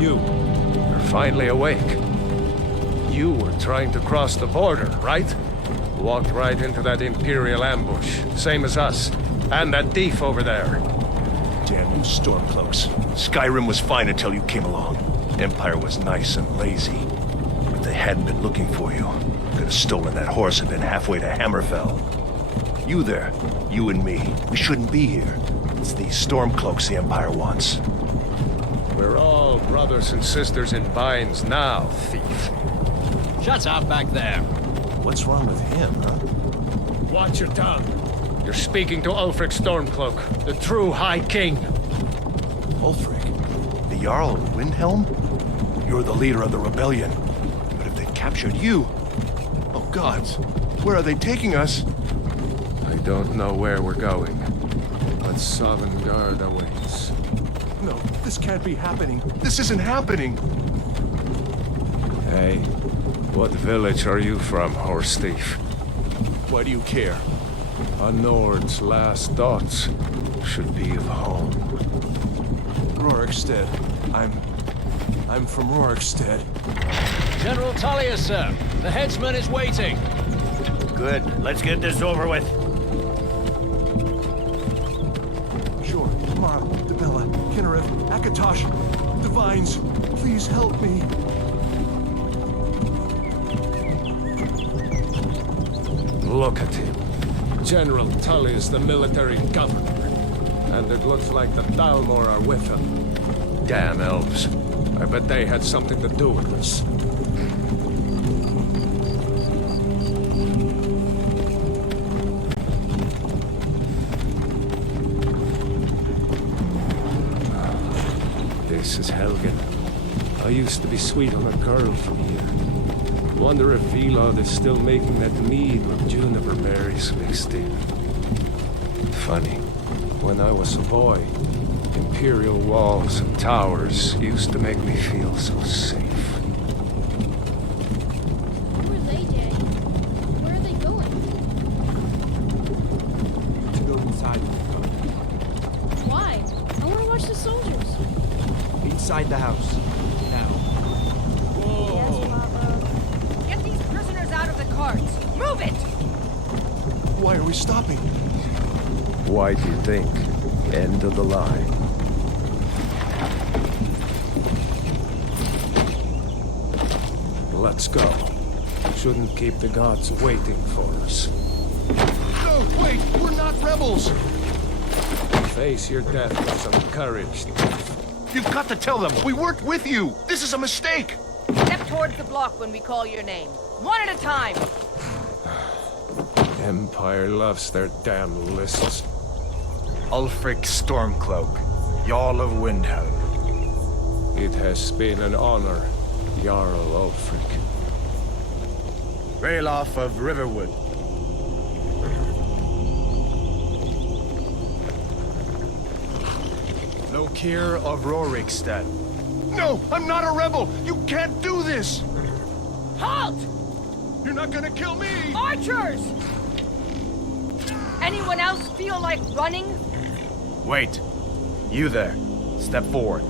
You're finally awake. You were trying to cross the border, right? Walked right into that Imperial ambush, same as us. And that thief over there. Damn you Stormcloaks. Skyrim was fine until you came along. Empire was nice and lazy. If they hadn't been looking for you, could have stolen that horse and been halfway to Hammerfell. You there, you and me, we shouldn't be here. It's these Stormcloaks the Empire wants. We're all brothers and sisters in binds now, thief. Shut up back there. What's wrong with him, huh? Watch your tongue. You're speaking to Ulfric Stormcloak, the true High King. Ulfric? The Jarl of Windhelm? You're the leader of the rebellion. But if they captured you... Oh gods, where are they taking us? I don't know where we're going, but Sovngarde awaits. No, this can't be happening. This isn't happening. Hey, what village are you from, horse thief? Why do you care? A Nord's last thoughts should be of home. Rorikstead. I'm from Rorikstead. General Tullius, sir. The headsman is waiting. Good. Let's get this over with. Sure. Mara, Debella, Kinnereth, Akatosh, Divines, please help me. Look at him. General Tullius, the military governor. And it looks like the Thalmor are with him. Damn elves. I bet they had something to do with this. This is Helgen. I used to be sweet on a girl from here. Wonder if Vilod is still making that mead with juniper berries mixed in. Funny, when I was a boy, Imperial walls and towers used to make me feel so safe. Who are they, Daddy? Where are they going? To go inside. Why? I want to watch the soldiers. Inside the house. Now. Yes, Papa. Get these prisoners out of the carts! Move it! Why are we stopping? Why do you think? End of the line. Let's go. Shouldn't keep the gods waiting for us. No, wait! We're not rebels! Face your death with some courage. You've got to tell them! We worked with you! This is a mistake! Step towards the block when we call your name. One at a time! Empire loves their damn lists. Ulfric Stormcloak, Jarl of Windhelm. It has been an honor, Jarl Ulfric. Ralof of Riverwood. Lokir of Rorikstead. No! I'm not a rebel! You can't do this! Halt! You're not gonna kill me! Archers! Anyone else feel like running? Wait. You there. Step forward.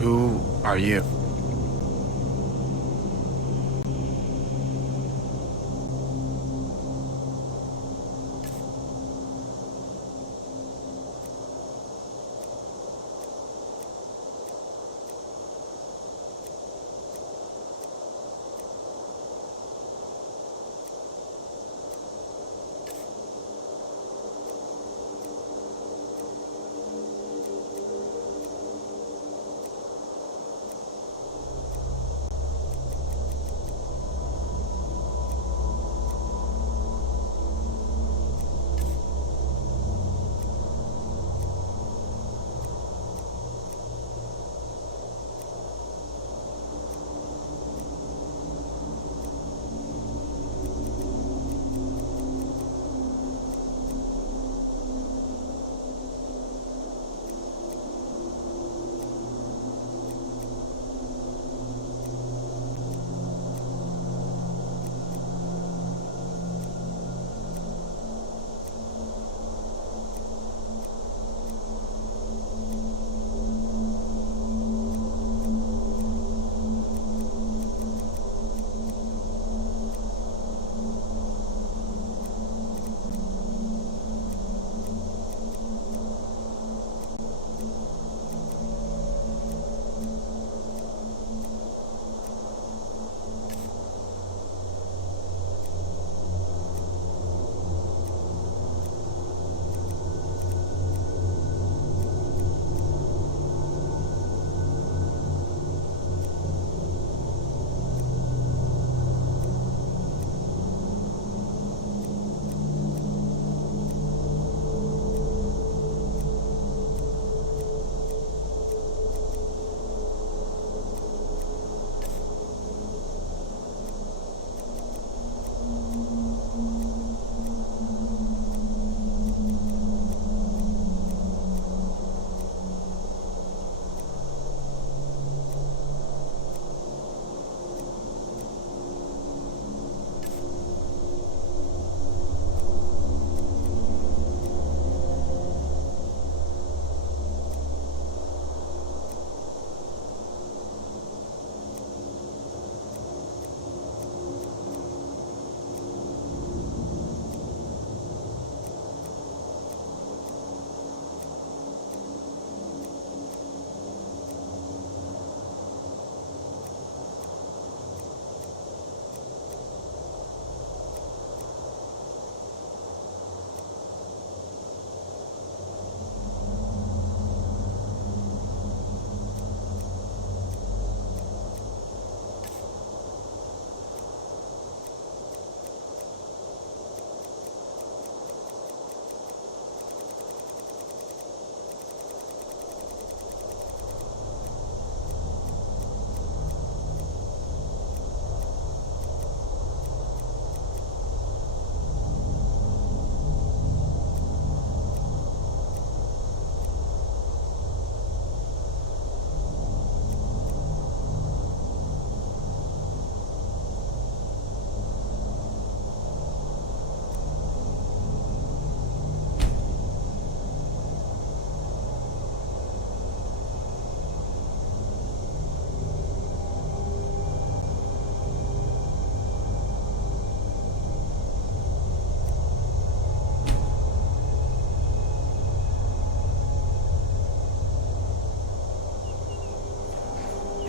Who are you?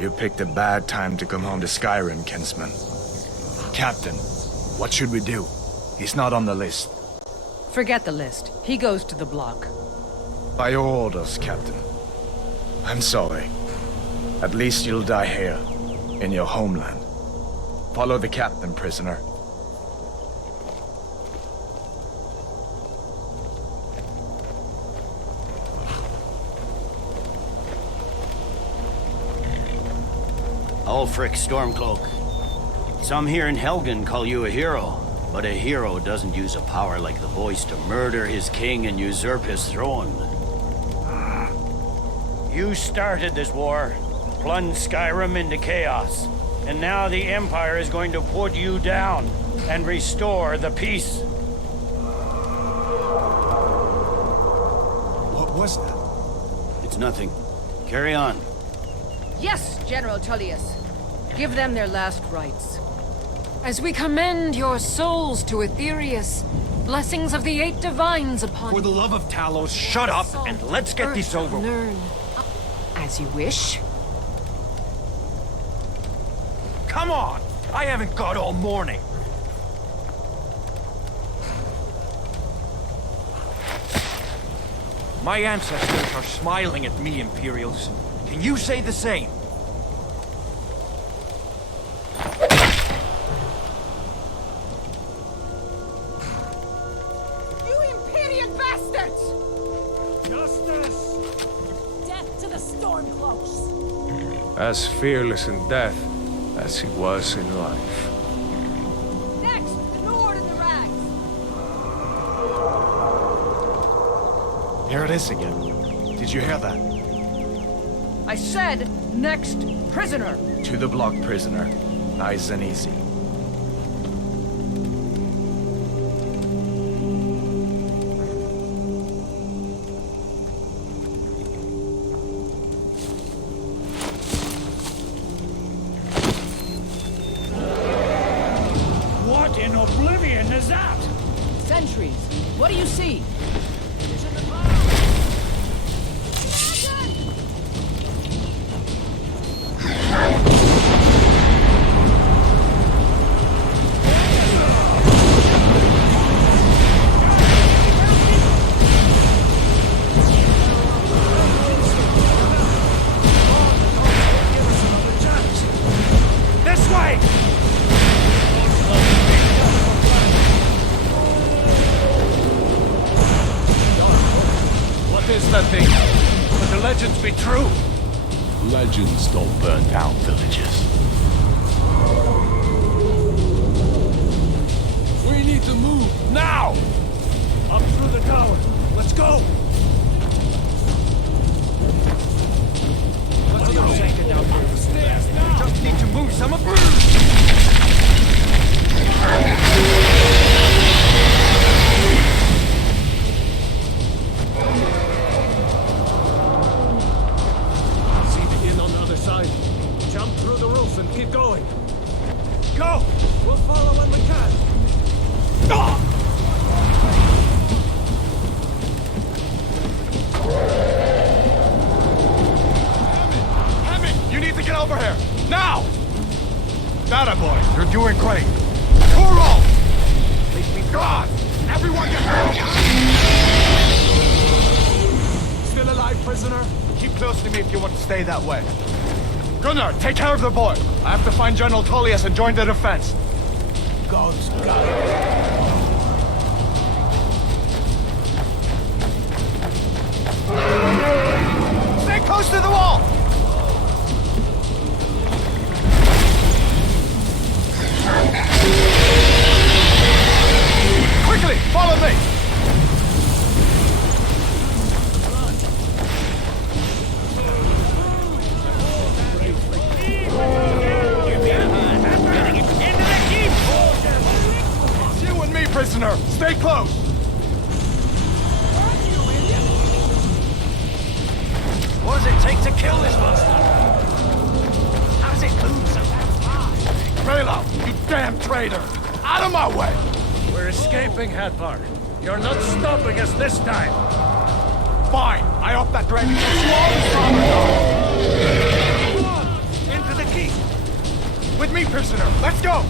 You picked a bad time to come home to Skyrim, kinsman. Captain, what should we do? He's not on the list. Forget the list. He goes to the block. By your orders, Captain. I'm sorry. At least you'll die here, in your homeland. Follow the captain, prisoner. Ulfric Stormcloak. Some here in Helgen call you a hero, but a hero doesn't use a power like the voice to murder his king and usurp his throne. You started this war, plunged Skyrim into chaos, and now the Empire is going to put you down and restore the peace. What was that? It's nothing. Carry on. Yes, General Tullius. Give them their last rites. As we commend your souls to Aetherius, blessings of the eight divines upon For the love of Talos, shut up and let's get this over with. Learn. As you wish. Come on! I haven't got all morning. My ancestors are smiling at me, Imperials. Can you say the same? You Imperial bastards! Justice! Death to the Stormcloaks! As fearless in death as he was in life. Next, the Nord and the Rags! Here it is again. Did you hear that? I said, next prisoner! To the block, prisoner. Nice and easy. What in oblivion is that? Sentries, what do you see? This way! What is that thing? Could the legends be true? Legends don't burn down villages. We need to move, now! Up through the tower. Let's go! Let's go. Down the stairs now. Just need to move some of See the inn on the other side. Jump through the roof and keep going. Go! We'll follow when we can. Hammond, you need to get over here. Now! That boy, you're doing great. Toro! Leave me God! Everyone get Still alive, prisoner? Keep close to me if you want to stay that way. Gunnar, take care of the boy. I have to find General Tullius and join the defense. God's got Stay close to the wall! Quickly, follow me! It's you and me, prisoner. Stay close. What does it take to kill this monster? How does it move so fast? Raylo, you damn traitor! Out of my way! We're escaping, Hadvar. You're not stopping us this time. Fine. I hope that dragon gets you all the stronger. Come on! With me, prisoner! Let's go!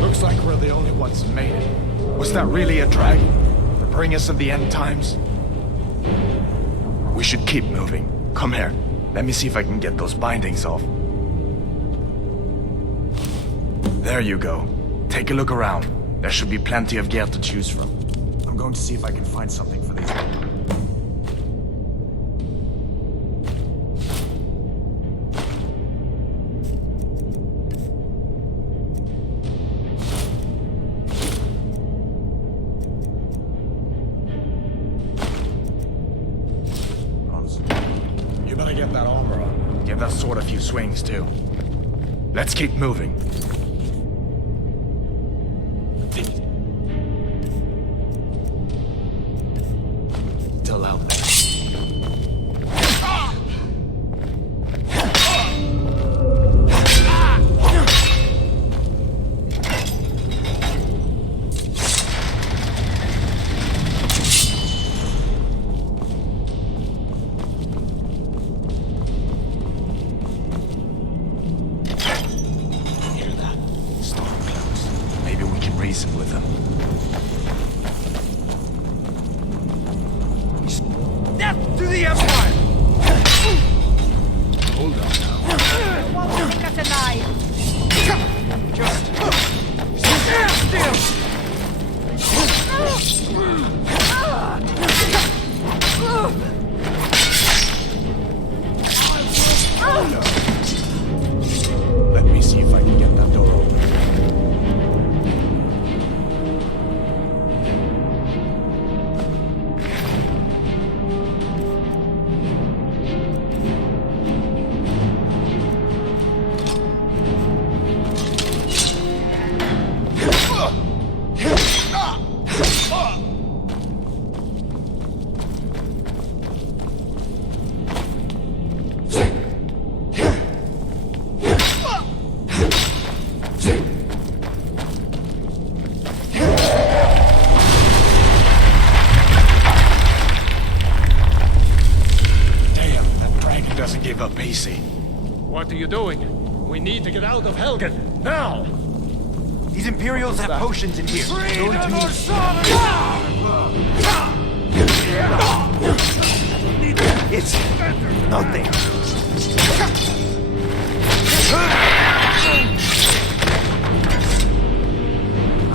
Looks like we're the only ones who made it. Was that really a dragon? To bring us of the end times? We should keep moving. Come here. Let me see if I can get those bindings off. There you go. Take a look around. There should be plenty of gear to choose from. I'm going to see if I can find something for these people. You better get that armor on. Give that sword a few swings, too. Let's keep moving. Still out there. Reason with them. Death to the Empire! Hold on now. It won't take us alive. Just stand still! Let me see if I can get that door open. Doesn't give up easy. What are you doing? We need to get out of Helgen, now! These Imperials have potions in here. It's out there.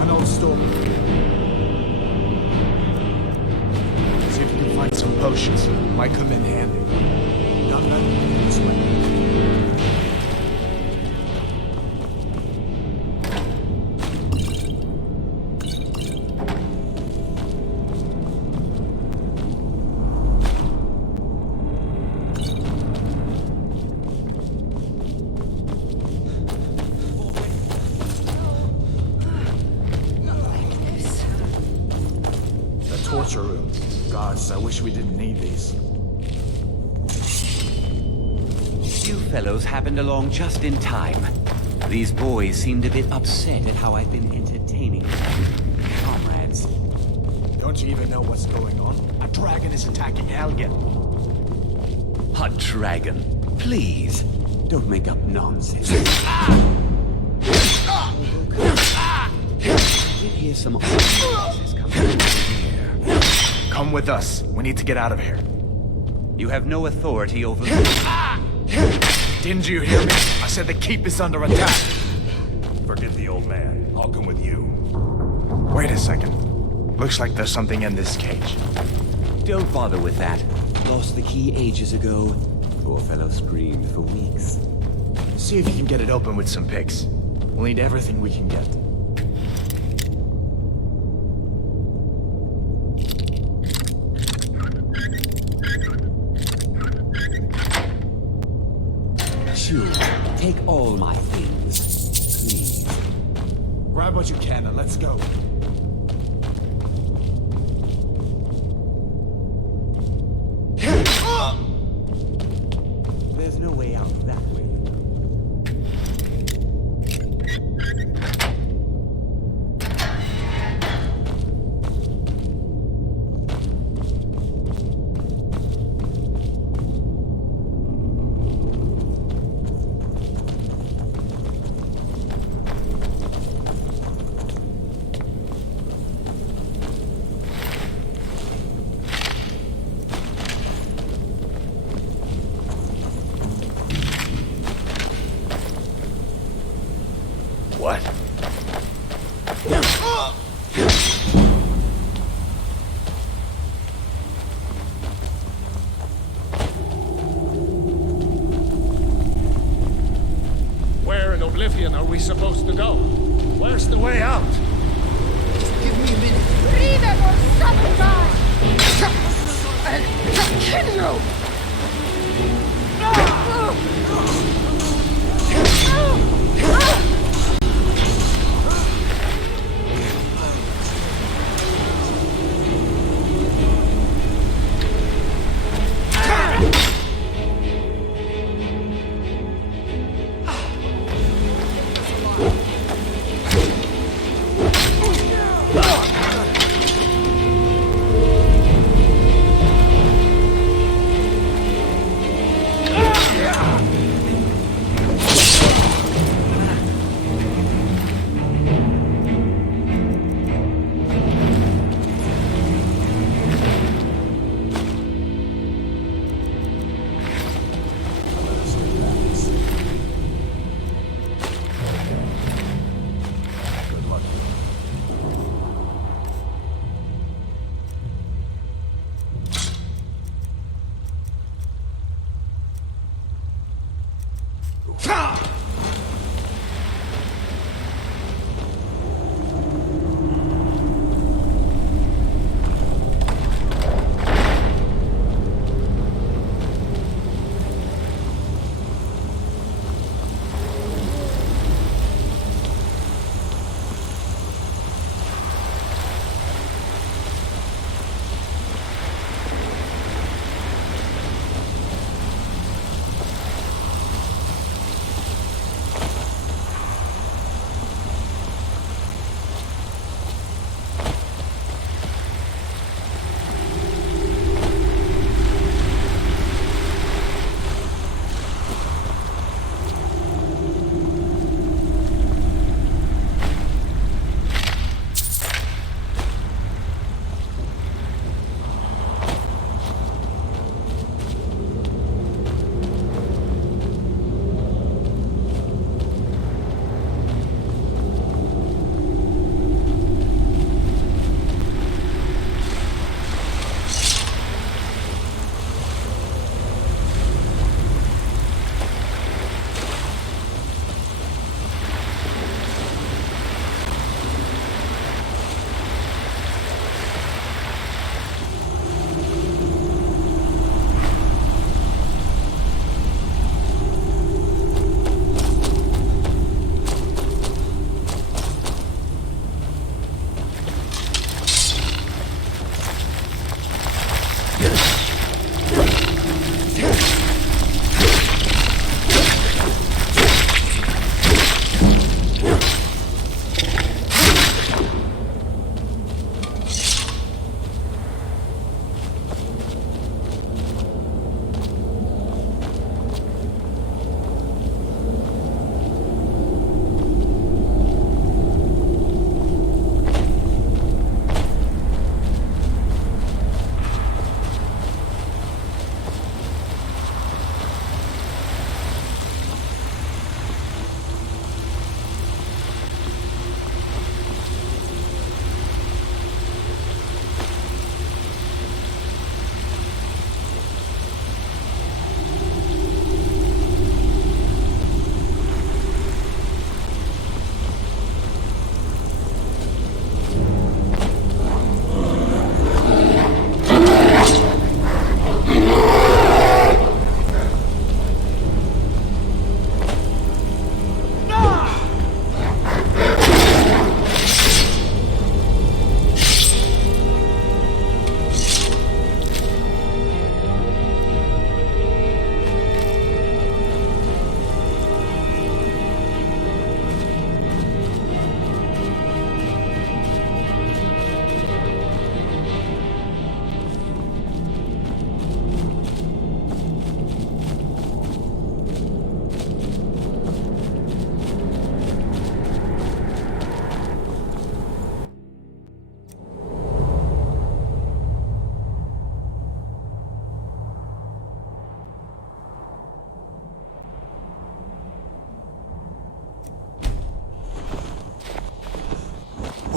An old storm. See if you can find some potions. Might come in handy. Not that this way. The torture room. Gods, I wish we didn't need these. You fellows happened along just in time. These boys seemed a bit upset at how I've been entertaining them. Comrades. Don't you even know what's going on? A dragon is attacking Helgen. A dragon. Please, don't make up nonsense. I hear some voices coming from here. Come with us. We need to get out of here. You have no authority over me. Didn't you hear me? I said the keep is under attack. Forget the old man. I'll come with you. Wait a second. Looks like there's something in this cage. Don't bother with that. Lost the key ages ago. Poor fellow screamed for weeks. See if you can get it open with some picks. We'll need everything we can get. Sure, take all my things, please. Grab what you can and let's go. There's no way out that way. What? Where in Oblivion are we supposed to go? Where's the way out? Give me a minute. Breathe or sabotage! And continue!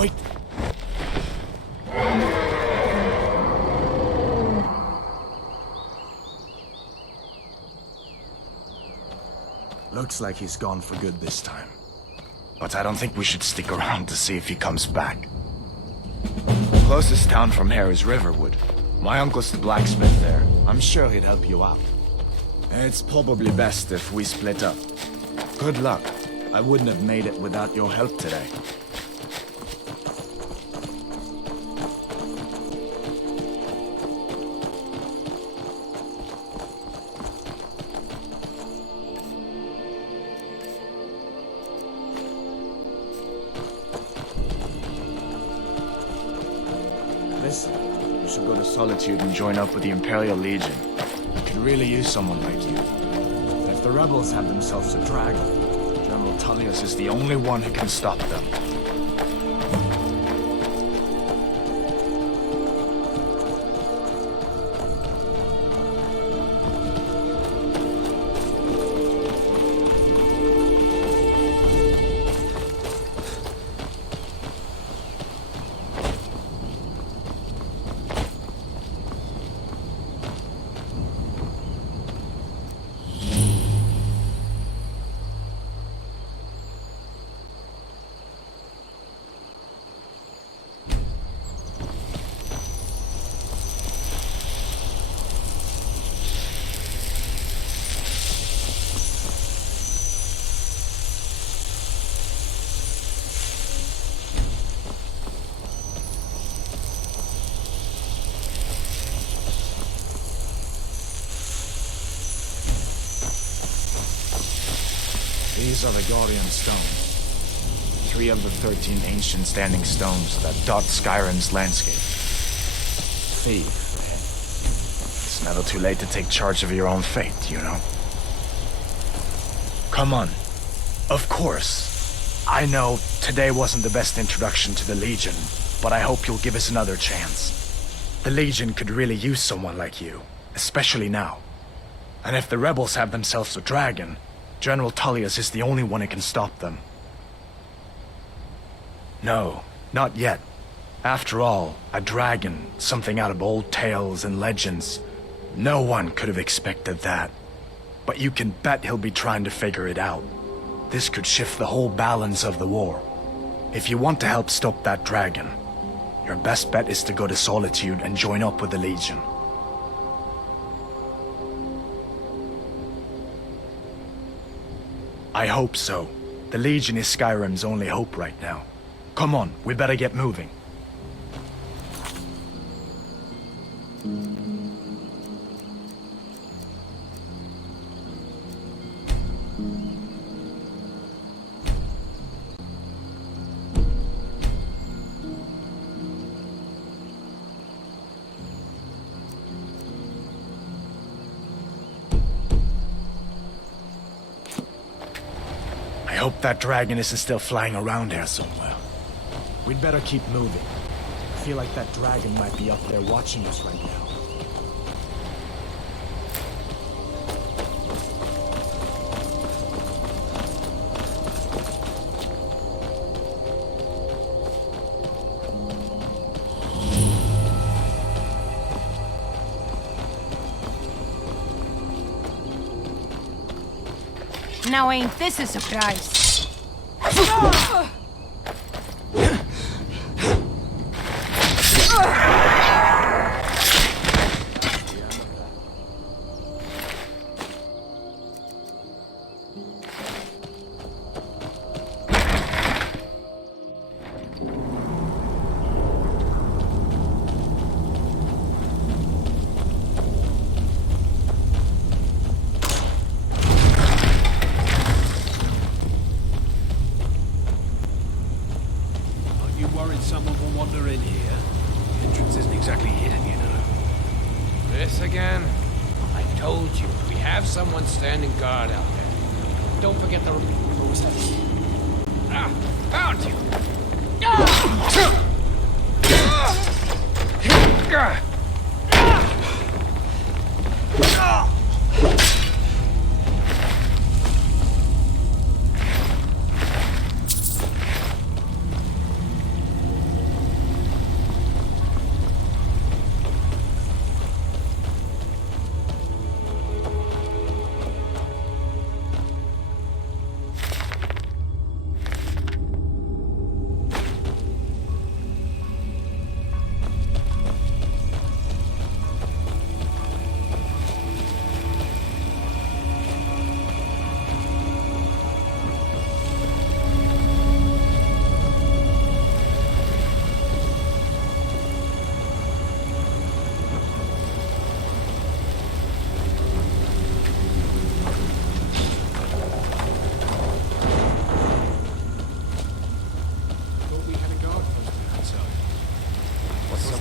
Wait! Looks like he's gone for good this time. But I don't think we should stick around to see if he comes back. The closest town from here is Riverwood. My uncle's the blacksmith there. I'm sure he'd help you out. It's probably best if we split up. Good luck. I wouldn't have made it without your help today. Listen, you should go to Solitude and join up with the Imperial Legion. We could really use someone like you. If the rebels have themselves a dragon, General Tullius is the only one who can stop them. These are the Guardian Stones. 3 of the 13 ancient standing stones that dot Skyrim's landscape. Thief, eh? It's never too late to take charge of your own fate, you know? Come on. Of course. I know today wasn't the best introduction to the Legion, but I hope you'll give us another chance. The Legion could really use someone like you, especially now. And if the rebels have themselves a dragon, General Tullius is the only one who can stop them. No, not yet. After all, a dragon, something out of old tales and legends. No one could have expected that. But you can bet he'll be trying to figure it out. This could shift the whole balance of the war. If you want to help stop that dragon, your best bet is to go to Solitude and join up with the Legion. I hope so. The Legion is Skyrim's only hope right now. Come on, we better get moving. I hope that dragon isn't still flying around here somewhere. We'd better keep moving. I feel like that dragon might be up there watching us right now. Now ain't this a surprise? Someone will wander in here. The entrance isn't exactly hidden, you know. This again? I told you, we have someone standing guard out there. Don't forget the... What was that? Ah! Found you!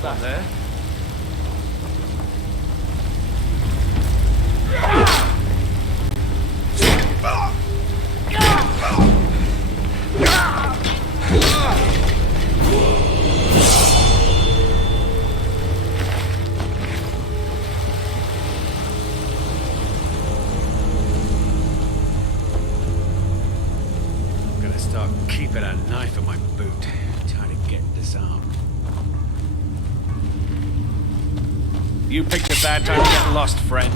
that? There? I'm gonna start keeping a knife in my boot. Time to get disarmed. You picked a bad time to get lost, friend.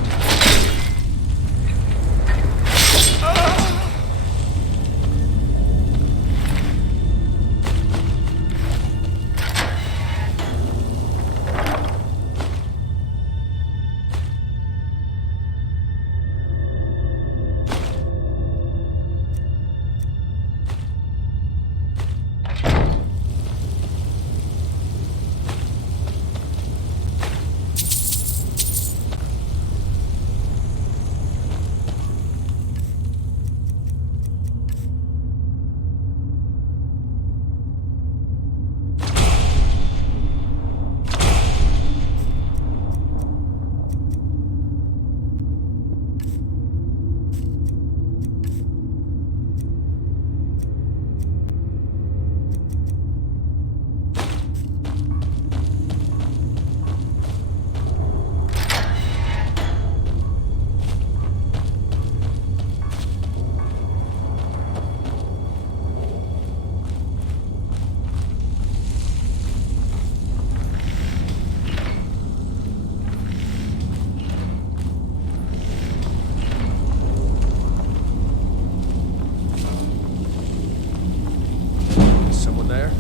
Someone there?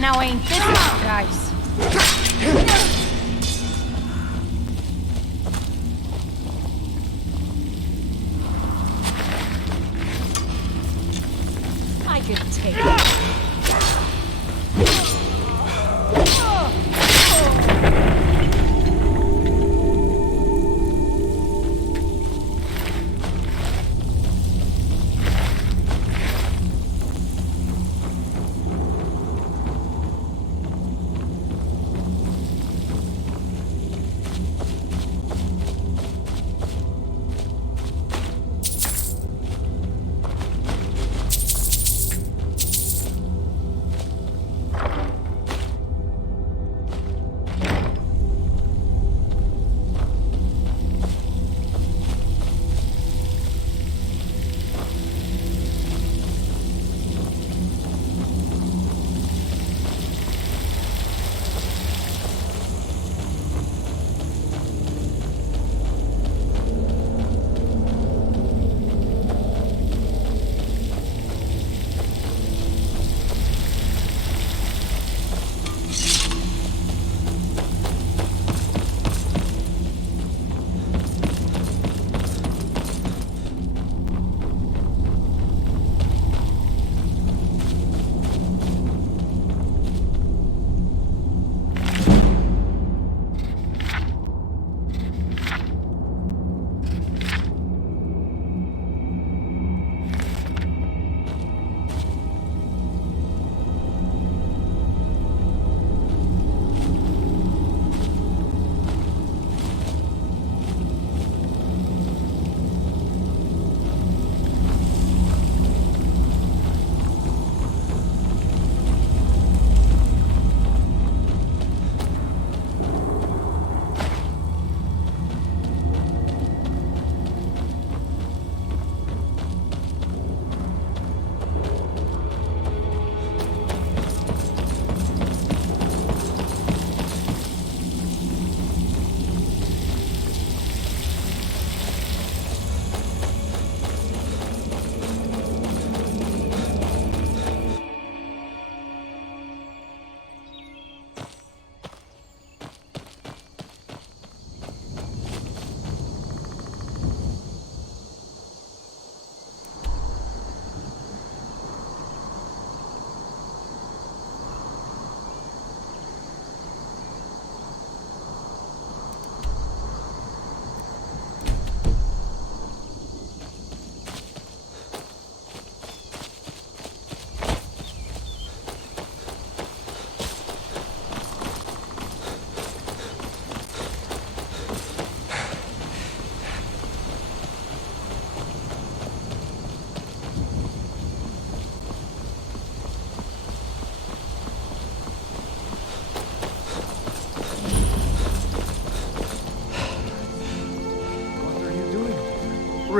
Now ain't this guys? I can take it.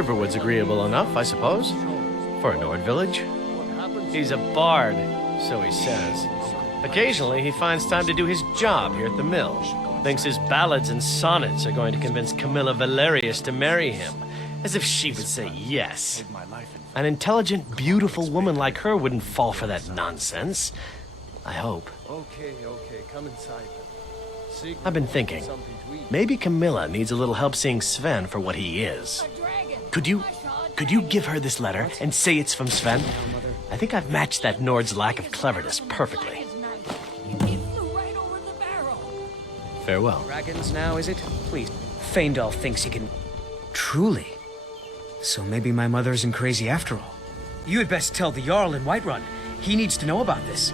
Riverwood's agreeable enough, I suppose, for a Nord village. He's a bard, so he says. Occasionally, he finds time to do his job here at the mill. Thinks his ballads and sonnets are going to convince Camilla Valerius to marry him. As if she would say yes. An intelligent, beautiful woman like her wouldn't fall for that nonsense. I hope. Okay, come inside then. I've been thinking, maybe Camilla needs a little help seeing Sven for what he is. Could you give her this letter and say it's from Sven? I think I've matched that Nord's lack of cleverness perfectly. Farewell. Dragons now, is it? Please. Faendal thinks he can... Truly? So maybe my mother isn't crazy after all. You had best tell the Jarl in Whiterun. He needs to know about this.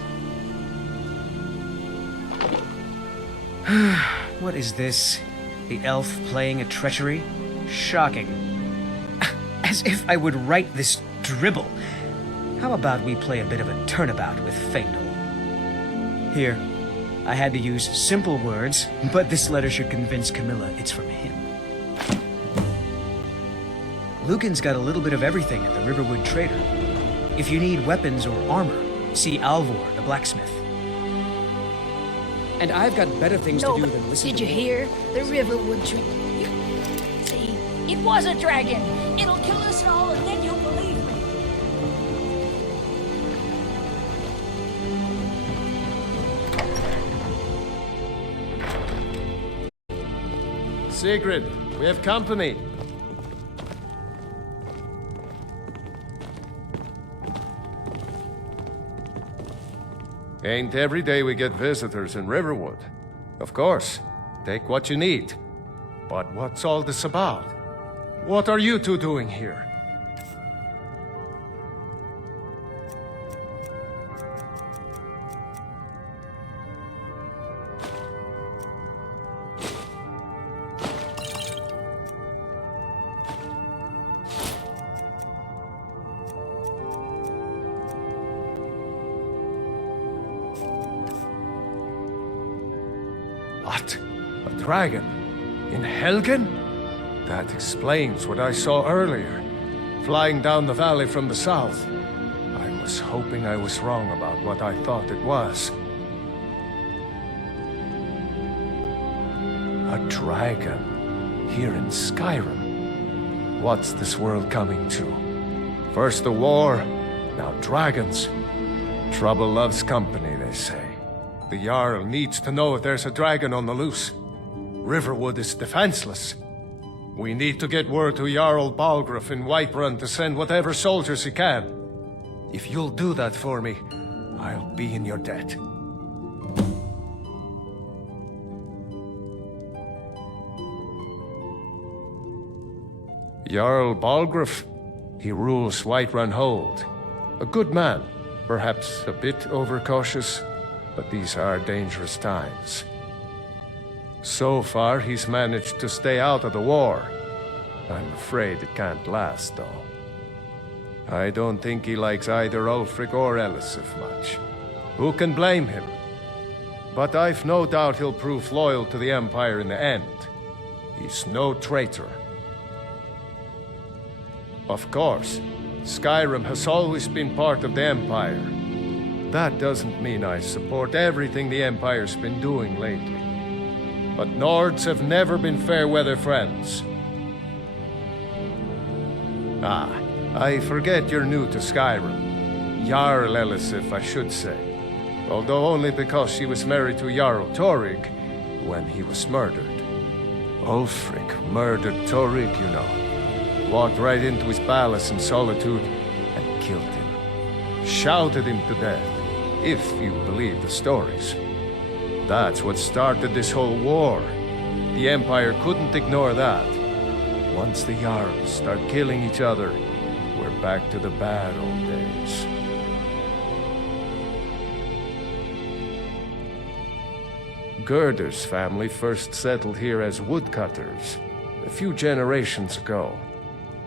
What is this? The elf playing a treachery? Shocking. As if I would write this dribble. How about we play a bit of a turnabout with Faendal? Here. I had to use simple words, but this letter should convince Camilla it's from him. Lucan's got a little bit of everything at the Riverwood Trader. If you need weapons or armor, see Alvor, the blacksmith. And I've got better things to do than listen to... Did you hear? The Riverwood tree. See, it was a dragon. It'll kill us all, and then you'll believe me. Sigrid, we have company. Ain't every day we get visitors in Riverwood. Of course, take what you need. But what's all this about? What are you two doing here? What? A dragon? In Helgen? That explains what I saw earlier, flying down the valley from the south. I was hoping I was wrong about what I thought it was. A dragon? Here in Skyrim? What's this world coming to? First the war, now dragons. Trouble loves company, they say. The Jarl needs to know if there's a dragon on the loose. Riverwood is defenseless. We need to get word to Jarl Balgruuf in Whiterun to send whatever soldiers he can. If you'll do that for me, I'll be in your debt. Jarl Balgruuf, he rules Whiterun Hold. A good man, perhaps a bit overcautious, but these are dangerous times. So far, he's managed to stay out of the war. I'm afraid it can't last, though. I don't think he likes either Ulfric or Elisif much. Who can blame him? But I've no doubt he'll prove loyal to the Empire in the end. He's no traitor. Of course, Skyrim has always been part of the Empire. That doesn't mean I support everything the Empire's been doing lately. But Nords have never been fair-weather friends. Ah, I forget you're new to Skyrim. Jarl Elisif, I should say. Although only because she was married to Jarl Torygg when he was murdered. Ulfric murdered Torygg, you know. Walked right into his palace in Solitude and killed him. Shouted him to death. If you believe the stories. That's what started this whole war. The Empire couldn't ignore that. Once the Jarls start killing each other, we're back to the bad old days. Gerder's family first settled here as woodcutters, a few generations ago.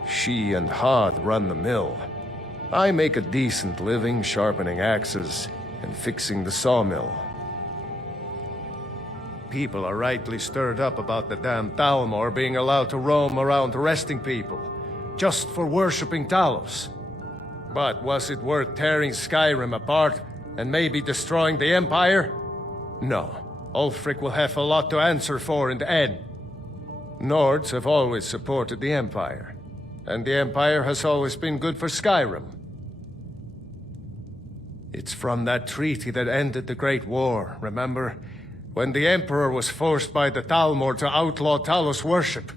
She and Hod run the mill. I make a decent living sharpening axes and fixing the sawmill. People are rightly stirred up about the damn Thalmor being allowed to roam around arresting people. just for worshipping Talos. But was it worth tearing Skyrim apart and maybe destroying the Empire? No. Ulfric will have a lot to answer for in the end. Nords have always supported the Empire, and the Empire has always been good for Skyrim. It's from that treaty that ended the Great War, remember? When the Emperor was forced by the Thalmor to outlaw Talos worship.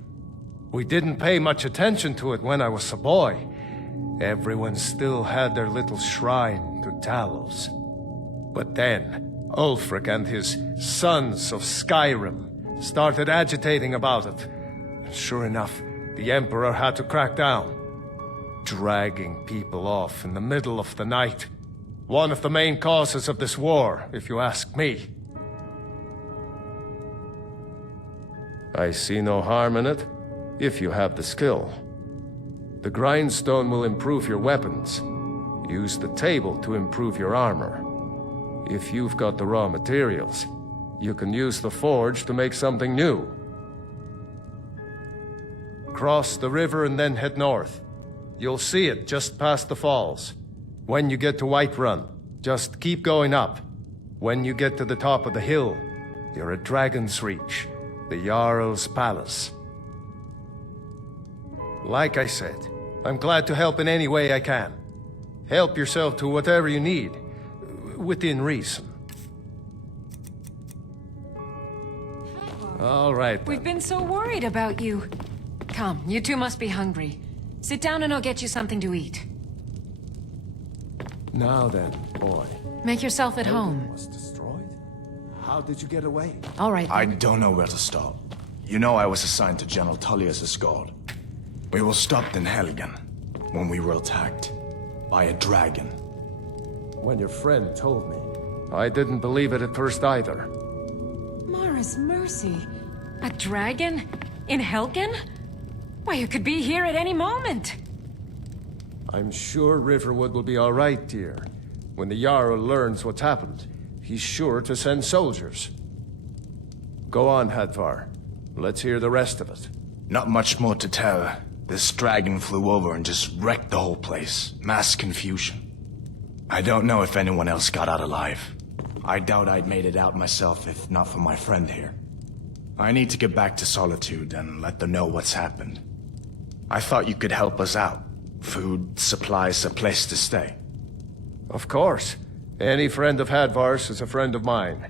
We didn't pay much attention to it when I was a boy. Everyone still had their little shrine to Talos. But then, Ulfric and his Sons of Skyrim started agitating about it. And sure enough, the Emperor had to crack down. Dragging people off in the middle of the night. One of the main causes of this war, if you ask me. I see no harm in it, if you have the skill. The grindstone will improve your weapons. Use the table to improve your armor. If you've got the raw materials, you can use the forge to make something new. Cross the river and then head north. You'll see it just past the falls. When you get to Whiterun, just keep going up. When you get to the top of the hill, you're at Dragon's Reach, the Jarl's Palace. Like I said, I'm glad to help in any way I can. Help yourself to whatever you need, within reason. All right, then. We've been so worried about you. Come, you two must be hungry. Sit down and I'll get you something to eat. Now then, boy. Make yourself at home. Was destroyed? How did you get away? All right. I don't know where to start. You know I was assigned to General Tullius' guard. We were stopped in Helgen when we were attacked by a dragon. When your friend told me, I didn't believe it at first either. Mara's mercy. A dragon? In Helgen? Why, you could be here at any moment. I'm sure Riverwood will be all right, dear. When the Jarl learns what's happened, he's sure to send soldiers. Go on, Hadvar. Let's hear the rest of it. Not much more to tell. This dragon flew over and just wrecked the whole place. Mass confusion. I don't know if anyone else got out alive. I doubt I'd made it out myself if not for my friend here. I need to get back to Solitude and let them know what's happened. I thought you could help us out. Food, supplies, a place to stay. Of course. Any friend of Hadvar's is a friend of mine.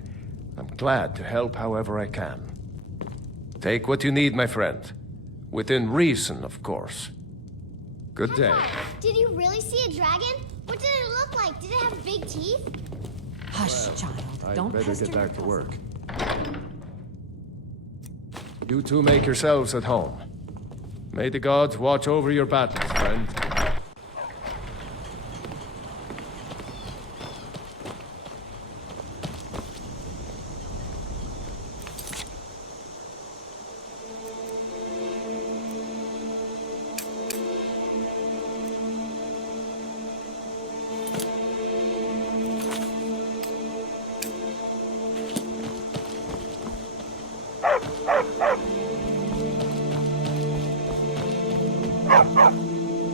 I'm glad to help however I can. Take what you need, my friend. Within reason, of course. Good day. Did you really see a dragon? What did it look like? Did it have big teeth? Hush, child. Don't I'd better pester get back to your work. You two make yourselves at home. May the gods watch over your battles, friend.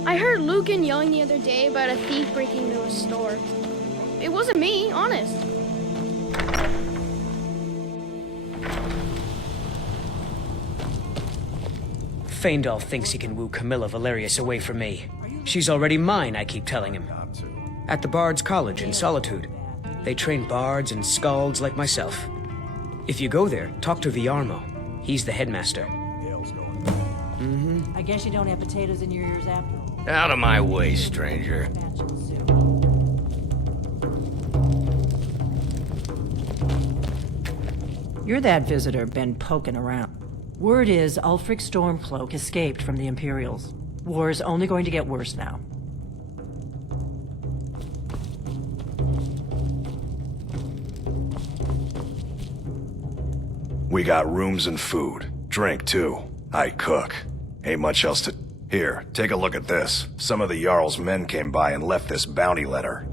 I heard Lucan yelling the other day about a thief breaking into a store. It wasn't me, honest. Faendal thinks he can woo Camilla Valerius away from me. She's already mine, I keep telling him. At the Bard's College in Solitude. They train bards and skalds like myself. If you go there, talk to Viarmo. He's the headmaster. I guess you don't have potatoes in your ears after all. Out of my way, stranger. You're that visitor been poking around. Word is Ulfric Stormcloak escaped from the Imperials. War's only going to get worse now. We got rooms and food. Drink, too. I cook. Ain't much else to... Here, take a look at this. Some of the Jarl's men came by and left this bounty letter.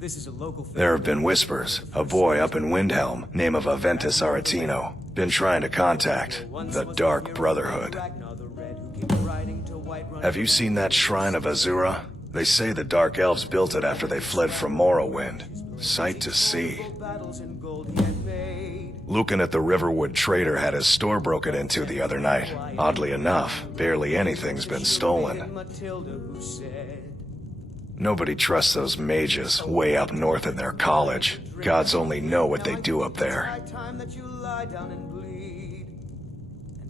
This is a local. There have been whispers. A boy up in Windhelm, name of Aventus Aretino, been trying to contact the Dark Brotherhood. Have you seen that shrine of Azura? They say the Dark Elves built it after they fled from Morrowind. Sight to see. Lucan at the Riverwood Trader had his store broken into the other night. Oddly enough, barely anything's been stolen. Nobody trusts those mages way up north in their college. Gods only know what they do up there.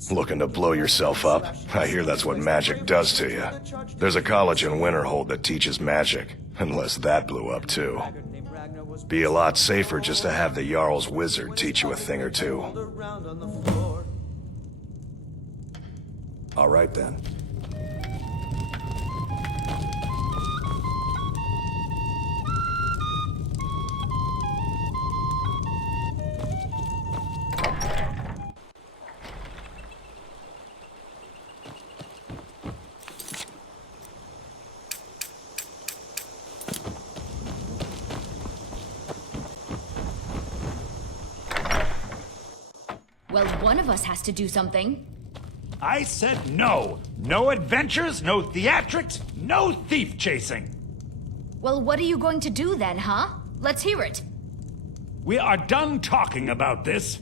Looking to blow yourself up? I hear that's what magic does to you. There's a college in Winterhold that teaches magic, unless that blew up too. Be a lot safer just to have the Jarl's wizard teach you a thing or two. All right then. Well, one of us has to do something. I said no. No adventures, no theatrics, no thief chasing. Well, what are you going to do then, huh? Let's hear it. We are done talking about this.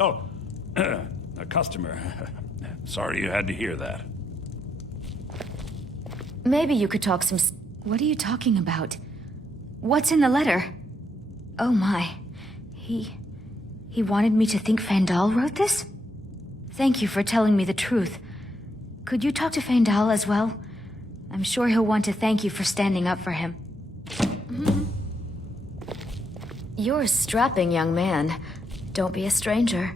Oh, a customer. Sorry you had to hear that. Maybe you could talk some... What are you talking about? What's in the letter? Oh my. He wanted me to think Fandal wrote this? Thank you for telling me the truth. Could you talk to Fandal as well? I'm sure he'll want to thank you for standing up for him. You're a strapping young man. Don't be a stranger.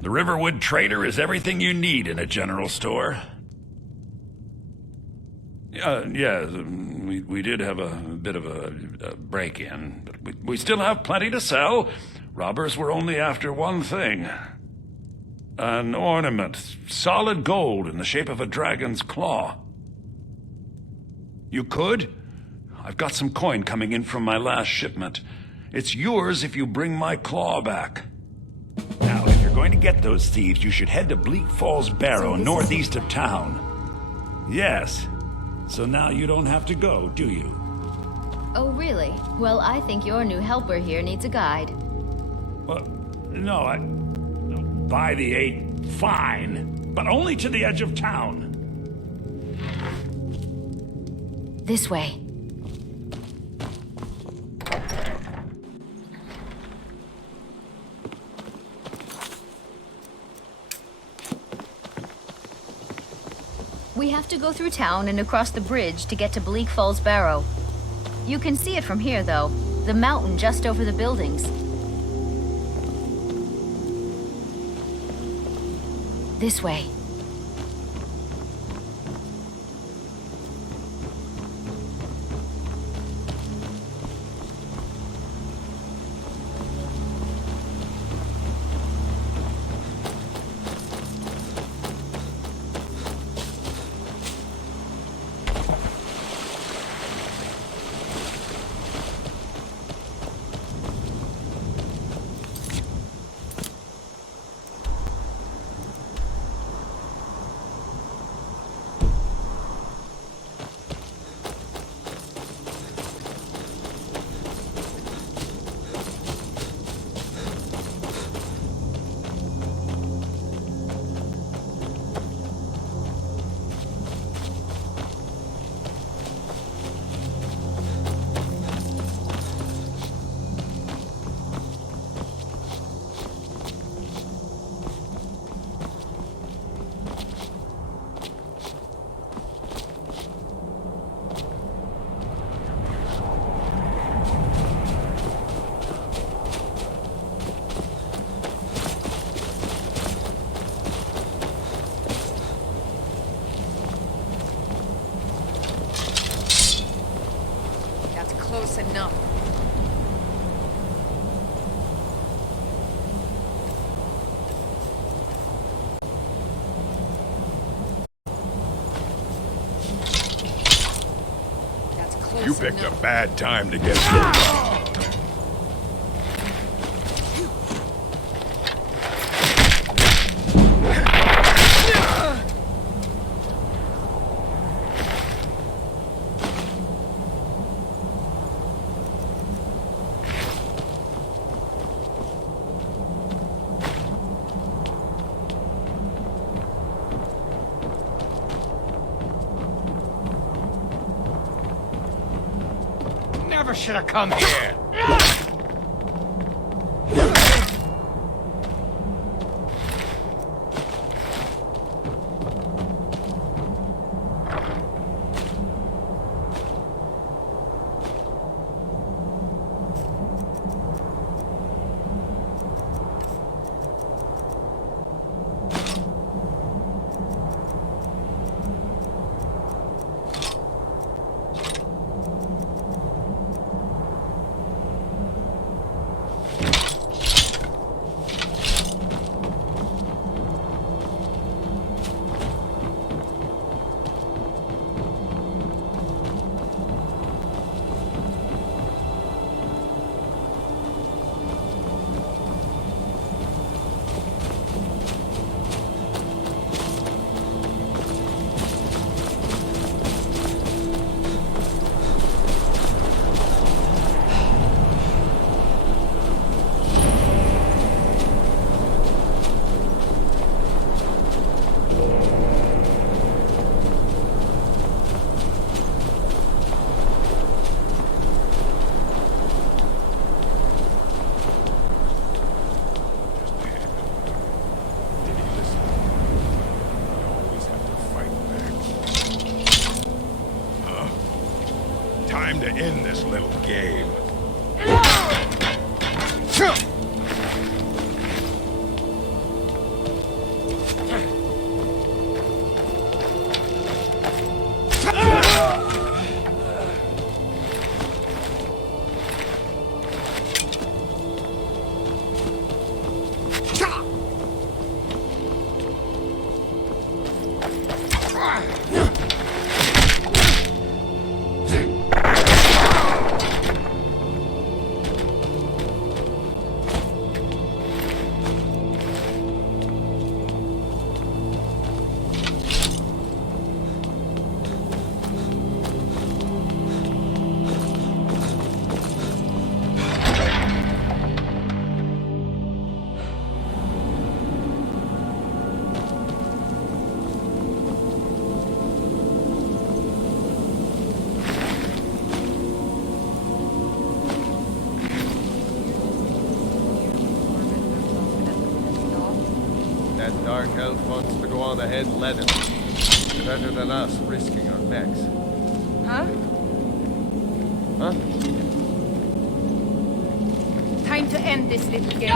The Riverwood Trader is everything you need in a general store. Yeah, we did have a bit of a break-in, but we still have plenty to sell. Robbers were only after one thing. An ornament, solid gold in the shape of a dragon's claw. You could? I've got some coin coming in from my last shipment. It's yours if you bring my claw back. Now, if you're going to get those thieves, you should head to Bleak Falls Barrow, northeast of town. Yes. So now you don't have to go, do you? Oh, really? Well, I think your new helper here needs a guide. Well, no, by the 8, fine. But only to the edge of town. This way. We have to go through town and across the bridge to get to Bleak Falls Barrow. You can see it from here, though. The mountain just over the buildings. This way. Close enough. You picked a bad time to get Never should have come here. Time to end this little game. That dark elf wants to go on ahead and let him. Better than us risking our necks. Huh? Huh? Time to end this little game.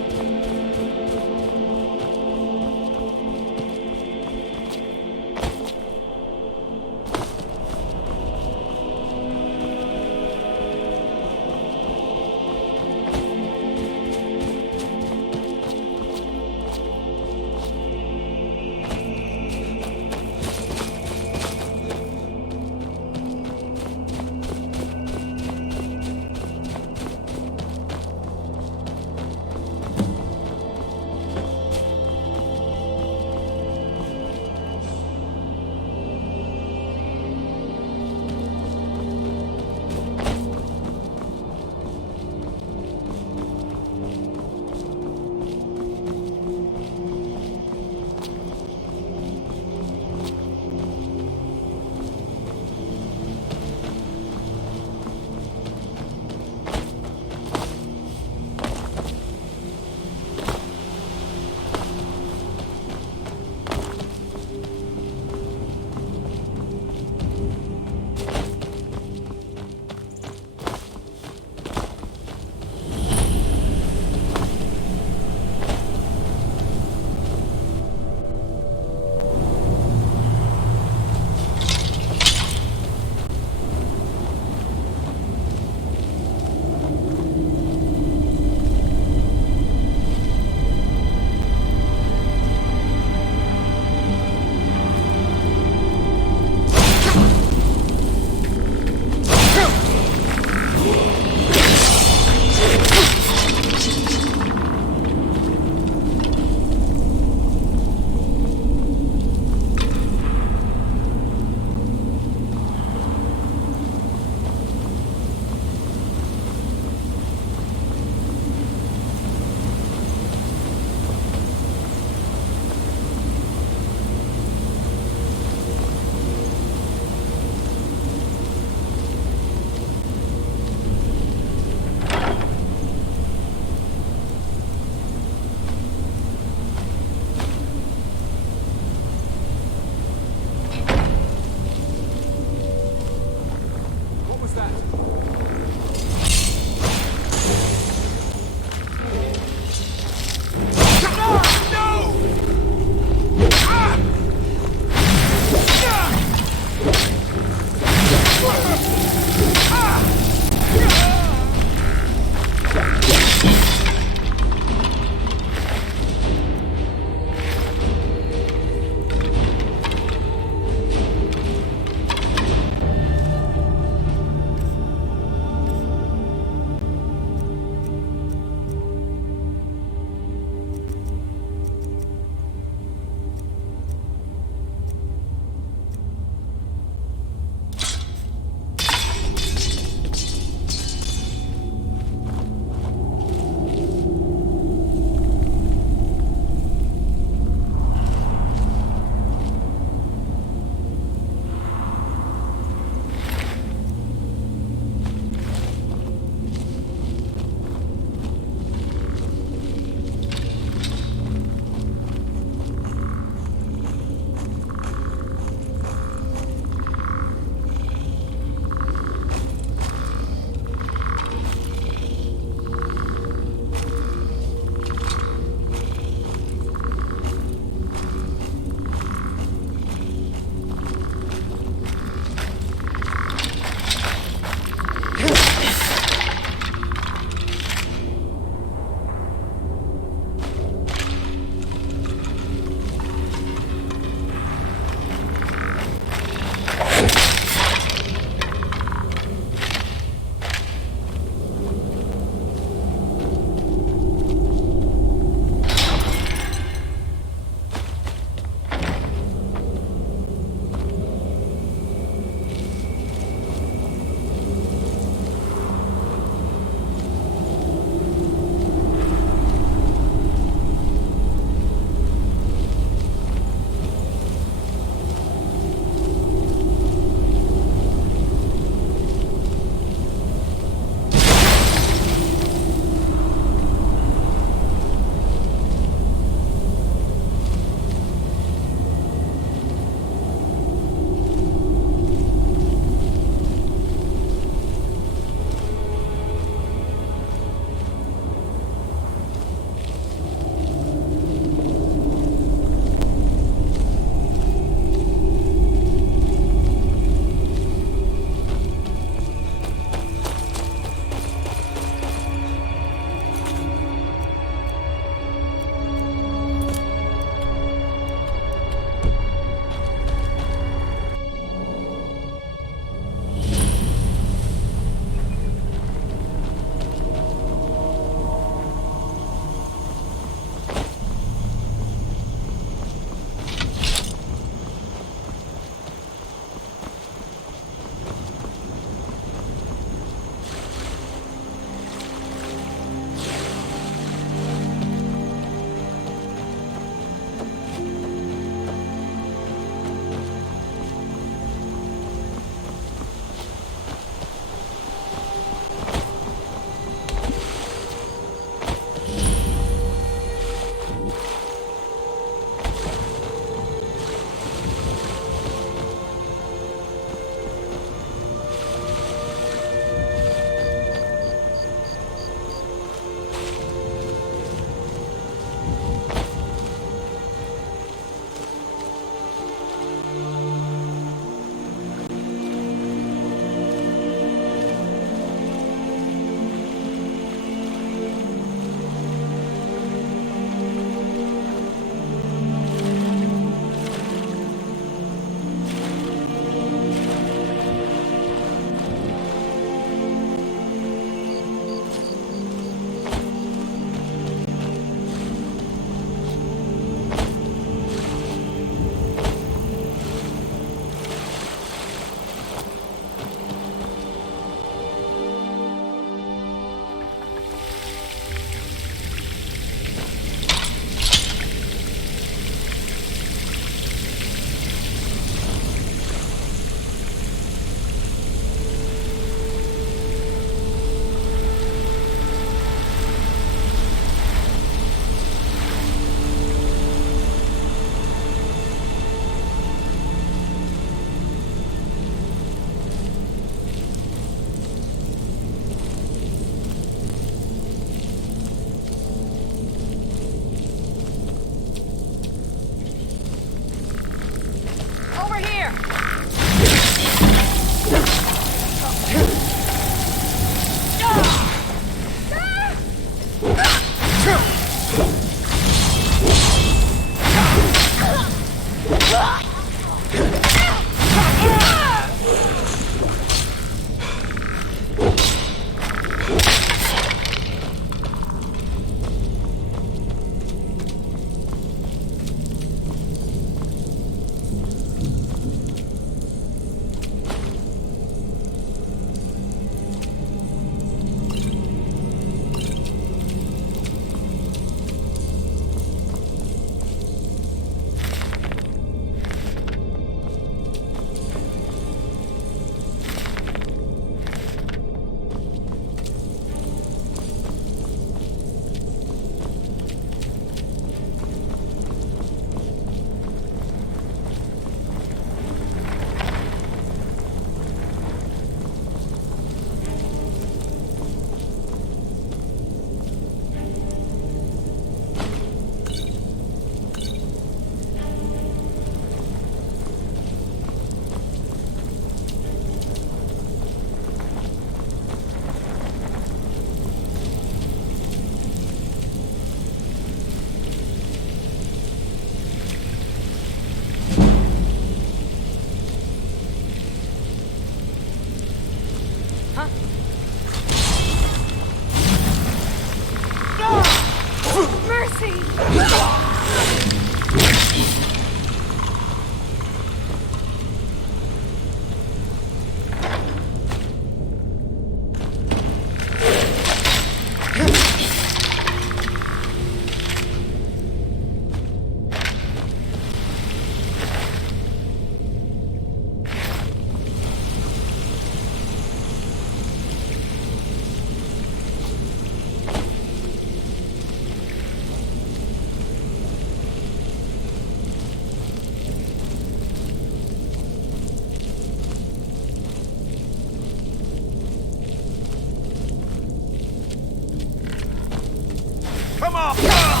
Come on!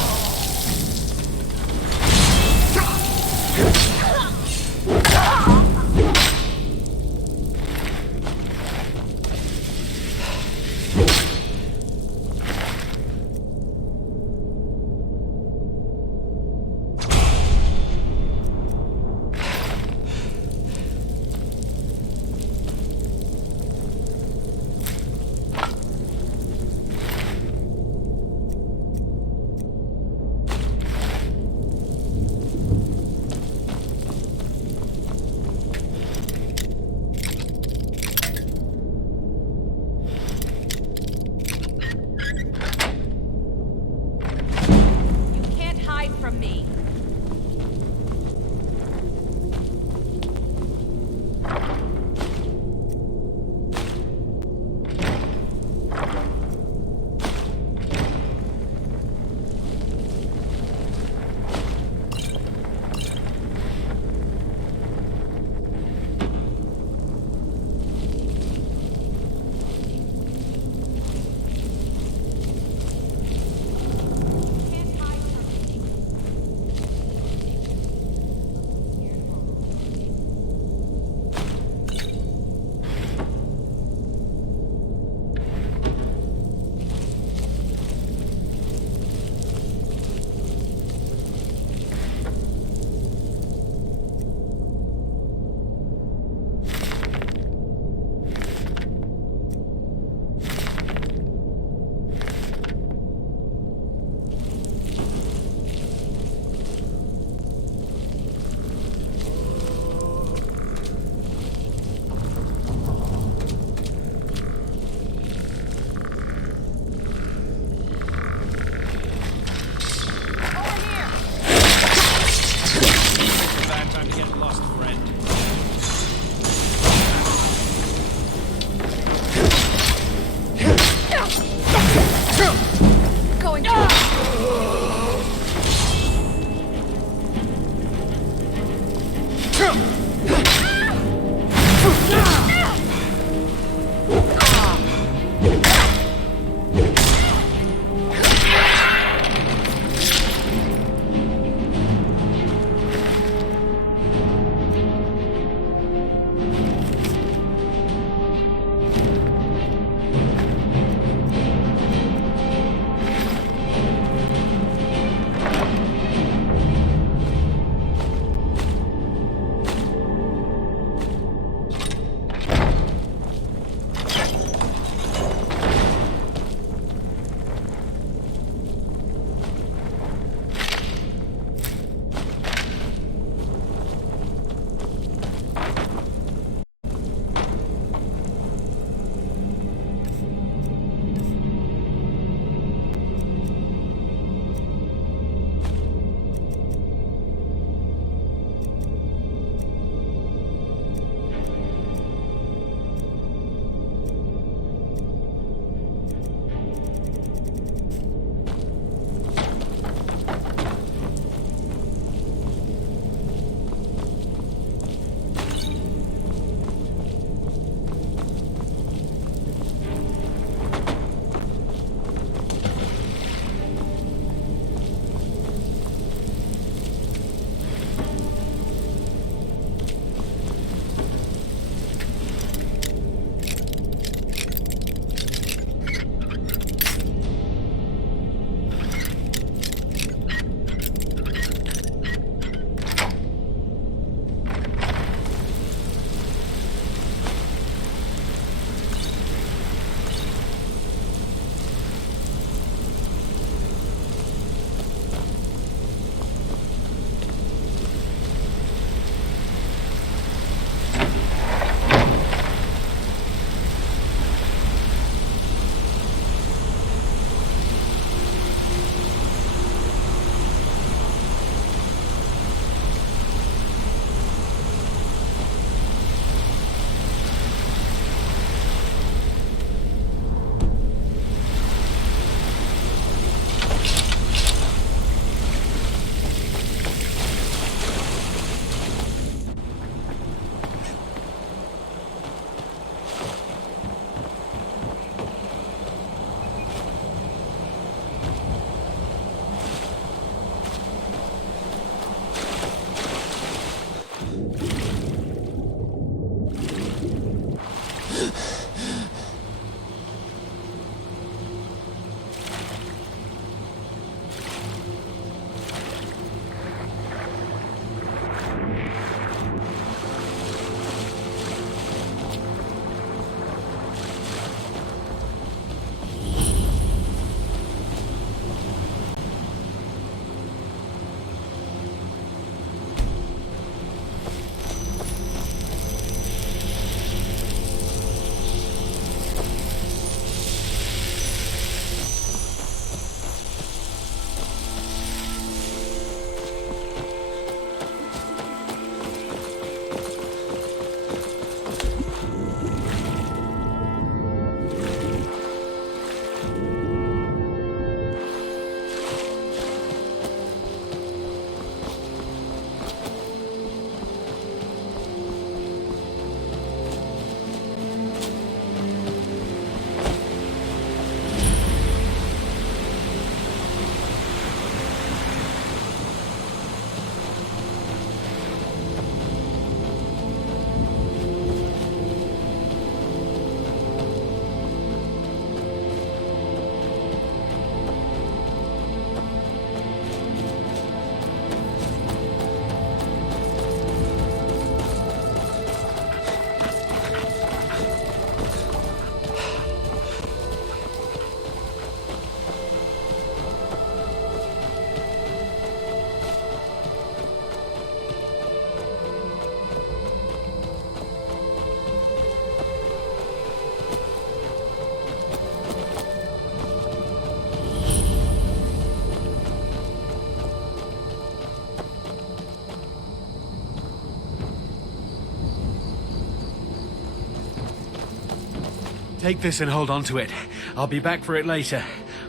Take this and hold on to it. I'll be back for it later.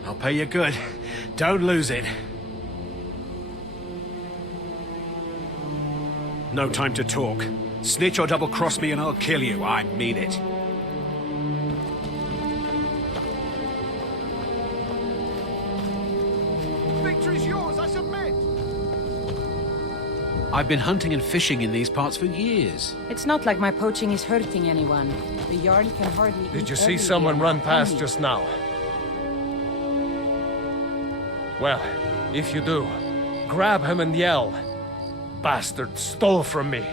I'll pay you good. Don't lose it. No time to talk. Snitch or double-cross me and I'll kill you. I mean it. Victory's yours, I submit! I've been hunting and fishing in these parts for years. It's not like my poaching is hurting anyone. The Jarl can hardly Did eat you see every someone day. run past Only- just now? Well, if you do, grab him and yell. Bastard stole from me.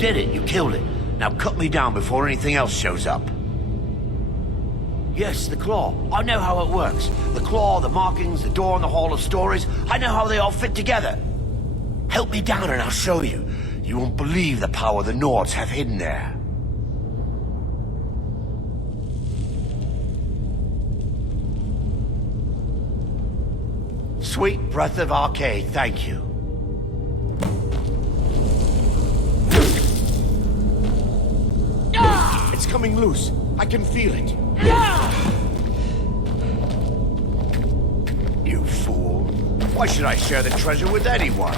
did it. You killed it. Now cut me down before anything else shows up. Yes, the claw. I know how it works. The claw, the markings, the door in the Hall of Stories. I know how they all fit together. Help me down and I'll show you. You won't believe the power the Nords have hidden there. Sweet breath of Arcade, thank you. It's coming loose. I can feel it. You fool. Why should I share the treasure with anyone?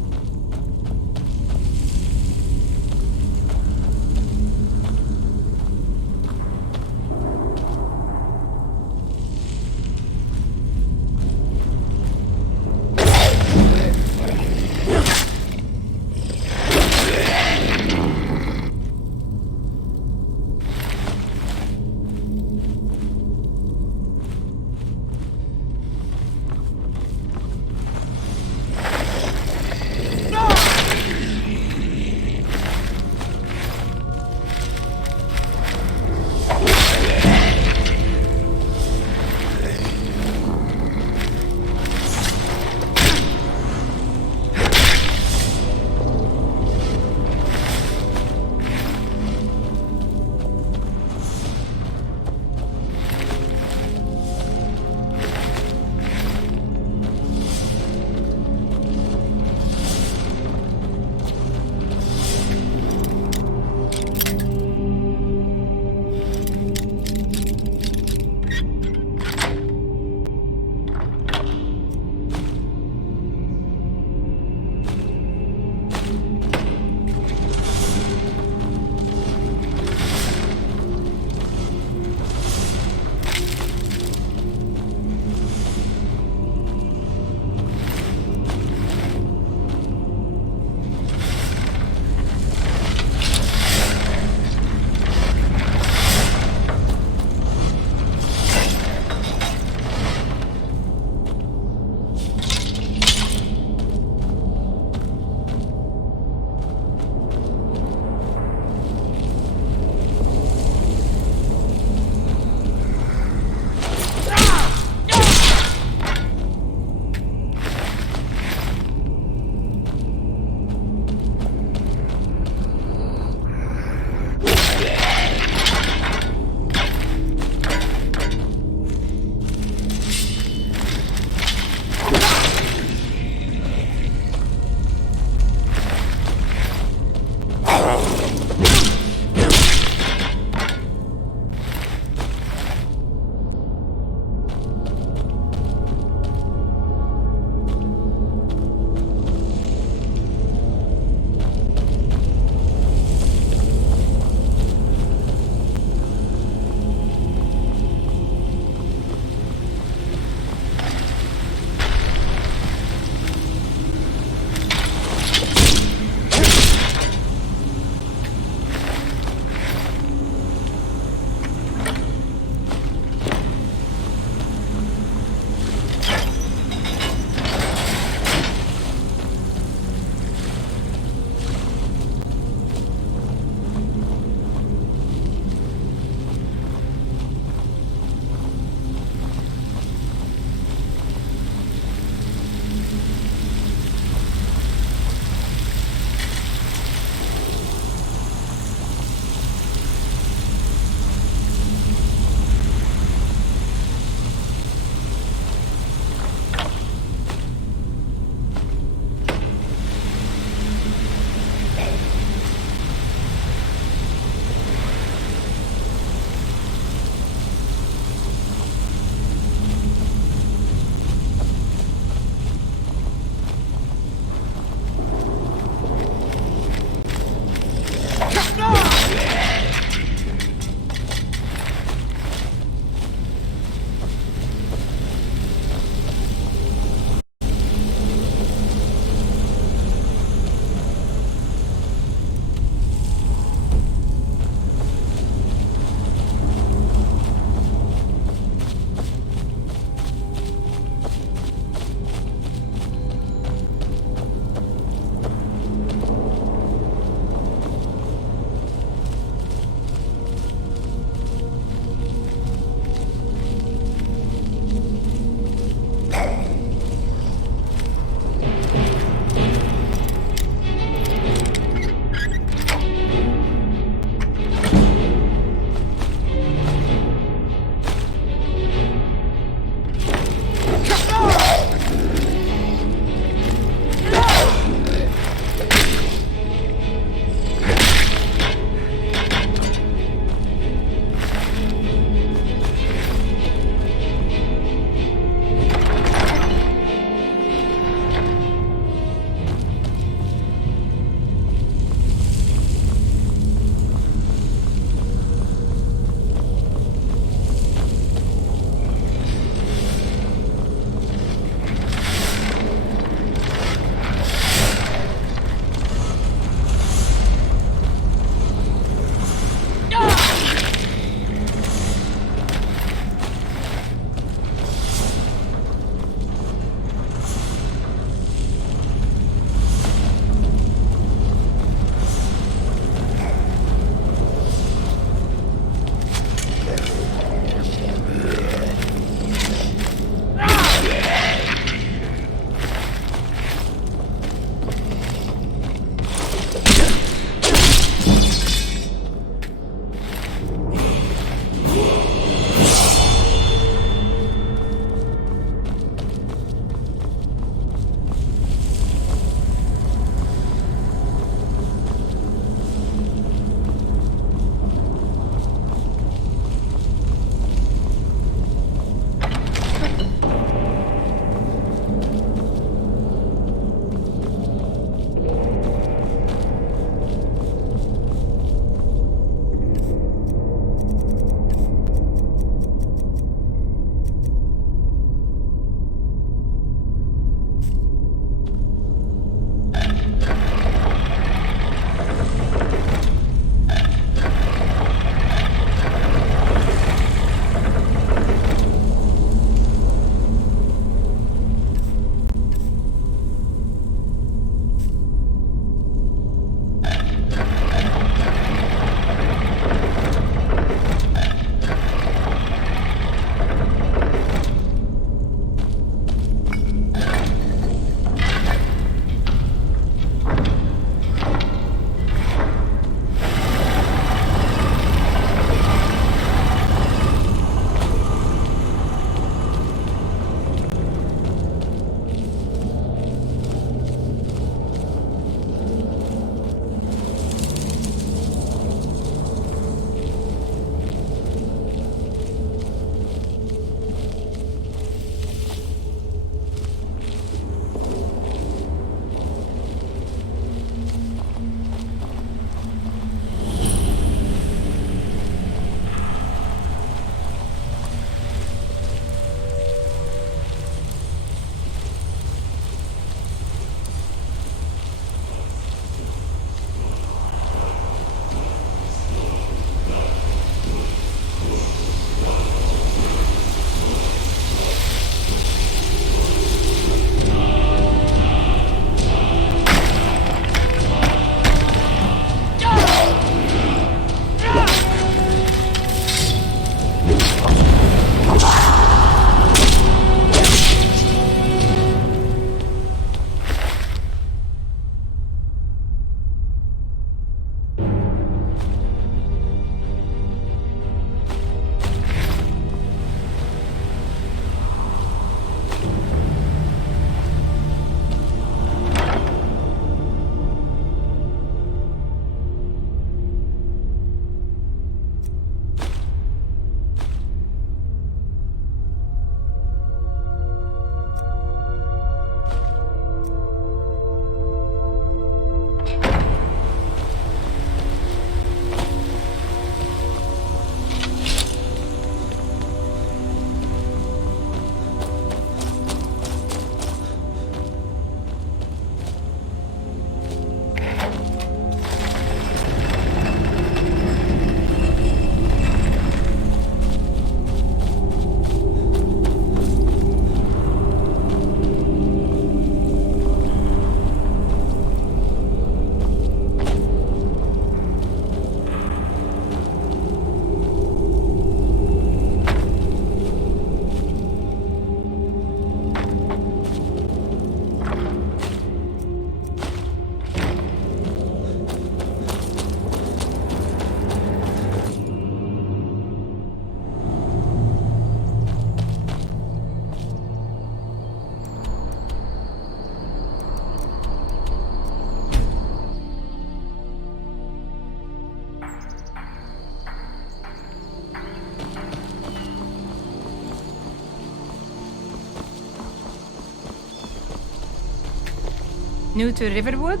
New to Riverwood?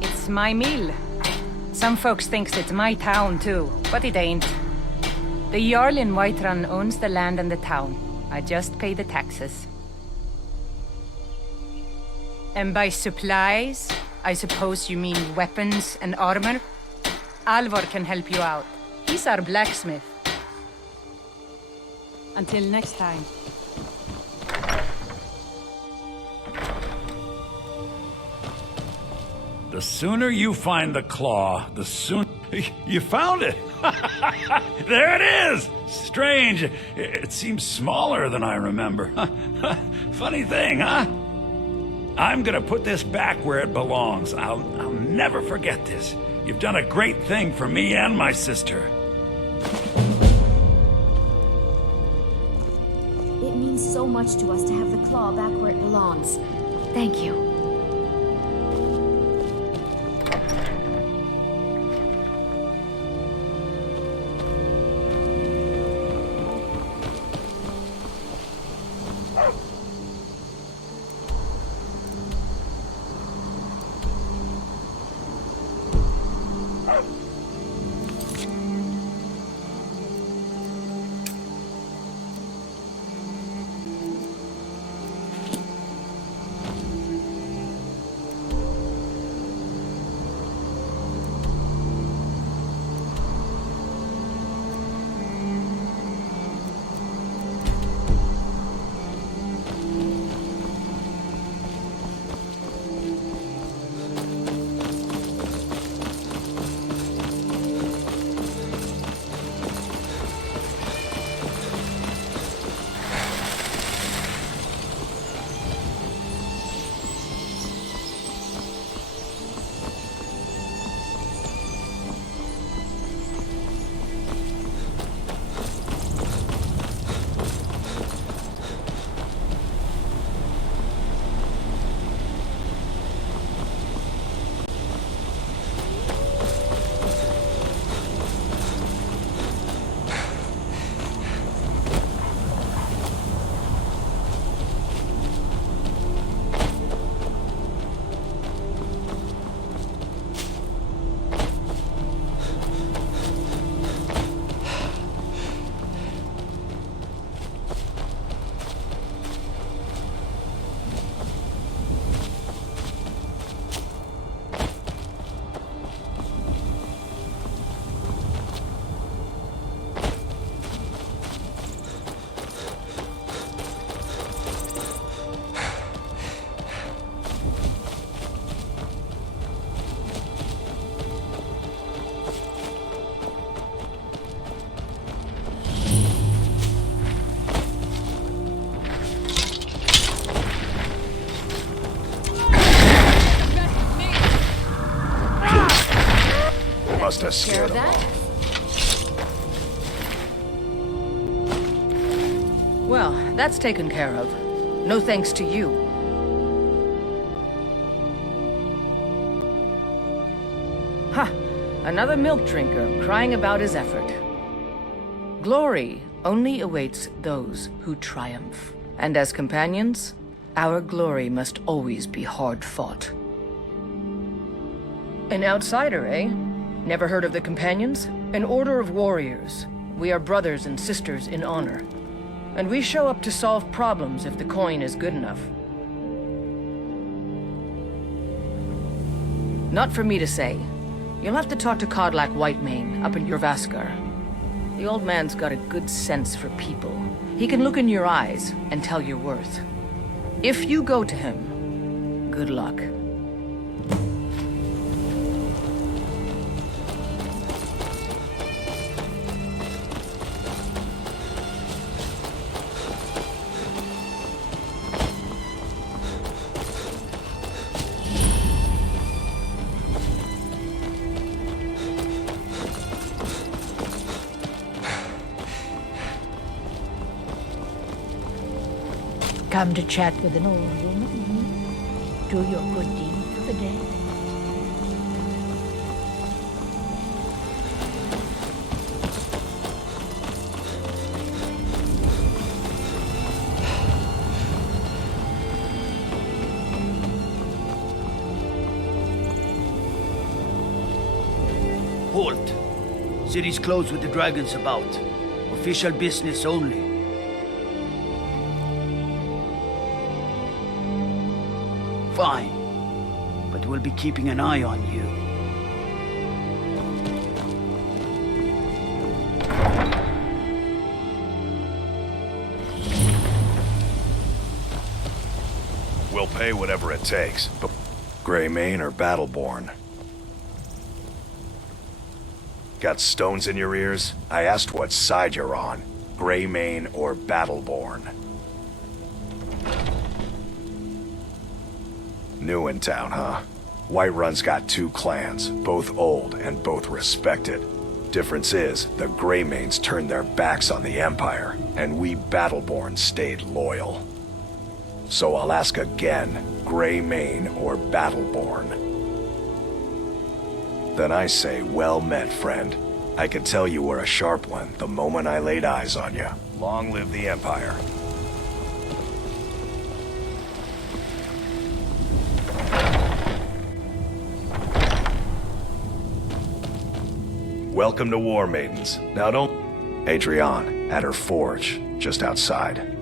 It's my mill. Some folks thinks it's my town too, but it ain't. The Jarl in Whiterun owns the land and the town. I just pay the taxes. And by supplies, I suppose you mean weapons and armor? Alvor can help you out. He's our blacksmith. Until next time. The sooner you find the claw, the sooner... You found it! There it is! Strange. It seems smaller than I remember. Funny thing, huh? I'm gonna put this back where it belongs. I'll never forget this. You've done a great thing for me and my sister. It means so much to us to have the claw back where it belongs. Thank you. Must have scared them off. Well, that's taken care of. No thanks to you. Ha! Another milk drinker crying about his effort. Glory only awaits those who triumph. And as companions, our glory must always be hard fought. An outsider, eh? Never heard of the Companions? An order of warriors. We are brothers and sisters in honor. And we show up to solve problems if the coin is good enough. Not for me to say. You'll have to talk to Codlac Whitemane up in Jorvaskar. The old man's got a good sense for people. He can look in your eyes and tell your worth. If you go to him, good luck. Come to chat with an old woman? Do your good deed for the day? Halt. City's closed with the dragons about. Official business only. Fine. But we'll be keeping an eye on you. We'll pay whatever it takes, but Greymane or Battleborn? Got stones in your ears? I asked what side you're on. Greymane or Battleborn? New in town, huh? Whiterun's got two clans, both old and both respected. Difference is, the Greymanes turned their backs on the Empire, and we Battleborn stayed loyal. So I'll ask again, Greymane or Battleborn? Then I say, well met, friend. I could tell you were a sharp one the moment I laid eyes on you. Long live the Empire. Welcome to War Maidens. Now don't... Adrienne, at her forge, just outside.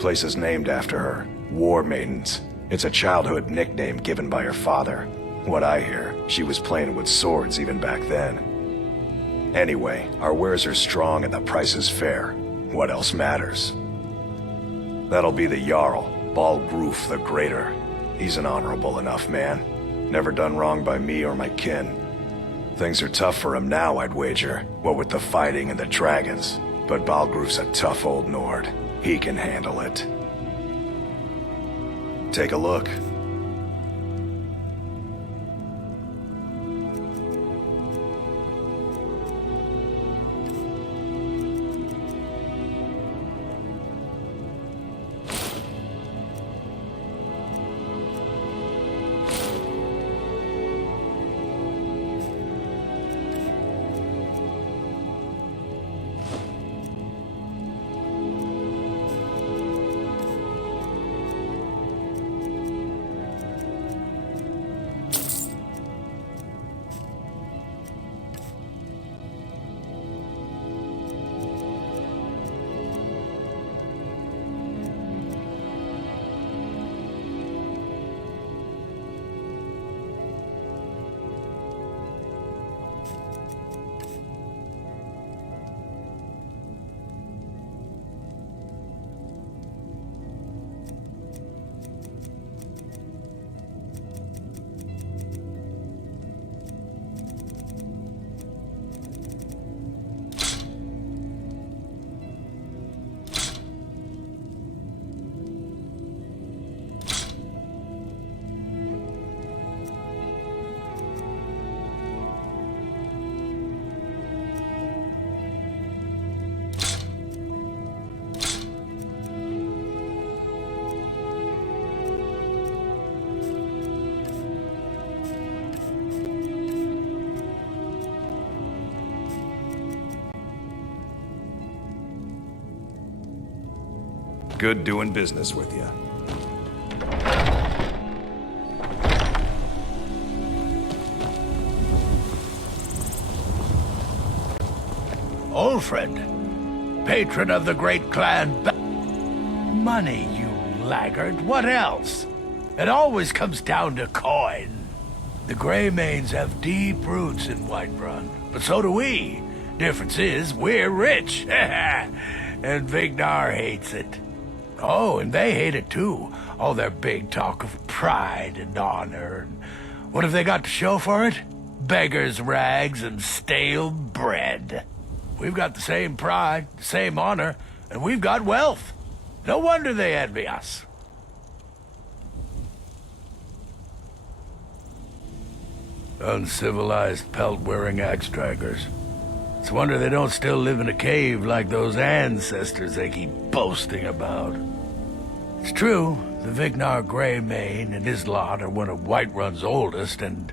Place is named after her. War Maidens. It's a childhood nickname given by her father. What I hear, she was playing with swords even back then. Anyway, our wares are strong and the price is fair. What else matters? That'll be the Jarl, Balgruf the Greater. He's an honorable enough man. Never done wrong by me or my kin. Things are tough for him now, I'd wager, what with the fighting and the dragons. But Balgruf's a tough old Nord. He can handle it. Take a look. Good doing business with you. Olfred, patron of the great clan Money, you laggard. What else? It always comes down to coin. The Greymanes have deep roots in Whiterun, but so do we. Difference is, we're rich. And Vignar hates it. Oh, and they hate it too. All their big talk of pride and honor. And what have they got to show for it? Beggars' rags and stale bread. We've got the same pride, the same honor, and we've got wealth. No wonder they envy us. Uncivilized pelt-wearing axe-draggers. It's a wonder they don't still live in a cave like those ancestors they keep boasting about. It's true, the Vignar Greymane and his lot are one of Whiterun's oldest and,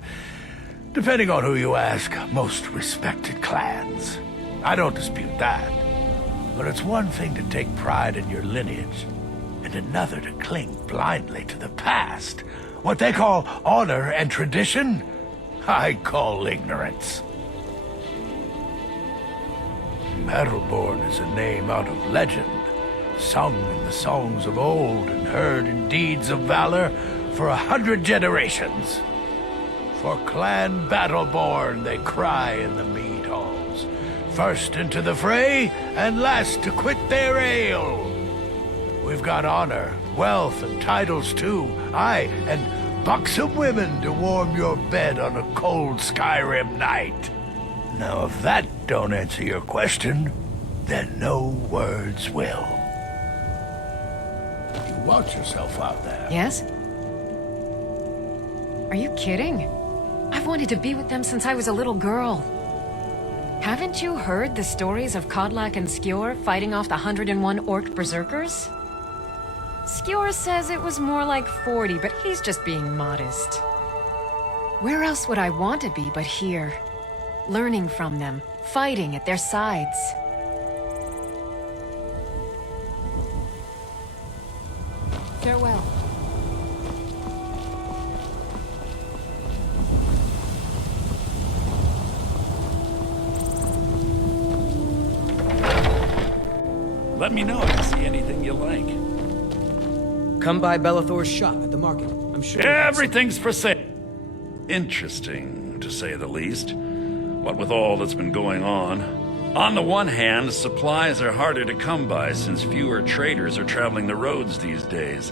depending on who you ask, most respected clans. I don't dispute that. But it's one thing to take pride in your lineage, and another to cling blindly to the past. What they call honor and tradition, I call ignorance. Battleborn is a name out of legend, sung in the songs of old and heard in deeds of valor for 100 generations. For Clan Battleborn they cry in the mead halls, first into the fray and last to quit their ale. We've got honor, wealth, and titles too, aye, and buxom women to warm your bed on a cold Skyrim night. Now, if that don't answer your question, then no words will. You watch yourself out there. Yes? Are you kidding? I've wanted to be with them since I was a little girl. Haven't you heard the stories of Kodlak and Skjor fighting off the 101 orc berserkers? Skjor says it was more like 40, but he's just being modest. Where else would I want to be but here? Learning from them, fighting at their sides. Farewell. Let me know if you see anything you like. Come by Bellathor's shop at the market. I'm sure Everything's for sale. Interesting, to say the least. What with all that's been going on. On the one hand, supplies are harder to come by since fewer traders are traveling the roads these days.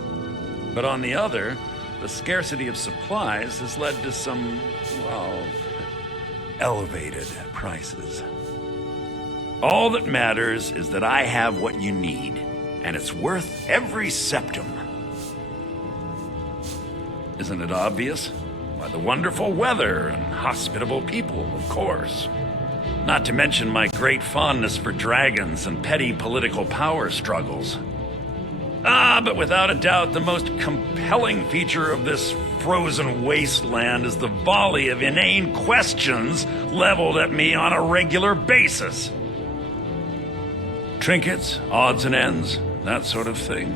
But on the other, the scarcity of supplies has led to some, well, elevated prices. All that matters is that I have what you need, and it's worth every septum. Isn't it obvious? Why, the wonderful weather and hospitable people, of course. Not to mention my great fondness for dragons and petty political power struggles. But without a doubt, the most compelling feature of this frozen wasteland is the volley of inane questions leveled at me on a regular basis. Trinkets, odds and ends, that sort of thing.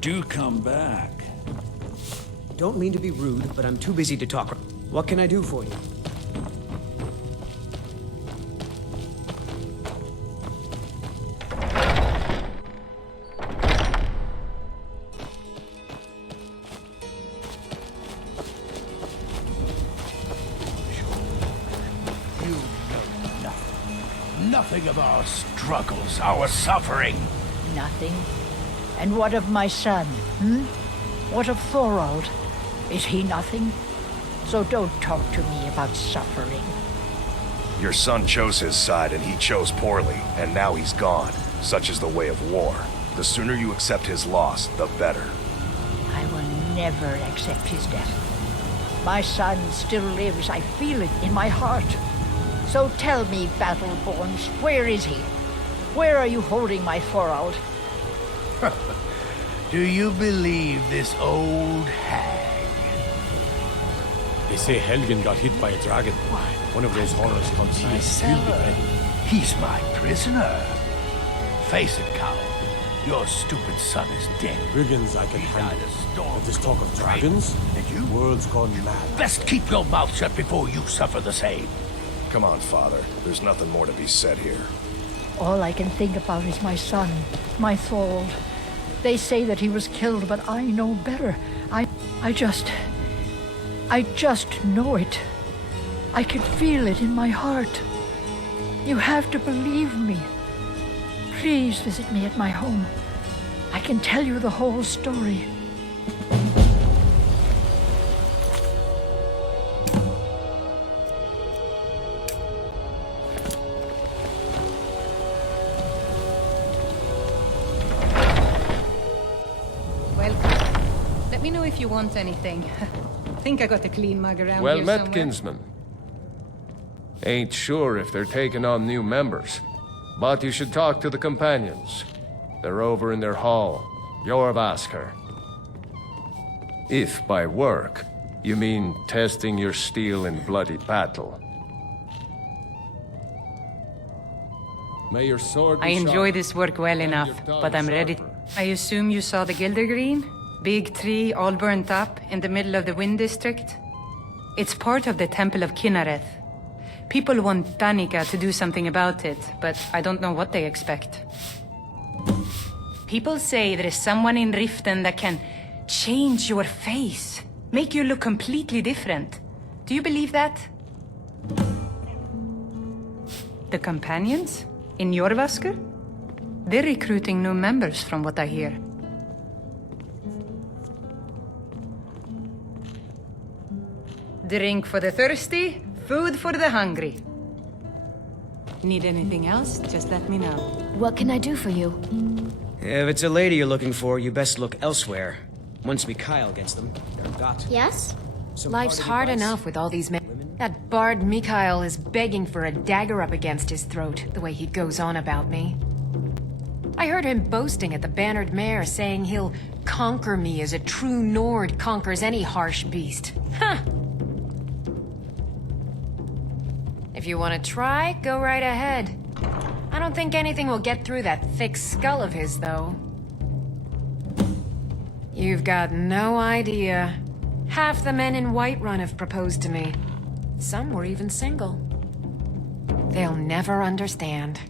Do come back. Don't mean to be rude, but I'm too busy to talk. What can I do for you? You know nothing. Nothing of our struggles, our suffering. Nothing. And what of my son, What of Thorald? Is he nothing? So don't talk to me about suffering. Your son chose his side and he chose poorly, and now he's gone. Such is the way of war. The sooner you accept his loss, the better. I will never accept his death. My son still lives. I feel it in my heart. So tell me, Battleborns, where is he? Where are you holding my Thorald? Do you believe this old hag? They say Helgen got hit by a dragon. One of those horrors called He's my prisoner. Face it, coward. Your stupid son is dead. Brigands I can handle. But this talk of dragons? World's gone mad. Best keep your mouth shut before you suffer the same. Come on, Father. There's nothing more to be said here. All I can think about is my son, my Thorald. They say that he was killed, but I know better. I just know it. I can feel it in my heart. You have to believe me. Please visit me at my home. I can tell you the whole story. Welcome. Let me know if you want anything. Think I got a clean mug around Well here met, somewhere. kinsman. Ain't sure if they're taking on new members, but you should talk to the companions. They're over in their hall. Your Vasker. If by work, you mean testing your steel in bloody battle. May your sword be I enjoy sharp. this work well enough, tongue but I'm ready. I assume you saw the Gildergreen? Big tree, all burnt up, in the middle of the Wind District? It's part of the Temple of Kinnareth. People want Danica to do something about it, but I don't know what they expect. People say there is someone in Riften that can change your face, make you look completely different. Do you believe that? The companions? In Jorvasker? They're recruiting new members from what I hear. Drink for the thirsty, food for the hungry. Need anything else? Just let me know. What can I do for you? If it's a lady you're looking for, you best look elsewhere. Once Mikhail gets them, they're got. Yes? Life's hard enough with all these men. That bard Mikhail is begging for a dagger up against his throat, the way he goes on about me. I heard him boasting at the Bannered Mare, saying he'll conquer me as a true Nord conquers any harsh beast. Huh! If you want to try, go right ahead. I don't think anything will get through that thick skull of his, though. You've got no idea. Half the men in Whiterun have proposed to me. Some were even single. They'll never understand.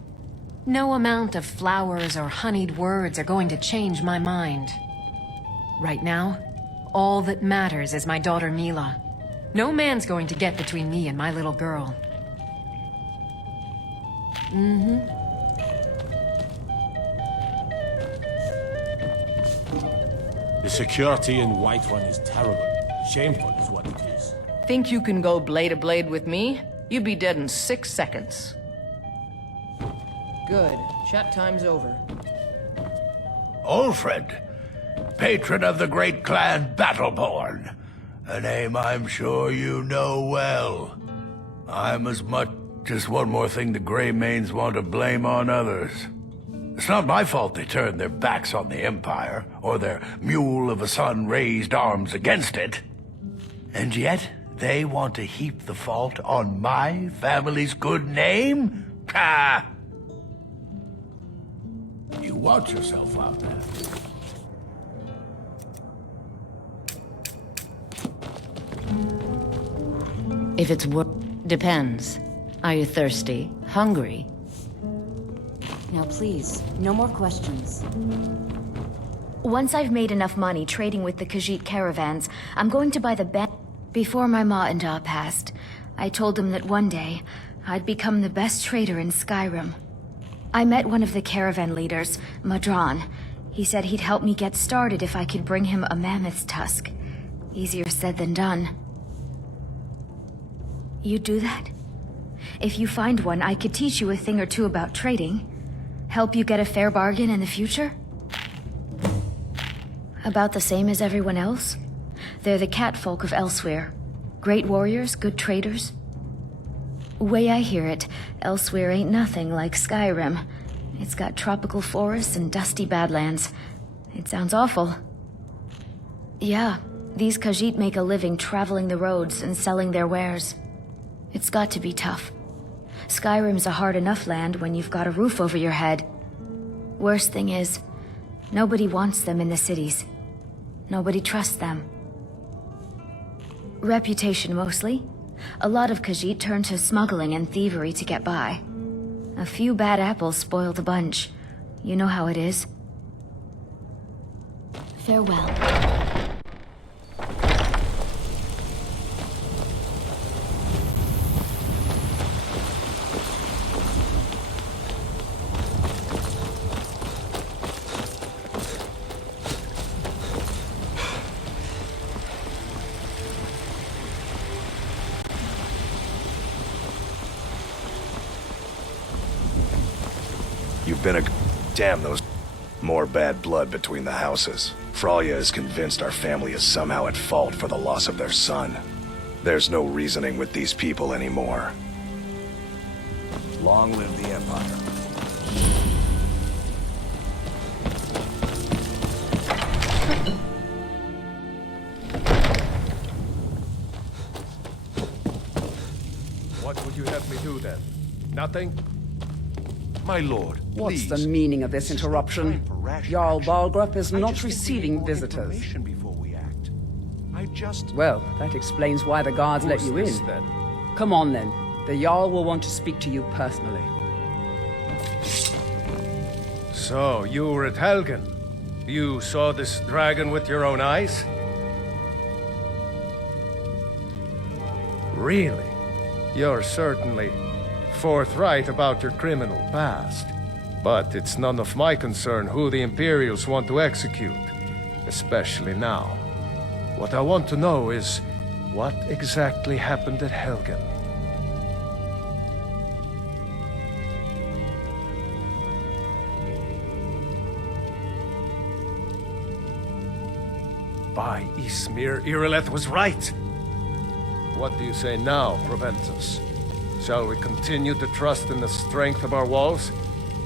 No amount of flowers or honeyed words are going to change my mind. Right now, all that matters is my daughter Mila. No man's going to get between me and my little girl. The security in Whiterun is terrible. Shameful is what it is. Think you can go blade to blade with me? You'd be dead in 6 seconds. Good. Chat time's over. Ulfred, patron of the great clan Battleborn. A name I'm sure you know well. I'm as much just one more thing the Greymanes want to blame on others. It's not my fault they turned their backs on the Empire, or their mule of a son raised arms against it. And yet, they want to heap the fault on my family's good name? Ha! You watch yourself out there. If it's work, depends. Are you thirsty? Hungry? Now please, no more questions. Once I've made enough money trading with the Khajiit caravans, I'm going to buy the best. Before my ma and Da passed, I told them that one day, I'd become the best trader in Skyrim. I met one of the caravan leaders, Madran. He said he'd help me get started if I could bring him a mammoth's tusk. Easier said than done. You'd do that? If you find one, I could teach you a thing or two about trading. Help you get a fair bargain in the future? About the same as everyone else? They're the catfolk of Elsewhere. Great warriors, good traders. Way I hear it, Elsewhere ain't nothing like Skyrim. It's got tropical forests and dusty badlands. It sounds awful. Yeah, these Khajiit make a living traveling the roads and selling their wares. It's got to be tough. Skyrim's a hard enough land when you've got a roof over your head. Worst thing is, nobody wants them in the cities. Nobody trusts them. Reputation mostly. A lot of Khajiit turn to smuggling and thievery to get by. A few bad apples spoil the bunch. You know how it is. Farewell. You've been a... Damn those... More bad blood between the houses. Fralya is convinced our family is somehow at fault for the loss of their son. There's no reasoning with these people anymore. Long live the Empire. What would you have me do then? Nothing? My lord, What's please. the meaning of this interruption? Jarl Balgrup is not receiving visitors. Before we act. I just... Well, that explains why the guards let you in. Then? Come on then. The Jarl will want to speak to you personally. So, you were at Helgen. You saw this dragon with your own eyes? Really? You're certainly forthright about your criminal past. But it's none of my concern who the Imperials want to execute, especially now. What I want to know is what exactly happened at Helgen. By Ismir, Irileth was right. What do you say now, Proventus? Shall we continue to trust in the strength of our walls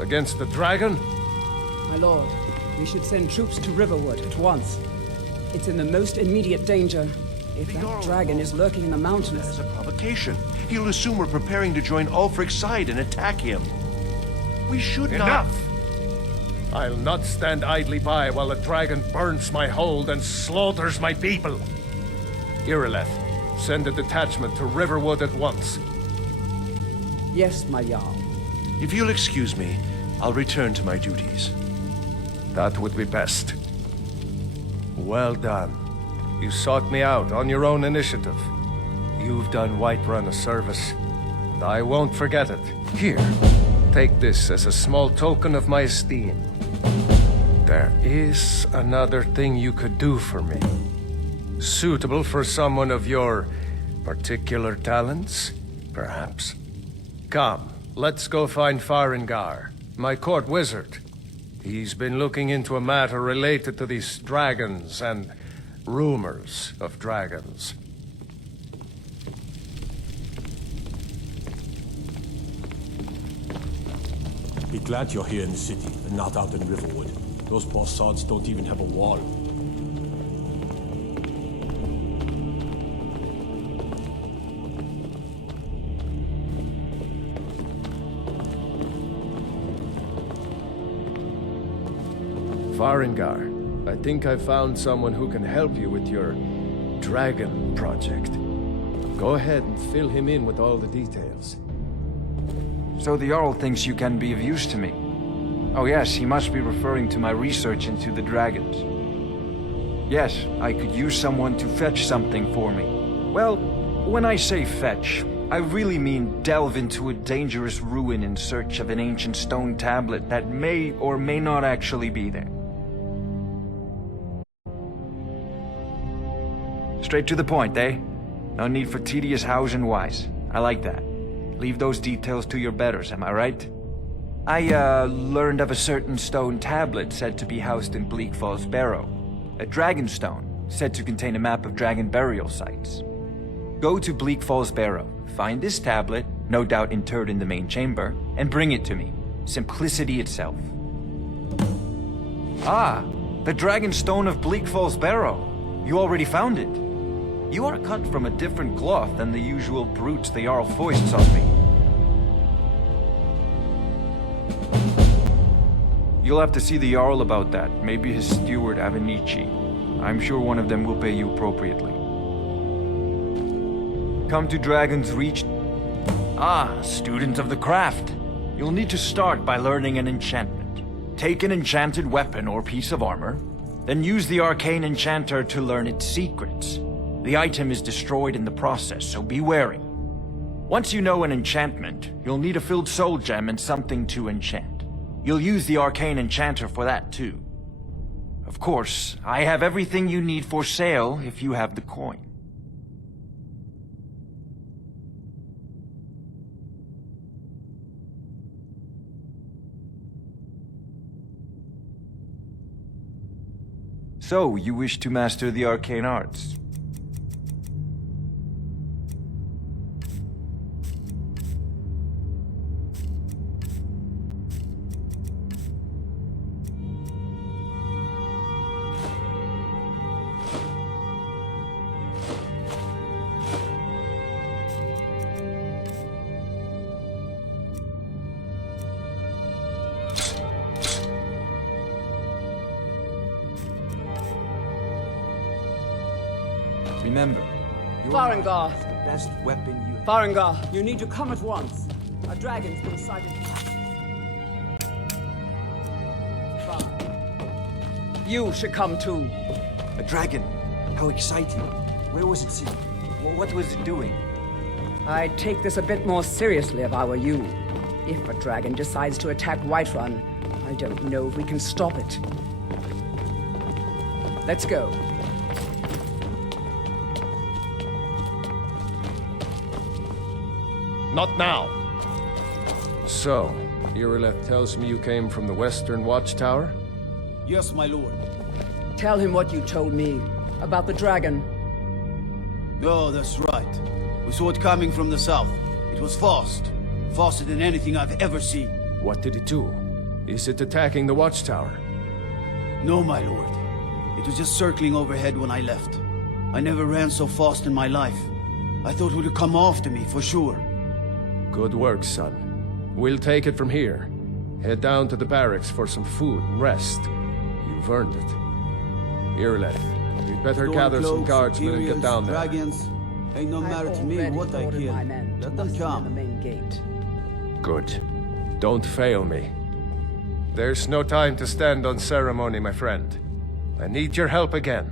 against the dragon? My lord, we should send troops to Riverwood at once. It's in the most immediate danger. If that dragon is lurking in the mountains... As a provocation. He'll assume we're preparing to join Ulfric's side and attack him. We should not... Enough! I'll not stand idly by while the dragon burns my hold and slaughters my people. Irileth, send a detachment to Riverwood at once. Yes, my Jarl. If you'll excuse me, I'll return to my duties. That would be best. Well done. You sought me out on your own initiative. You've done Whiterun a service, and I won't forget it. Here, take this as a small token of my esteem. There is another thing you could do for me. Suitable for someone of your particular talents, perhaps. Come, let's go find Farengar, my court wizard. He's been looking into a matter related to these dragons and rumors of dragons. Be glad you're here in the city and not out in Riverwood. Those poor sods don't even have a wall. Farengar, I think I found someone who can help you with your dragon project. Go ahead and fill him in with all the details. So the Jarl thinks you can be of use to me. Oh yes, he must be referring to my research into the dragons. Yes, I could use someone to fetch something for me. Well, when I say fetch, I really mean delve into a dangerous ruin in search of an ancient stone tablet that may or may not actually be there. Straight to the point, eh? No need for tedious hows and whys. I like that. Leave those details to your betters, am I right? I, learned of a certain stone tablet said to be housed in Bleak Falls Barrow. A dragon stone, said to contain a map of dragon burial sites. Go to Bleak Falls Barrow, find this tablet, no doubt interred in the main chamber, and bring it to me. Simplicity itself. Ah, the dragon stone of Bleak Falls Barrow. You already found it. You are cut from a different cloth than the usual brutes the Jarl foists on me. You'll have to see the Jarl about that, maybe his steward Avenici. I'm sure one of them will pay you appropriately. Come to Dragon's Reach. Ah, student of the craft. You'll need to start by learning an enchantment. Take an enchanted weapon or piece of armor, then use the arcane enchanter to learn its secrets. The item is destroyed in the process, so be wary. Once you know an enchantment, you'll need a filled soul gem and something to enchant. You'll use the arcane enchanter for that too. Of course, I have everything you need for sale if you have the coin. So, you wish to master the arcane arts? Remember, Farengar! the best weapon you have. Farengar, you need to come at once. A dragon's been sighted. You should come too. A dragon! How exciting! Where was it seen? What was it doing? I'd take this a bit more seriously if I were you. If a dragon decides to attack Whiterun, I don't know if we can stop it. Let's go. Not now! So, Irileth tells me you came from the Western Watchtower? Yes, my lord. Tell him what you told me about the dragon. No, that's right. We saw it coming from the south. It was fast. Faster than anything I've ever seen. What did it do? Is it attacking the Watchtower? No, my lord. It was just circling overhead when I left. I never ran so fast in my life. I thought it would come after me, for sure. Good work, son. We'll take it from here. Head down to the barracks for some food and rest. You've earned it. Irileth, you'd better gather some guardsmen and get down there. Dragons, ain't no matter to me what I kill. Let them come. The main gate. Good. Don't fail me. There's no time to stand on ceremony, my friend. I need your help again.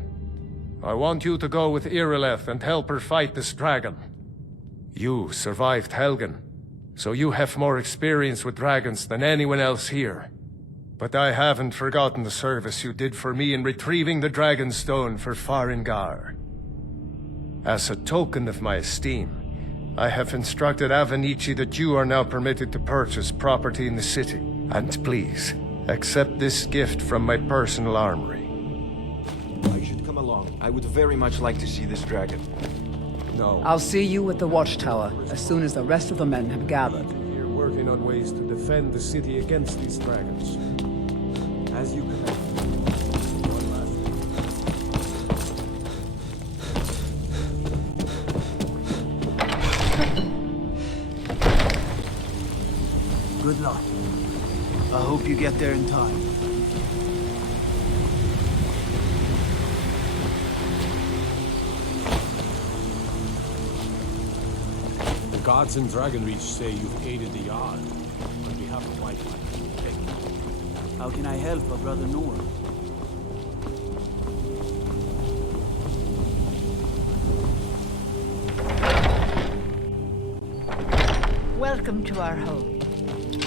I want you to go with Irileth and help her fight this dragon. You survived Helgen, so you have more experience with dragons than anyone else here. But I haven't forgotten the service you did for me in retrieving the Dragon Stone for Farengar. As a token of my esteem, I have instructed Avenici that you are now permitted to purchase property in the city. And please, accept this gift from my personal armory. I should come along. I would very much like to see this dragon. No. I'll see you at the Watchtower as soon as the rest of the men have gathered. You're working on ways to defend the city against these dragons. As you command. Good luck. I hope you get there in time. The gods in Dragonreach say you've aided the Jarl on behalf of Whiterun. How can I help a brother Nor? Welcome to our home.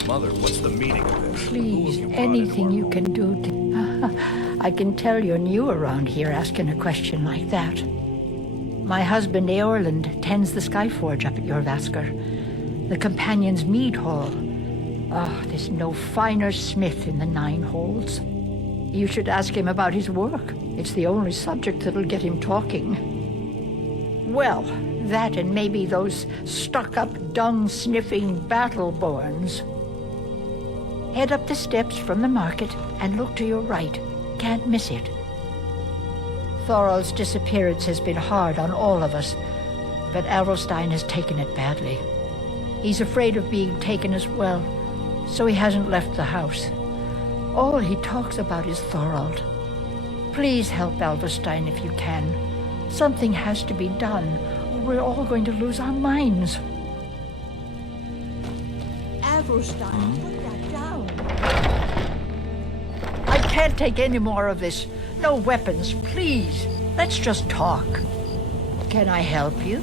Mother, what's the meaning of this? Please, anything you can do to... I can tell you're new around here asking a question like that. My husband Eorland tends the Skyforge up at Jorvaskr, the Companion's Mead Hall. Ah, there's no finer smith in the Nine Holds. You should ask him about his work. It's the only subject that'll get him talking. Well, that and maybe those stuck-up, dung-sniffing Battleborns. Head up the steps from the market and look to your right. Can't miss it. Thorald's disappearance has been hard on all of us, but Avrelstein has taken it badly. He's afraid of being taken as well, so he hasn't left the house. All he talks about is Thorald. Please help Alverstein if you can. Something has to be done, or we're all going to lose our minds. Avrelstein, put that down. I can't take any more of this. No weapons, please. Let's just talk. Can I help you?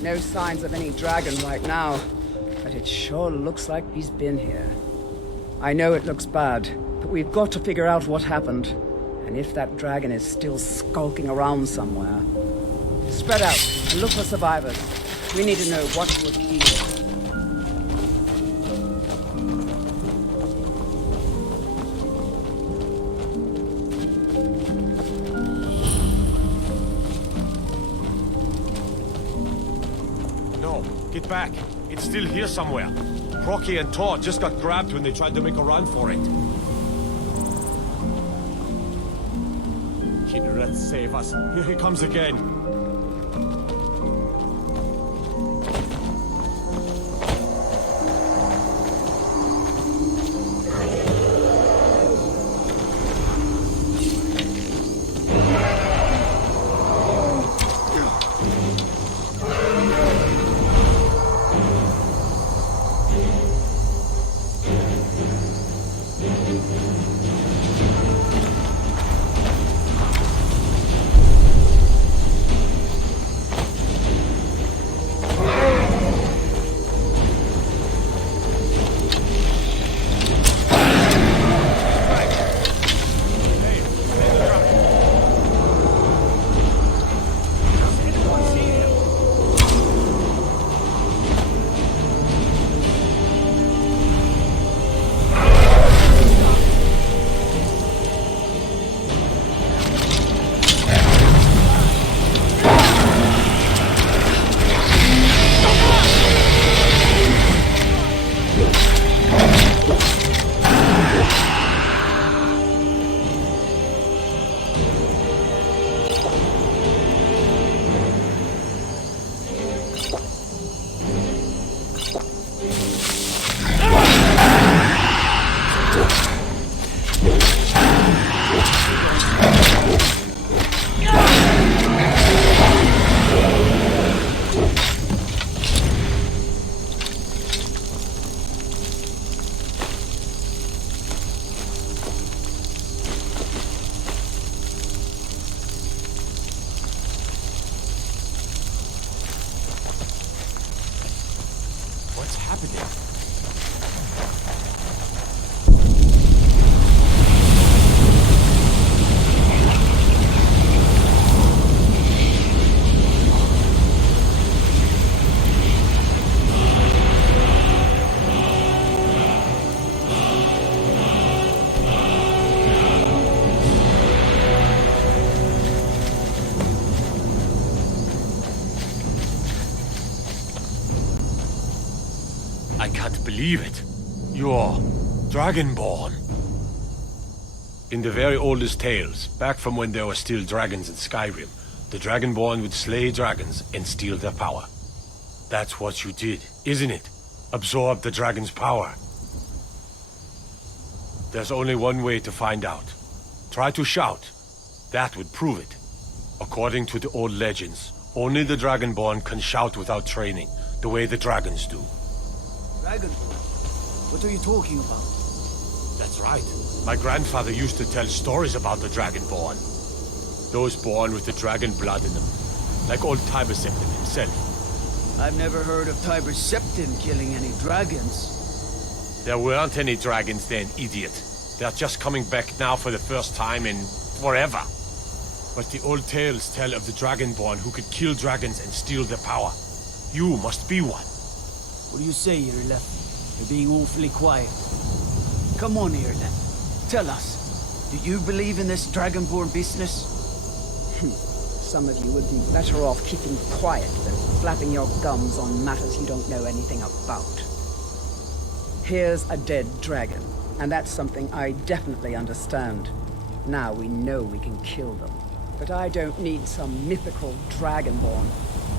No signs of any dragon right now, but it sure looks like he's been here. I know it looks bad, but we've got to figure out what happened. And if that dragon is still skulking around somewhere. Spread out and look for survivors. We need to know what would heal. No, get back. It's still here somewhere. Rocky and Todd just got grabbed when they tried to make a run for it. Kid, save us. Here he comes again. I can't believe it. You're Dragonborn. In the very oldest tales, back from when there were still dragons in Skyrim, the Dragonborn would slay dragons and steal their power. That's what you did, isn't it? Absorb the dragon's power. There's only one way to find out. Try to shout. That would prove it. According to the old legends, only the Dragonborn can shout without training, the way the dragons do. Dragonborn? What are you talking about? That's right. My grandfather used to tell stories about the Dragonborn. Those born with the dragon blood in them. Like old Tiber Septim himself. I've never heard of Tiber Septim killing any dragons. There weren't any dragons then, idiot. They're just coming back now for the first time in forever. But the old tales tell of the Dragonborn who could kill dragons and steal their power. You must be one. What do you say, Irileth? You're being awfully quiet. Come on, Irileth. Tell us. Do you believe in this Dragonborn business? Some of you would be better off keeping quiet than flapping your gums on matters you don't know anything about. Here's a dead dragon, and that's something I definitely understand. Now we know we can kill them. But I don't need some mythical Dragonborn.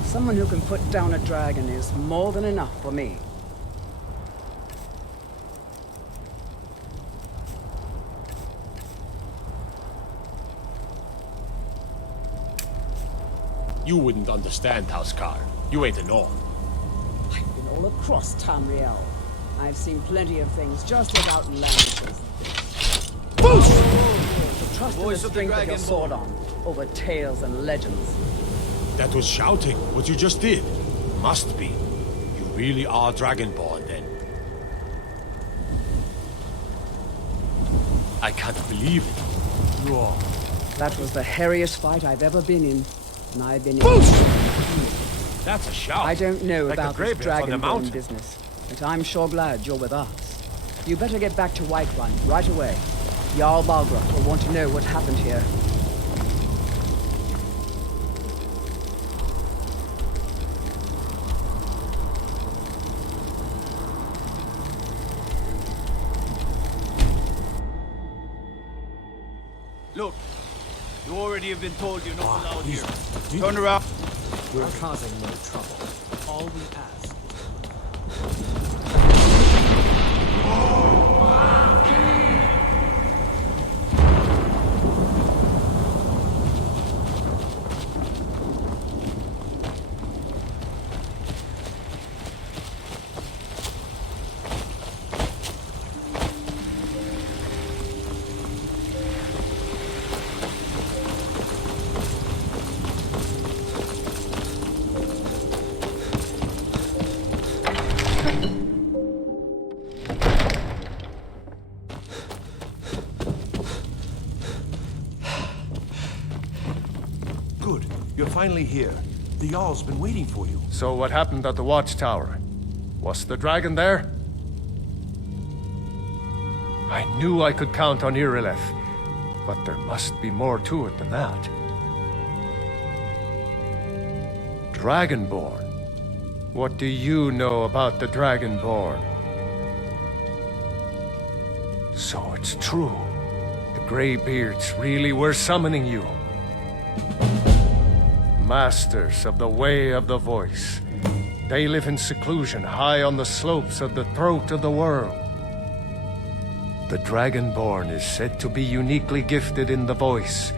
Someone who can put down a dragon is more than enough for me. You wouldn't understand, Housecar. You ain't a Norn. I've been all across Tamriel. I've seen plenty of things just as outlandish as this. Boost! Trust in the strength of your sword on, over tales and legends. That was shouting, what you just did. Must be. You really are Dragonborn, then. I can't believe it. You are. That was the hairiest fight I've ever been in. And I've been in... That's a shout. I don't know like about the this greybeards on the Dragonborn mountain. business, but I'm sure glad you're with us. You better get back to Whiterun right away. Jarl Balgruuf will want to know what happened here. Look, you already have been told you're not allowed here. Turn around. We're causing no trouble. All we ask. Good. You're finally here. The Jarl's been waiting for you. So what happened at the watchtower? Was the dragon there? I knew I could count on Irileth, but there must be more to it than that. Dragonborn? What do you know about the Dragonborn? So it's true. The Greybeards really were summoning you. Masters of the Way of the Voice. They live in seclusion high on the slopes of the throat of the world. The Dragonborn is said to be uniquely gifted in the voice,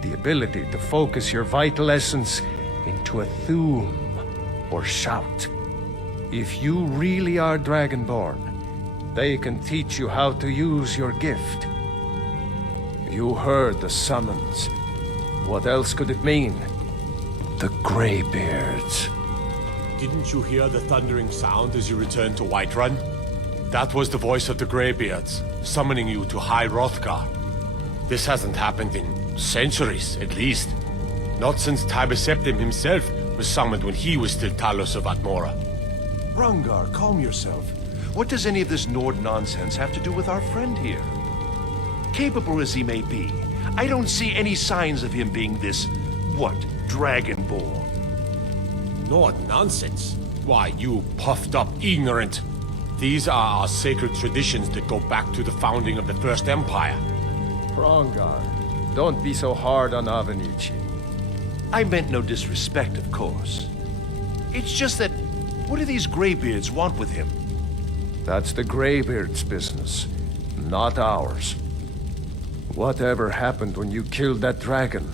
the ability to focus your vital essence into a thum, or shout. If you really are Dragonborn, they can teach you how to use your gift. You heard the summons. What else could it mean? The Greybeards. Didn't you hear the thundering sound as you returned to Whiterun? That was the voice of the Greybeards, summoning you to High Hrothgar. This hasn't happened in centuries, at least. Not since Tiber Septim himself was summoned when he was still Talos of Atmora. Hrongar, calm yourself. What does any of this Nord nonsense have to do with our friend here? Capable as he may be, I don't see any signs of him being this, what, Dragonborn. Nord nonsense? Why, you puffed up ignorant. These are our sacred traditions that go back to the founding of the First Empire. Hrongar, don't be so hard on Avenici. I meant no disrespect, of course. It's just that, what do these Greybeards want with him? That's the Greybeards' business, not ours. Whatever happened when you killed that dragon,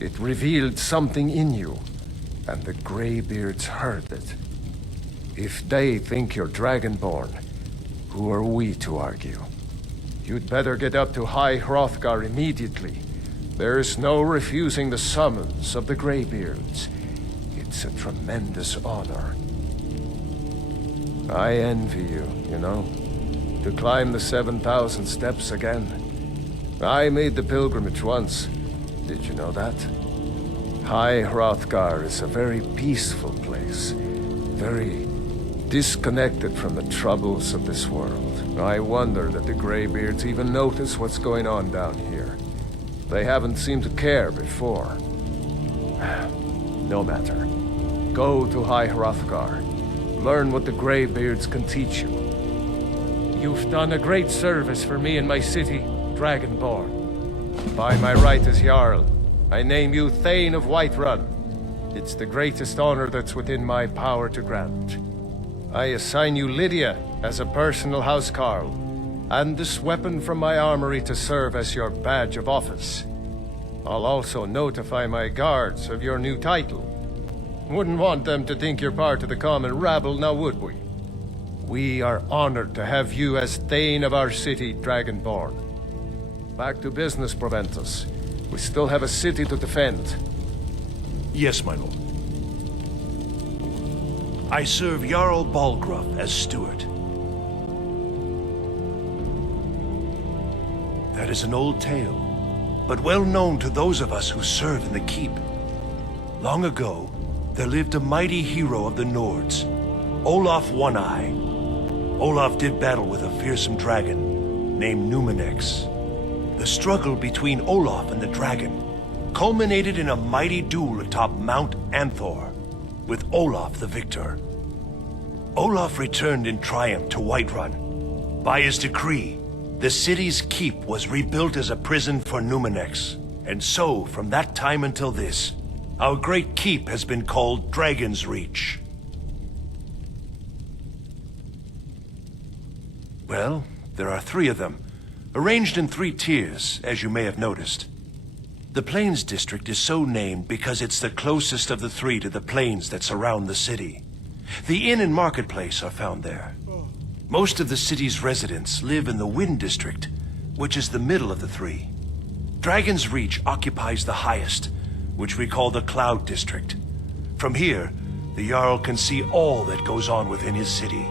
it revealed something in you, and the Greybeards heard it. If they think you're Dragonborn, who are we to argue? You'd better get up to High Hrothgar immediately. There's no refusing the summons of the Greybeards. It's a tremendous honor. I envy you, you know, to climb the 7,000 steps again. I made the pilgrimage once. Did you know that? High Hrothgar is a very peaceful place. Very disconnected from the troubles of this world. I wonder that the Greybeards even notice what's going on down here. They haven't seemed to care before. No matter. Go to High Hrothgar. Learn what the Greybeards can teach you. You've done a great service for me and my city, Dragonborn. By my right as Jarl, I name you Thane of Whiterun. It's the greatest honor that's within my power to grant. I assign you Lydia as a personal housecarl, and this weapon from my armory to serve as your badge of office. I'll also notify my guards of your new title. Wouldn't want them to think you're part of the common rabble, now would we? We are honored to have you as Thane of our city, Dragonborn. Back to business, Proventus. We still have a city to defend. Yes, my lord. I serve Jarl Balgruuf as steward. That is an old tale, but well known to those of us who serve in the keep. Long ago, there lived a mighty hero of the Nords, Olaf One-Eye. Olaf did battle with a fearsome dragon named Numenex. The struggle between Olaf and the dragon culminated in a mighty duel atop Mount Anthor, with Olaf the victor. Olaf returned in triumph to Whiterun. By his decree, the city's keep was rebuilt as a prison for Numenex. And so, from that time until this, our great keep has been called Dragon's Reach. Well, there are 3 of them, arranged in 3 tiers, as you may have noticed. The Plains District is so named because it's the closest of the 3 to the plains that surround the city. The inn and marketplace are found there. Most of the city's residents live in the Wind District, which is the middle of the 3. Dragon's Reach occupies the highest, which we call the Cloud District. From here, the Jarl can see all that goes on within his city.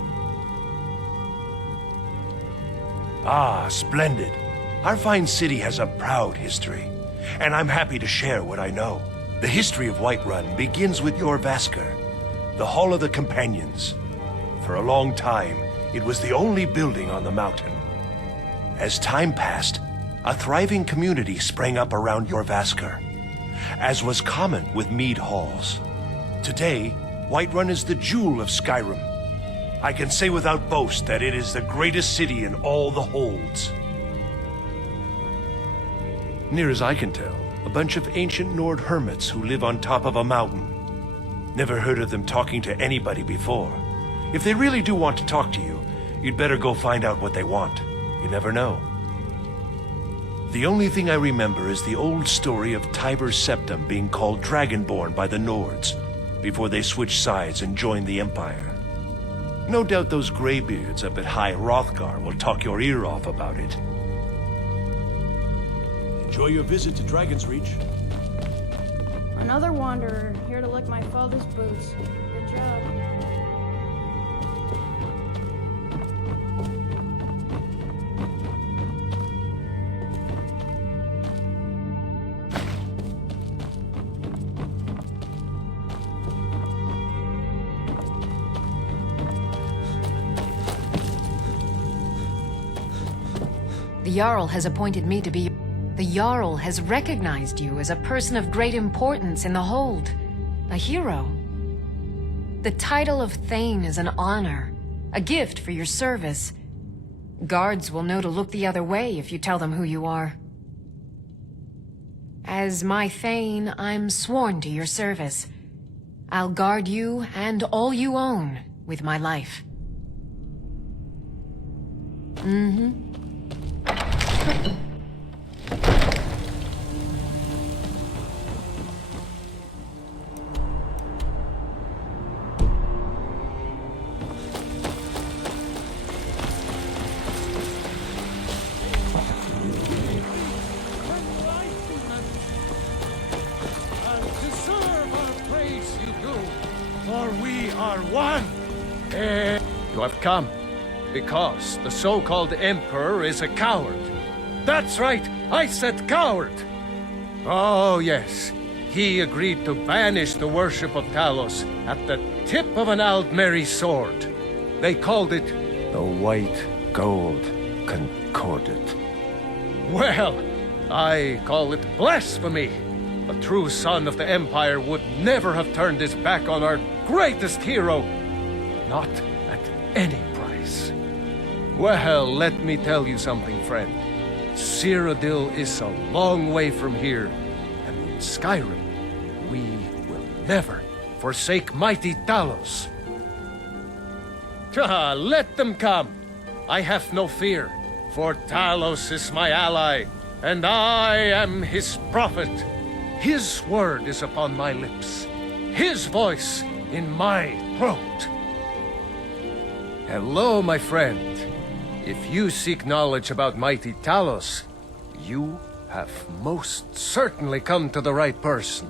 Ah, splendid. Our fine city has a proud history, and I'm happy to share what I know. The history of Whiterun begins with Jorrvaskr, the Hall of the Companions. For a long time, it was the only building on the mountain. As time passed, a thriving community sprang up around Jorrvaskr, as was common with mead halls. Today, Whiterun is the jewel of Skyrim. I can say without boast that it is the greatest city in all the holds. Near as I can tell, a bunch of ancient Nord hermits who live on top of a mountain. Never heard of them talking to anybody before. If they really do want to talk to you, you'd better go find out what they want. You never know. The only thing I remember is the old story of Tiber's Septum being called Dragonborn by the Nords, before they switched sides and joined the Empire. No doubt those graybeards up at High Hrothgar will talk your ear off about it. Enjoy your visit to Dragon's Reach. Another wanderer, here to lick my father's boots. Good job. The Jarl has appointed me to be... The Jarl has recognized you as a person of great importance in the Hold. A hero. The title of Thane is an honor. A gift for your service. Guards will know to look the other way if you tell them who you are. As my Thane, I'm sworn to your service. I'll guard you and all you own with my life. Mm-hmm. You have come because the so-called Emperor is a coward. That's right, I said coward! Oh yes, he agreed to banish the worship of Talos at the tip of an Aldmeri sword. They called it the White Gold Concordat. Well, I call it blasphemy. A true son of the Empire would never have turned his back on our greatest hero. Not at any price. Well, let me tell you something, friend. Cyrodiil is a long way from here, and in Skyrim, we will never forsake mighty Talos. Let them come. I have no fear, for Talos is my ally, and I am his prophet. His word is upon my lips, his voice in my throat. Hello, my friend. If you seek knowledge about mighty Talos, you have most certainly come to the right person.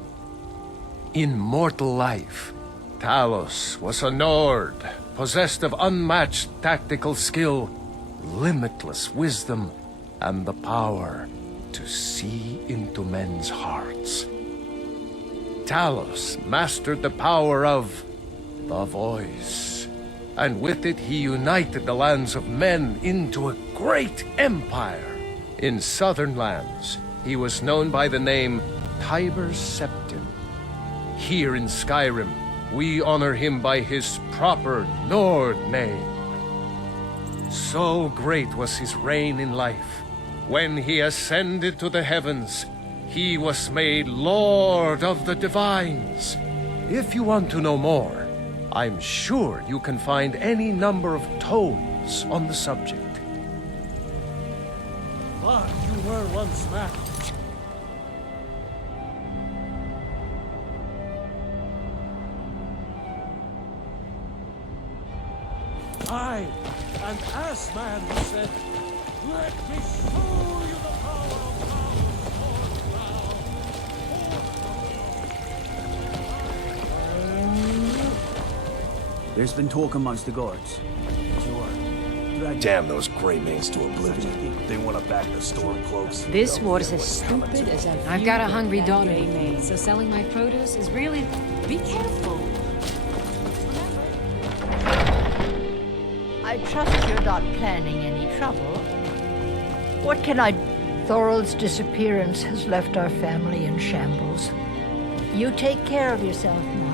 In mortal life, Talos was a Nord, possessed of unmatched tactical skill, limitless wisdom, and the power to see into men's hearts. Talos mastered the power of the voice, and with it he united the lands of men into a great empire. In southern lands, he was known by the name Tiber Septim. Here in Skyrim, we honor him by his proper Nord name. So great was his reign in life. When he ascended to the heavens, he was made Lord of the Divines. If you want to know more, I'm sure you can find any number of tomes on the subject. But you were once mad. I, and Assman said, let me show you the power of There's been talk amongst the guards. Damn those Greymanes to oblivion. They want to back the Stormcloaks. This war's as stupid as I've got a hungry daughter to feed, so selling my produce is really... Be careful. I trust you're not planning any trouble. What can I... Thorald's disappearance has left our family in shambles. You take care of yourself now.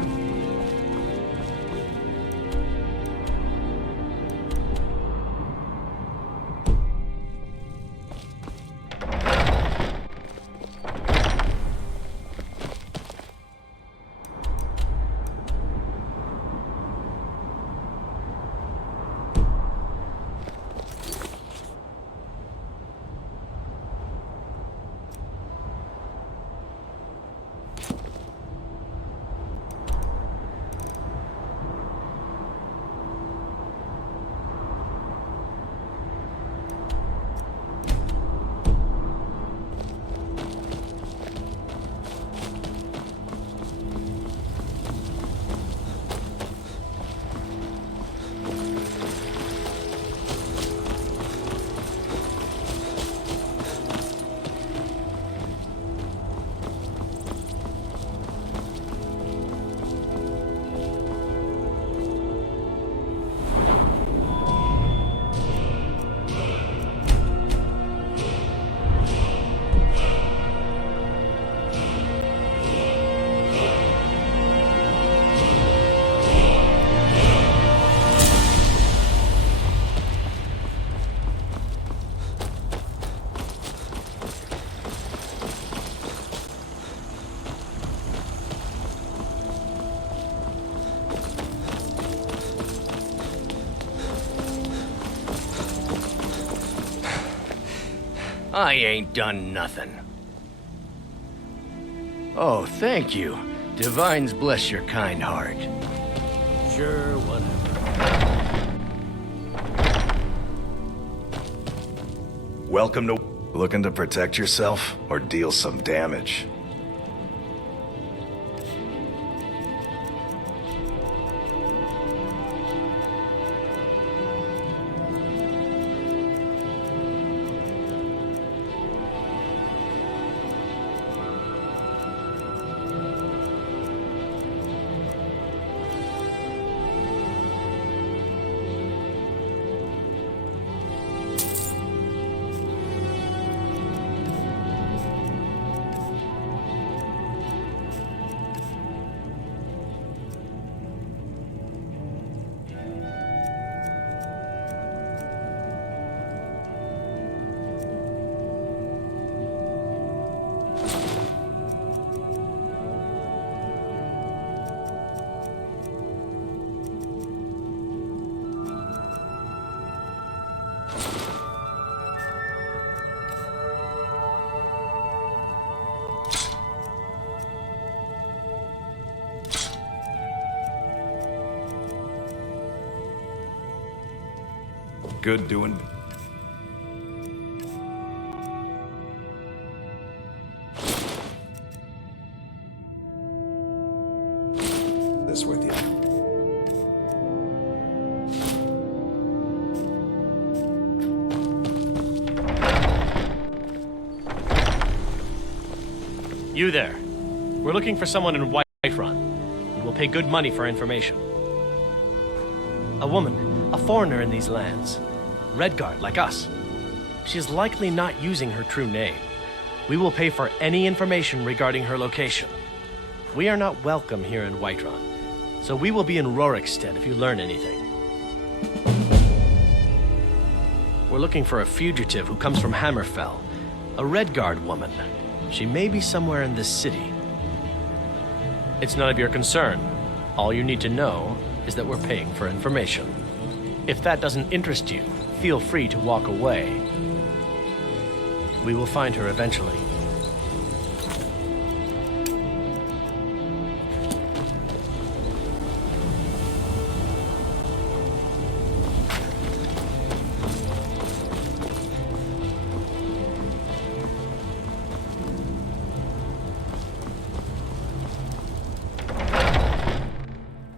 I ain't done nothing. Oh, thank you. Divines bless your kind heart. Sure, whatever. Welcome to... Looking to protect yourself or deal some damage? Good doing. this with you. You there. We're looking for someone in Whiterun. We will pay good money for information. A woman, a foreigner in these lands. Redguard, like us. She is likely not using her true name. We will pay for any information regarding her location. We are not welcome here in Whiterun, so we will be in Rorikstead if you learn anything. We're looking for a fugitive who comes from Hammerfell, a Redguard woman. She may be somewhere in this city. It's none of your concern. All you need to know is that we're paying for information. If that doesn't interest you, feel free to walk away. We will find her eventually.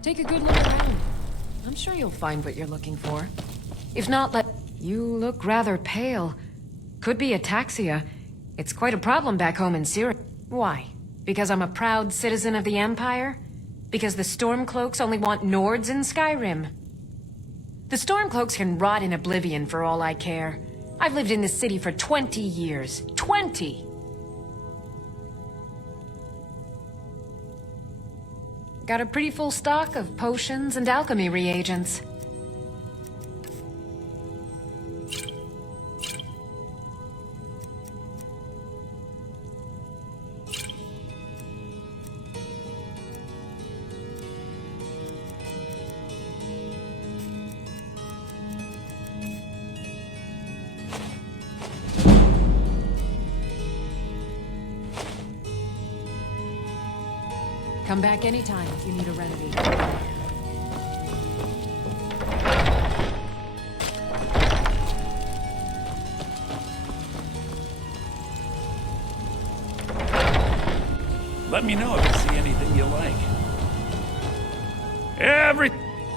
Take a good look around. I'm sure you'll find what you're looking for. If not, you look rather pale. Could be ataxia. It's quite a problem back home in Syria. Why? Because I'm a proud citizen of the Empire? Because the Stormcloaks only want Nords in Skyrim? The Stormcloaks can rot in oblivion for all I care. I've lived in this city for 20 years. 20! Got a pretty full stock of potions and alchemy reagents. Come back anytime if you need a remedy. Let me know if you see anything you like.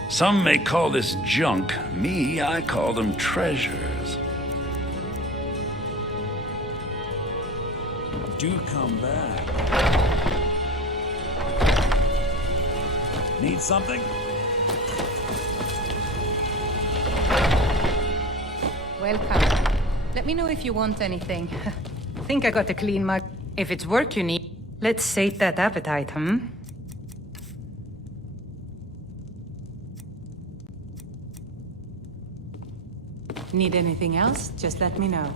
Some may call this junk. Me, I call them treasures. Do come back. Need something? Welcome. Let me know if you want anything. Think I got to clean my... If it's work you need, let's sate that appetite, Need anything else? Just let me know.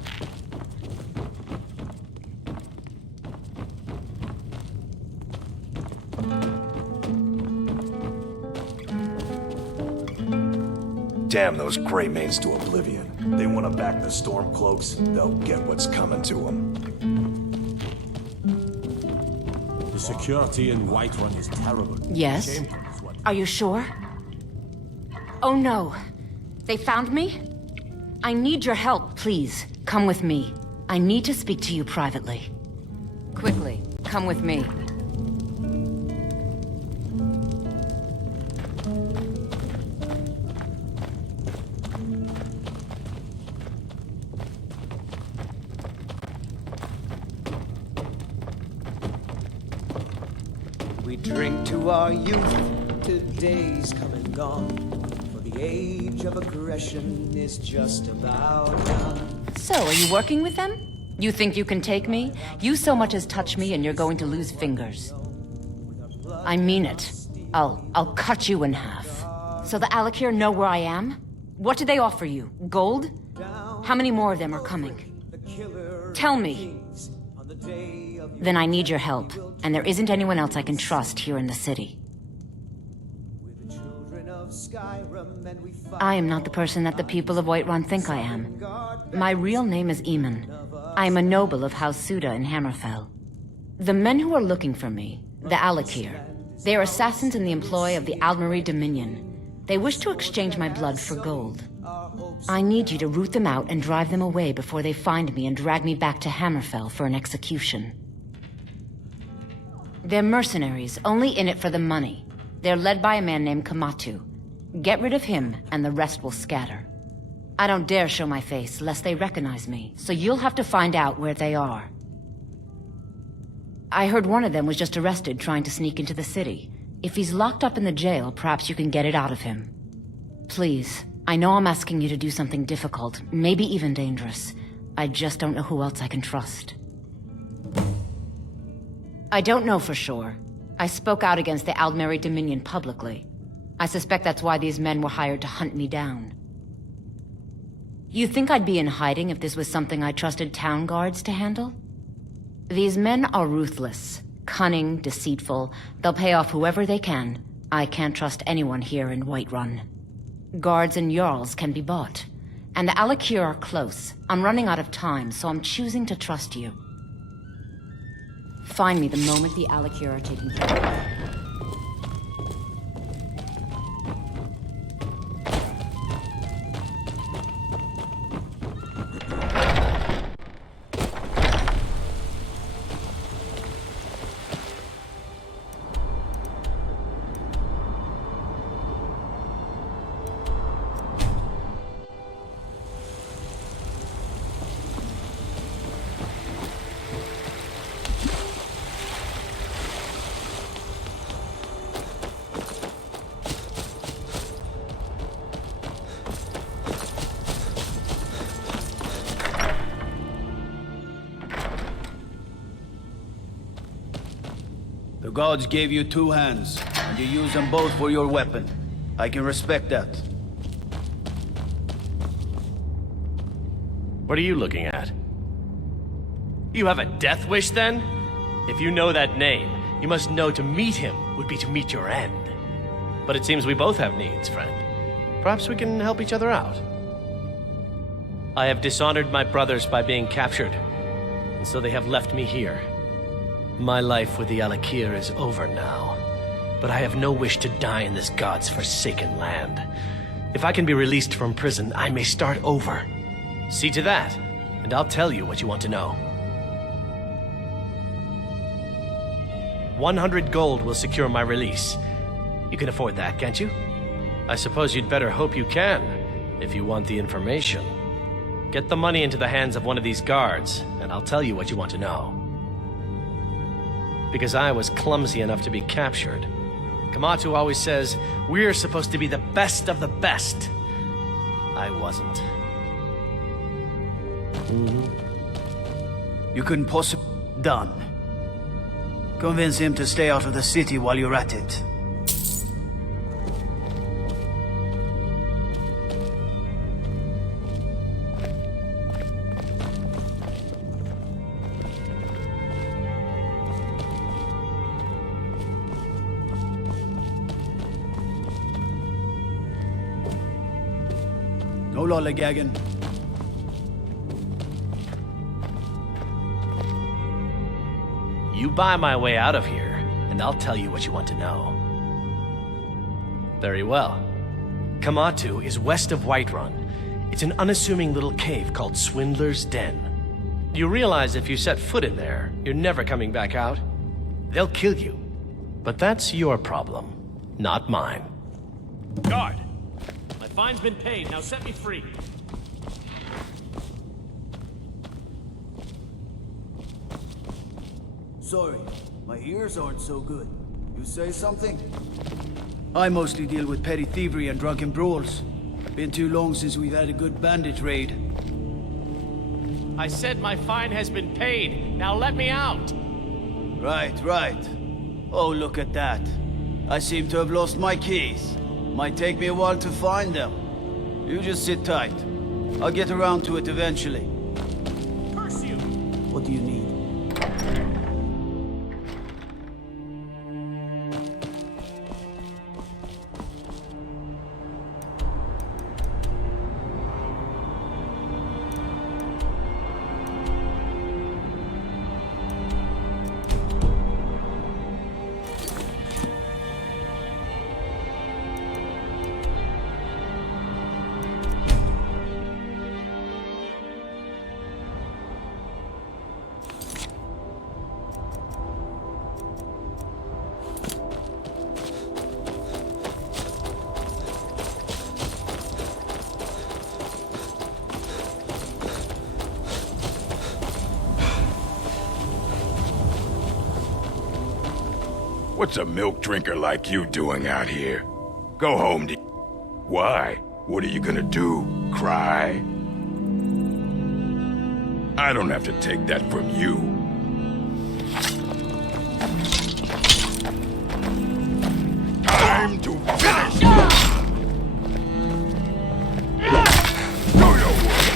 Damn those Greymanes to oblivion. They want to back the Stormcloaks, they'll get what's coming to them. The security in Whiterun is terrible. Yes? Shameful is what... Are you sure? Oh no. They found me? I need your help, please. Come with me. I need to speak to you privately. Quickly, come with me. We drink to our youth, to days come and gone. For the age of aggression is just about done. So, are you working with them? You think you can take me? You so much as touch me and you're going to lose fingers. I mean it. I'll cut you in half. So the Alakir know where I am? What did they offer you? Gold? How many more of them are coming? Tell me. Then I need your help, and there isn't anyone else I can trust here in the city. I am not the person that the people of Whiterun think I am. My real name is Eamon. I am a noble of House Suda in Hammerfell. The men who are looking for me, the Alakir, they are assassins in the employ of the Almeri Dominion. They wish to exchange my blood for gold. I need you to root them out and drive them away before they find me and drag me back to Hammerfell for an execution. They're mercenaries, only in it for the money. They're led by a man named Kamatu. Get rid of him, and the rest will scatter. I don't dare show my face, lest they recognize me, so you'll have to find out where they are. I heard one of them was just arrested trying to sneak into the city. If he's locked up in the jail, perhaps you can get it out of him. Please, I know I'm asking you to do something difficult, maybe even dangerous. I just don't know who else I can trust. I don't know for sure. I spoke out against the Aldmeri Dominion publicly. I suspect that's why these men were hired to hunt me down. You think I'd be in hiding if this was something I trusted town guards to handle? These men are ruthless, cunning, deceitful. They'll pay off whoever they can. I can't trust anyone here in Whiterun. Guards and Jarls can be bought. And the Alakir are close. I'm running out of time, so I'm choosing to trust you. Find me the moment the Alakir are taken care of. The gods gave you two hands, and you use them both for your weapon. I can respect that. What are you looking at? You have a death wish, then? If you know that name, you must know to meet him would be to meet your end. But it seems we both have needs, friend. Perhaps we can help each other out. I have dishonored my brothers by being captured, and so they have left me here. My life with the Alakir is over now, but I have no wish to die in this god's forsaken land. If I can be released from prison, I may start over. See to that, and I'll tell you what you want to know. 100 gold will secure my release. You can afford that, can't you? I suppose you'd better hope you can, if you want the information. Get the money into the hands of one of these guards, and I'll tell you what you want to know. Because I was clumsy enough to be captured. Kamatu always says, we're supposed to be the best of the best. I wasn't. You couldn't possibly... Done. Convince him to stay out of the city while you're at it. No lollygagging. You buy my way out of here, and I'll tell you what you want to know. Very well. Kamatu is west of Whiterun. It's an unassuming little cave called Swindler's Den. You realize if you set foot in there, you're never coming back out? They'll kill you. But that's your problem, not mine. Guard! My fine's been paid, now set me free. Sorry, my ears aren't so good. You say something? I mostly deal with petty thievery and drunken brawls. Been too long since we've had a good bandit raid. I said my fine has been paid. Now let me out! Right. Oh, look at that. I seem to have lost my keys. Might take me a while to find them. You just sit tight. I'll get around to it eventually. Curse you! What do you need? What's a milk drinker like you doing out here? Go home to... Why? What are you gonna do? Cry? I don't have to take that from you. Time to finish! Do your work!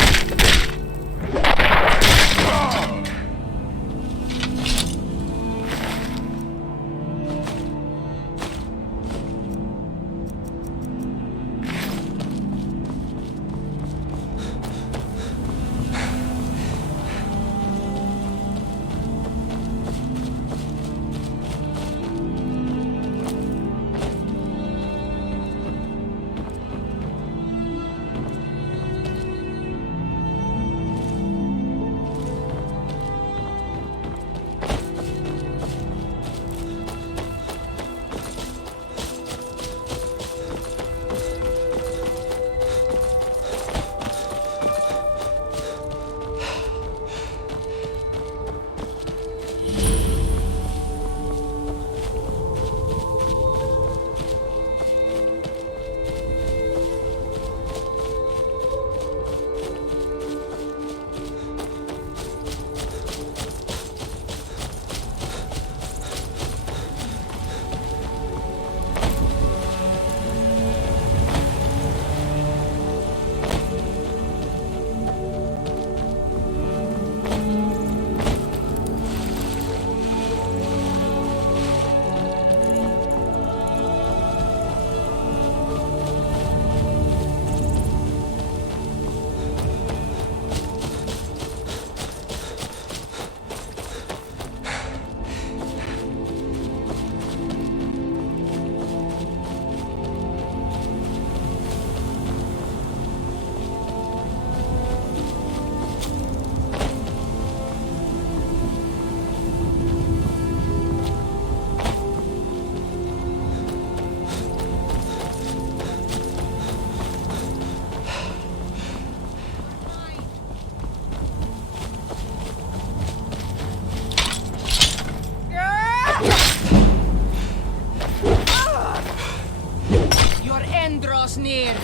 near.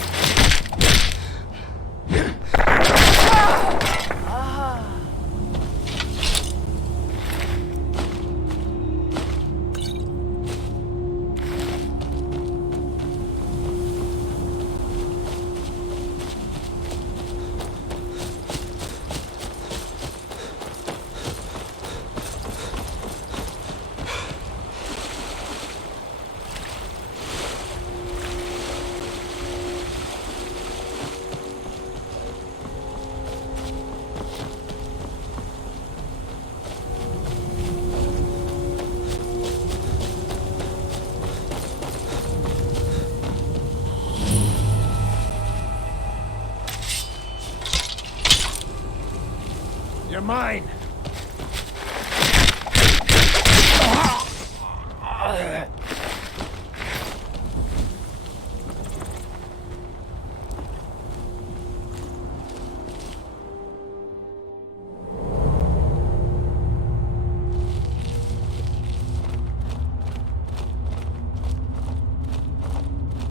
You're mine.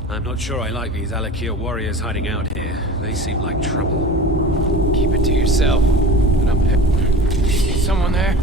I'm not sure I like these Alakir warriors hiding out here. They seem like trouble. Keep it to yourself. And I'm... See someone there?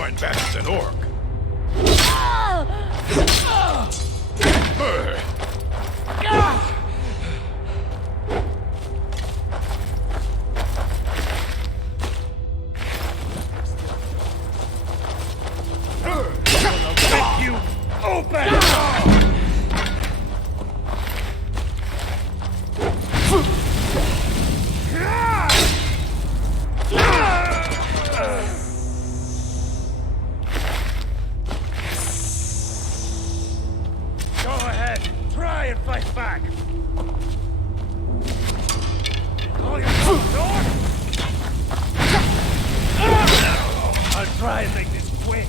Point back as an orc. Make you open! Go ahead. Try and fight back. Call yourself an orc? I'll try and make this quick.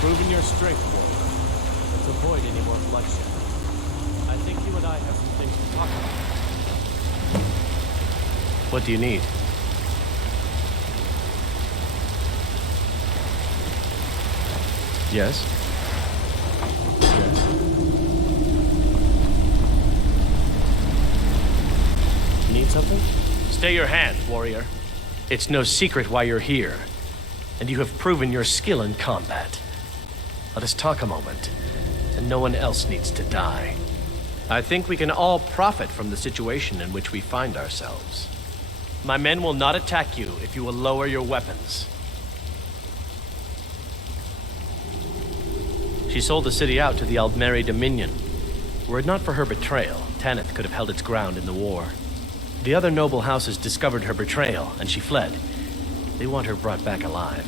Proven your strength, warrior. Let's avoid any more bloodshed. I think you and I have some things to talk about. What do you need? Yes? Need something? Stay your hand, warrior. It's no secret why you're here, and you have proven your skill in combat. Let us talk a moment, and no one else needs to die. I think we can all profit from the situation in which we find ourselves. My men will not attack you if you will lower your weapons. She sold the city out to the Aldmeri Dominion. Were it not for her betrayal, Tanith could have held its ground in the war. The other noble houses discovered her betrayal, and she fled. They want her brought back alive.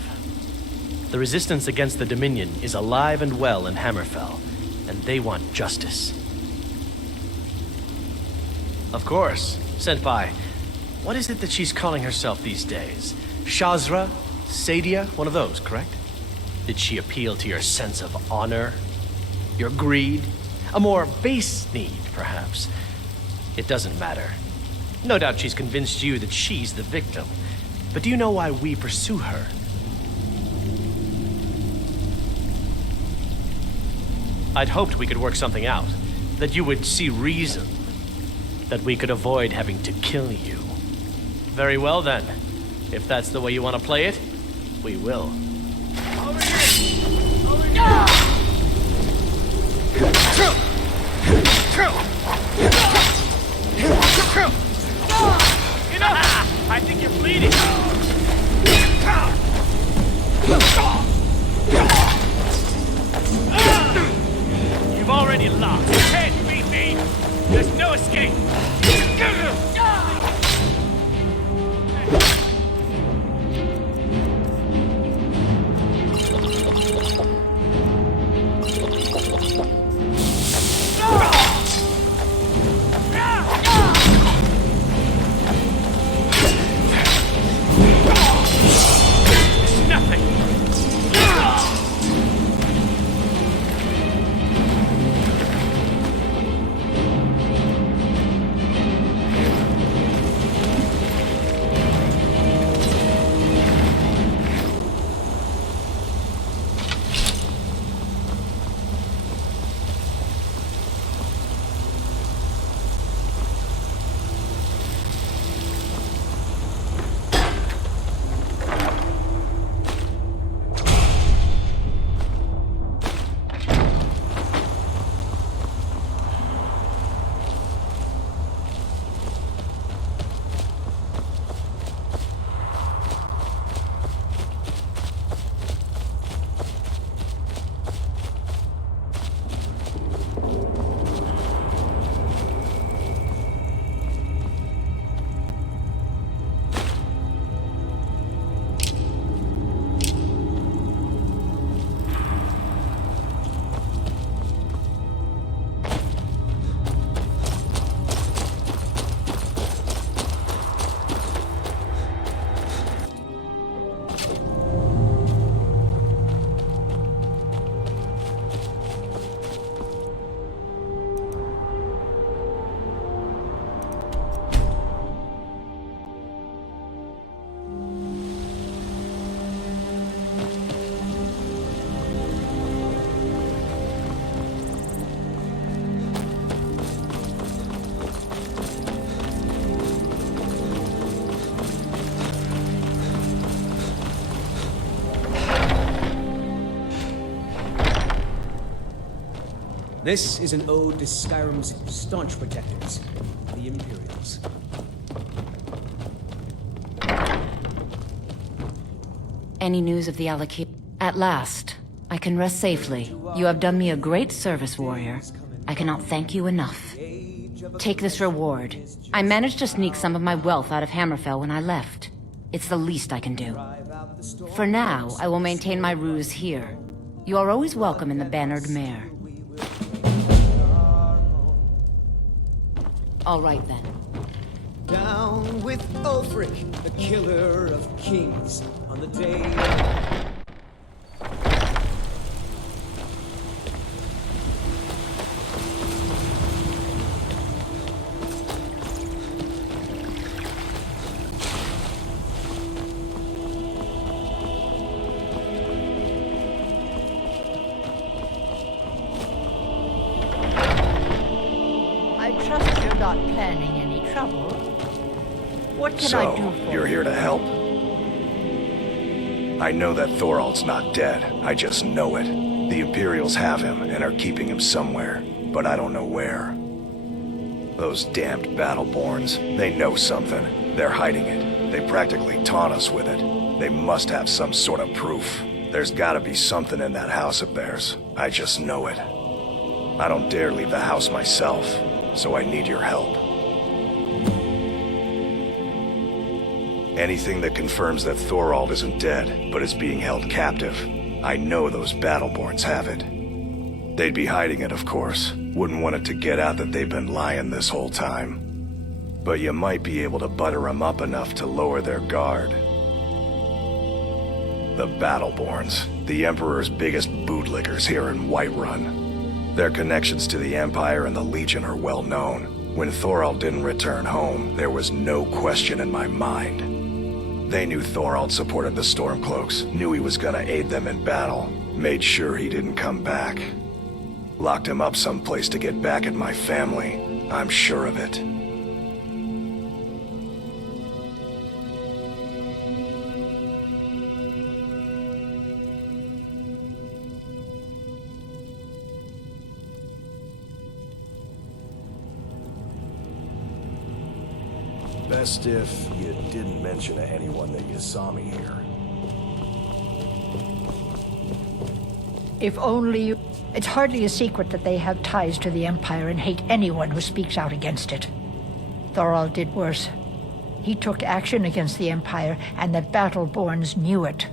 The resistance against the Dominion is alive and well in Hammerfell, and they want justice. Of course, Senpai. What is it that she's calling herself these days? Shazra? Sadia? One of those, correct? Did she appeal to your sense of honor? Your greed? A more base need, perhaps? It doesn't matter. No doubt she's convinced you that she's the victim. But do you know why we pursue her? I'd hoped we could work something out. That you would see reason. That we could avoid having to kill you. Very well then. If that's the way you want to play it, we will. Over here! Over here! Enough! I think you're bleeding. You've already lost. You can't beat me. There's no escape. This is an ode to Skyrim's staunch protectors, the Imperials. Any news of the Alakir? At last, I can rest safely. You have done me a great service, warrior. I cannot thank you enough. Take this reward. I managed to sneak some of my wealth out of Hammerfell when I left. It's the least I can do. For now, I will maintain my ruse here. You are always welcome in the Bannered Mare. All right then. Down with Ulfric, the killer of kings, on the day... I trust you're not planning any trouble. What can I do for you're you? here to help? I know that Thorald's not dead. I just know it. The Imperials have him and are keeping him somewhere, but I don't know where. Those damned Battleborns, they know something. They're hiding it. They practically taunt us with it. They must have some sort of proof. There's gotta be something in that house of theirs. I just know it. I don't dare leave the house myself, so I need your help. Anything that confirms that Thorald isn't dead, but is being held captive. I know those Battleborns have it. They'd be hiding it, of course. Wouldn't want it to get out that they've been lying this whole time. But you might be able to butter them up enough to lower their guard. The Battleborns, the Emperor's biggest bootlickers here in Whiterun. Their connections to the Empire and the Legion are well known. When Thorald didn't return home, there was no question in my mind. They knew Thorald supported the Stormcloaks, knew he was gonna aid them in battle, made sure he didn't come back. Locked him up someplace to get back at my family. I'm sure of it. Best if you didn't mention to anyone that you saw me here. If only you... It's hardly a secret that they have ties to the Empire and hate anyone who speaks out against it. Thorald did worse. He took action against the Empire, and the Battleborns knew it.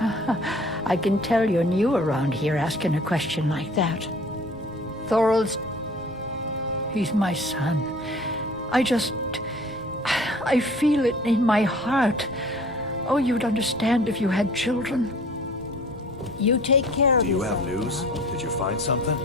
I can tell you're new around here asking a question like that. Thorald's... He's my son. I feel it in my heart. Oh, you'd understand if you had children. You take care of Do you yourself. have news? Did you find something?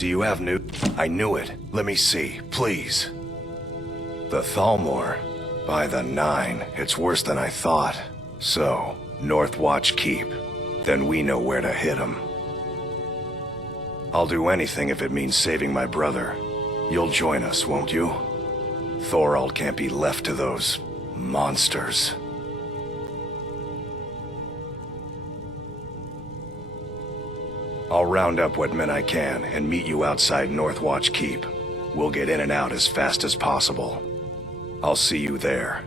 Do you have new? I knew it. Let me see, please. The Thalmor. By the 9, it's worse than I thought. So, Northwatch Keep. Then we know where to hit him. I'll do anything if it means saving my brother. You'll join us, won't you? Thorald can't be left to those monsters. I'll round up what men I can and meet you outside Northwatch Keep. We'll get in and out as fast as possible. I'll see you there.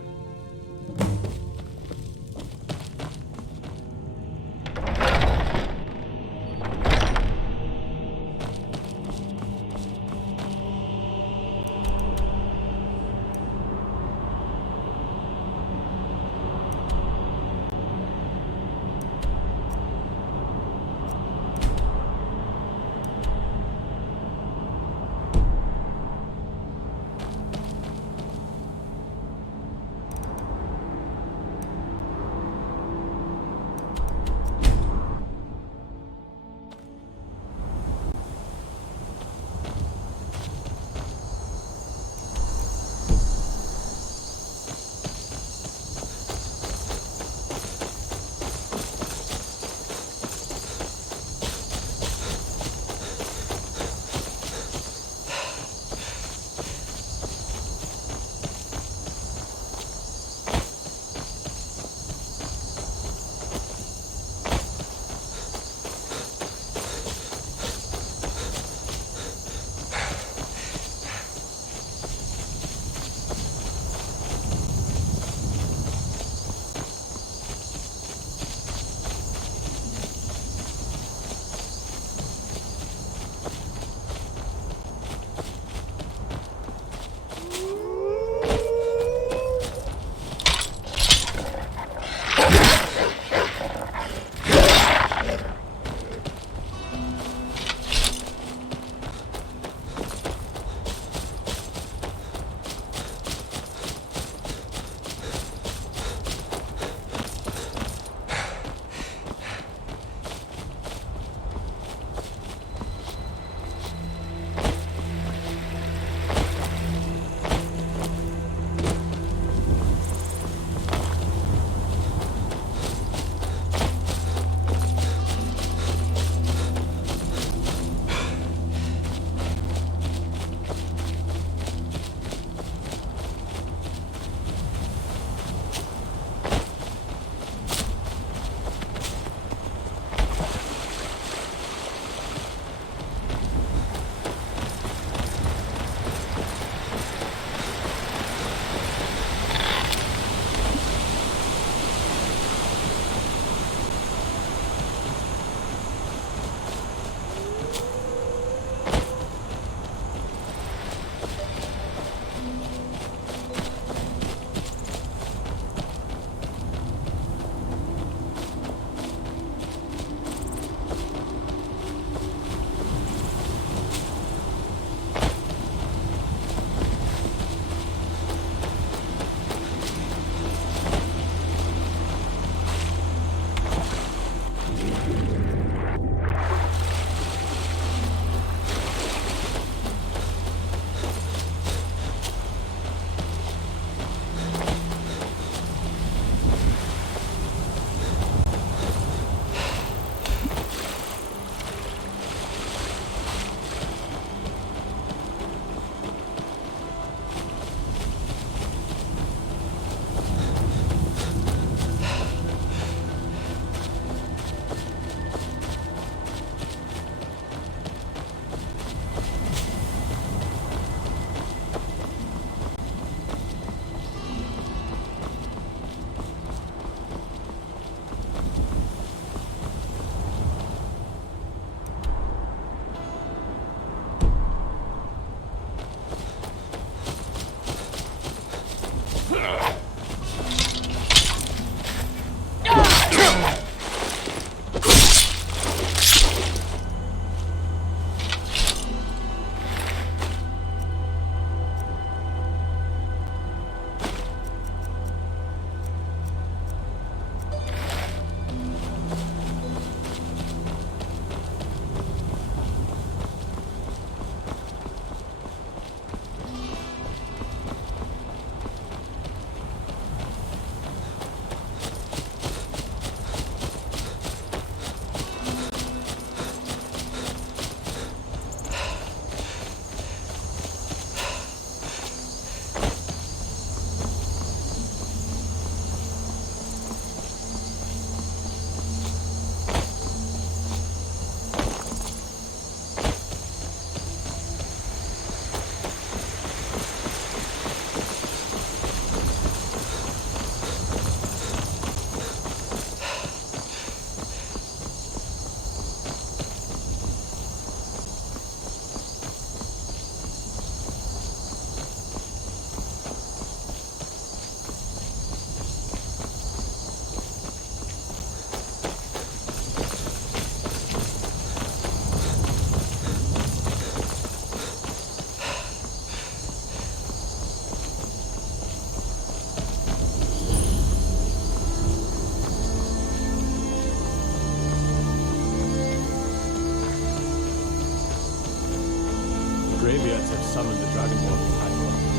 Arabians have summoned the Dragonborn from Hydra.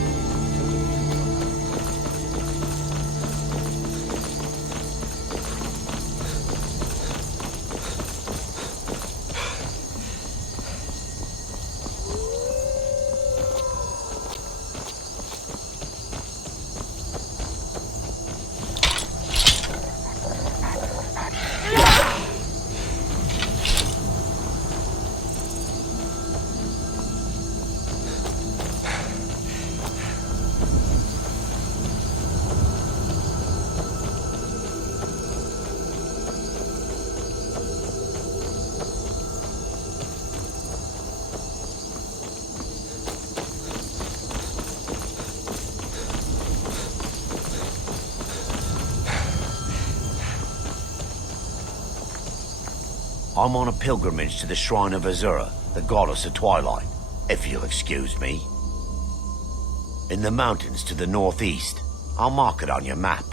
I'm on a pilgrimage to the shrine of Azura, the goddess of twilight, if you'll excuse me. In the mountains to the northeast. I'll mark it on your map.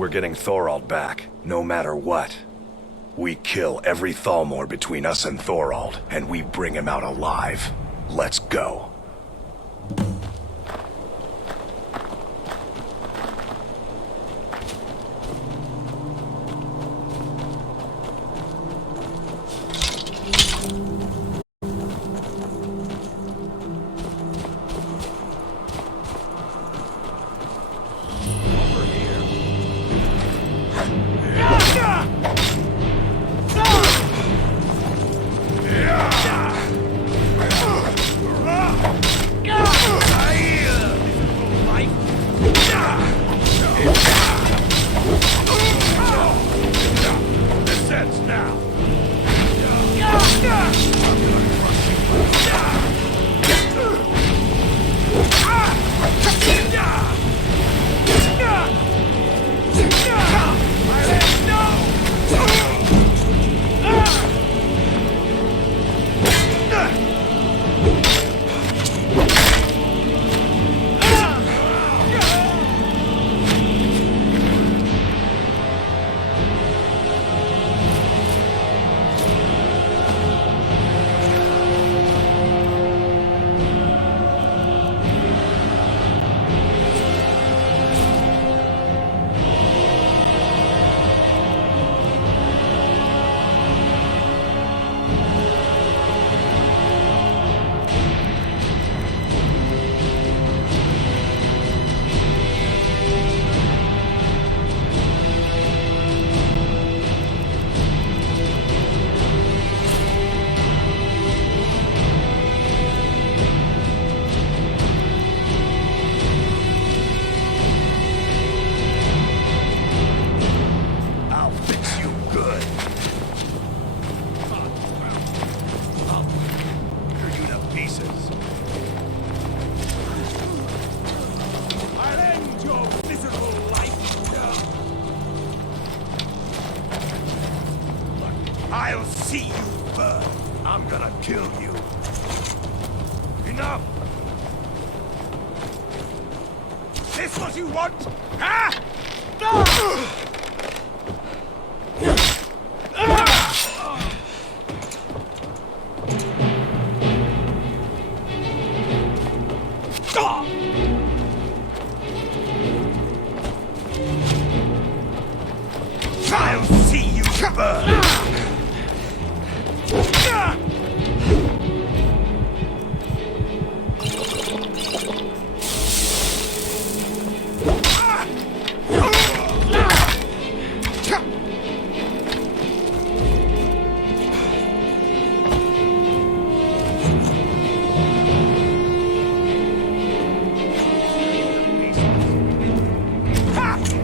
We're getting Thorald back, no matter what. We kill every Thalmor between us and Thorald, and we bring him out alive. Let's go. gonna kill you. Enough! This what you want? Huh? I'll see you burn!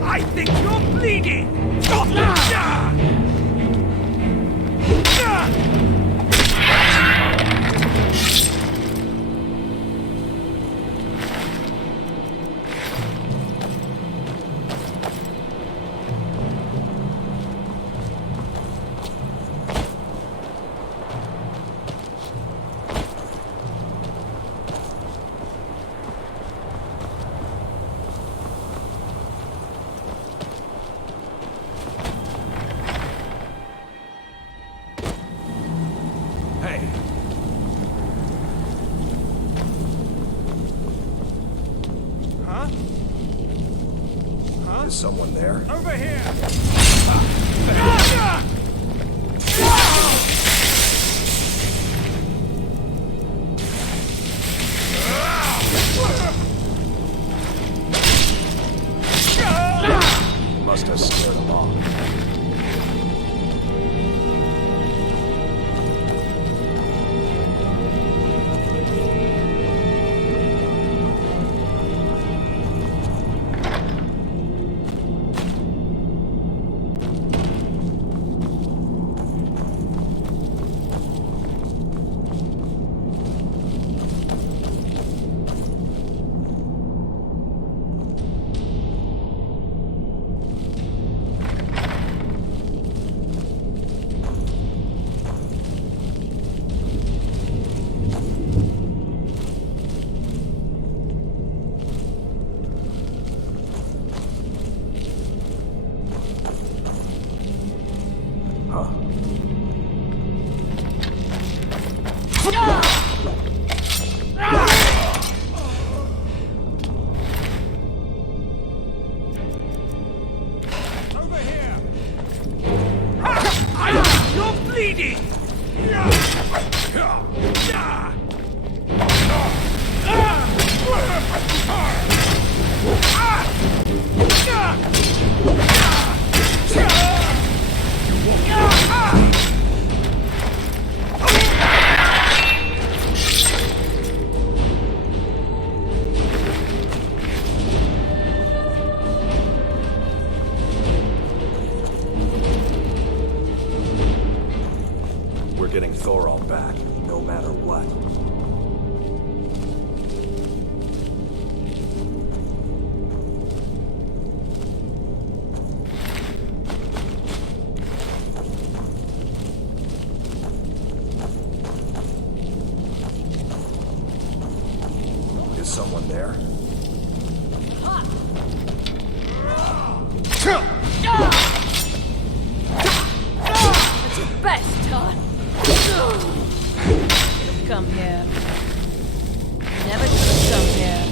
I think you're bleeding! Hey. Huh? Huh? Is someone there? Over here! Must have scared them off. You're bleeding! We're getting Thorall back, no matter what. Is someone there? That's your best, Todd. Should've come here. Never should've come here.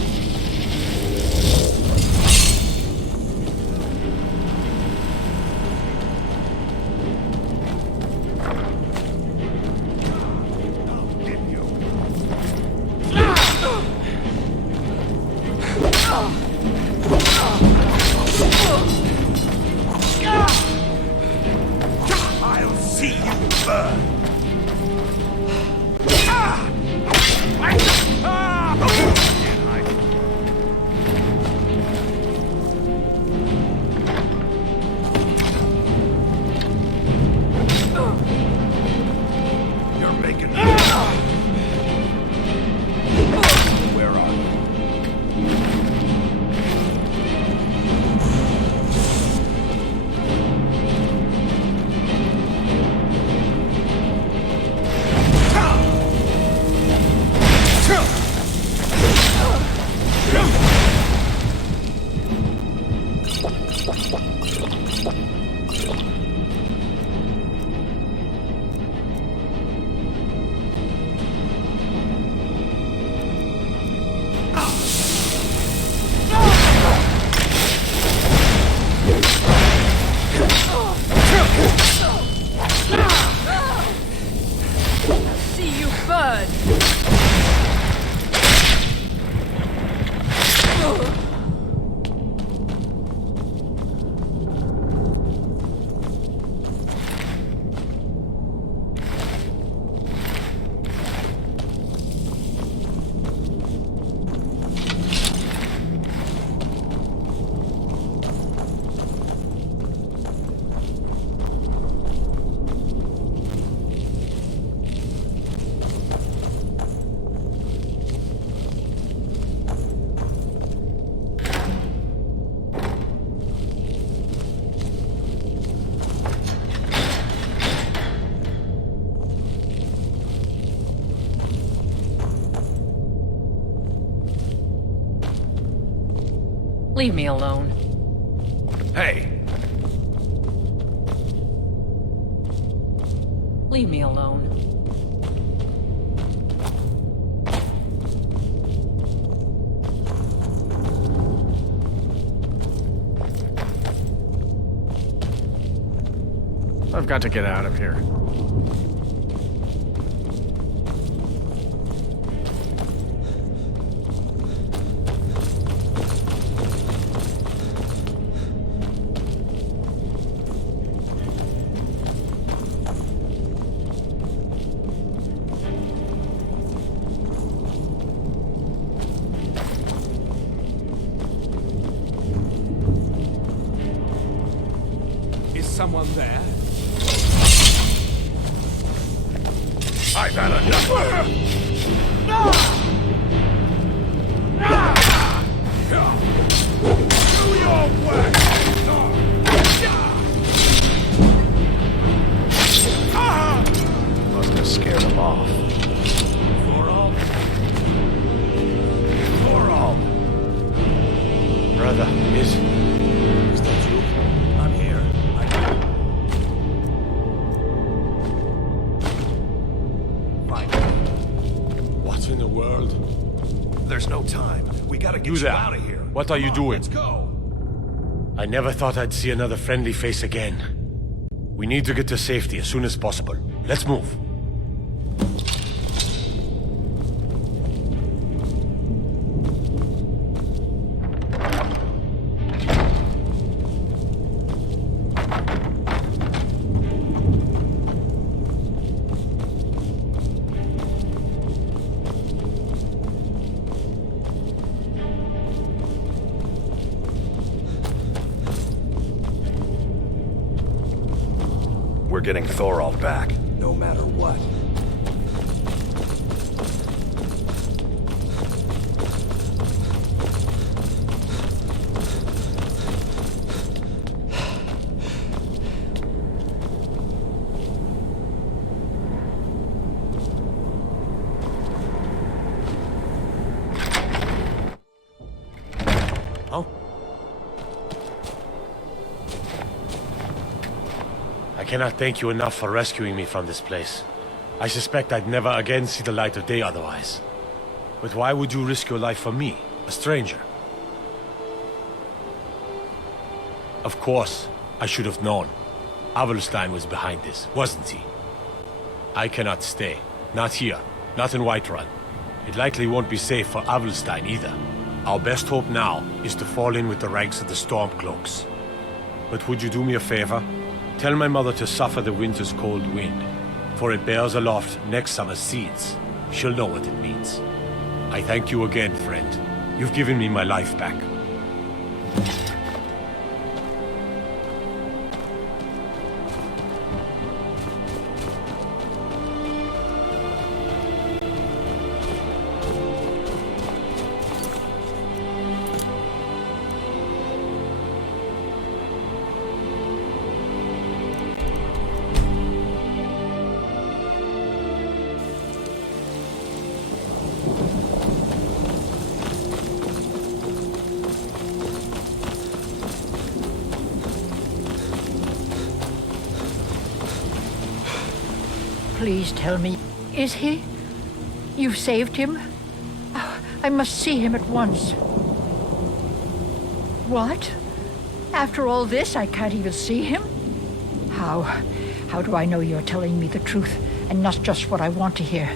I'll see you burn! You're making me. Where are you? Leave me alone. Hey! Leave me alone. I've got to get out of here. Is someone there? I've had enough. Do your work. Must have scared him off. Thorald! Brother, is that you? I'm here. What in the world? There's no time. We gotta get you out of here. What are you doing? Let's go. I never thought I'd see another friendly face again. We need to get to safety as soon as possible. Let's move. We're getting Thorald back, no matter what. I cannot thank you enough for rescuing me from this place. I suspect I'd never again see the light of day otherwise. But why would you risk your life for me, a stranger? Of course, I should have known. Avelstein was behind this, wasn't he? I cannot stay. Not here. Not in Whiterun. It likely won't be safe for Avelstein either. Our best hope now is to fall in with the ranks of the Stormcloaks. But would you do me a favor? Tell my mother to suffer the winter's cold wind, for it bears aloft next summer's seeds. She'll know what it means. I thank you again, friend. You've given me my life back. Please tell me, is he? You've saved him? Oh, I must see him at once. What? After all this, I can't even see him? How do I know you're telling me the truth and not just what I want to hear?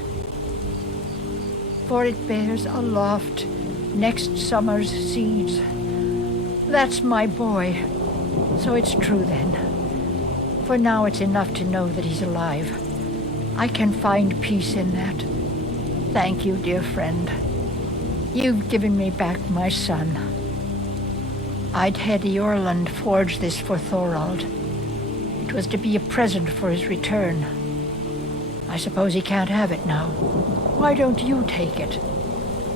For it bears aloft next summer's seeds. That's my boy. So it's true then. For now it's enough to know that he's alive. I can find peace in that. Thank you, dear friend. You've given me back my son. I'd had Eorlund forge this for Thorald. It was to be a present for his return. I suppose he can't have it now. Why don't you take it?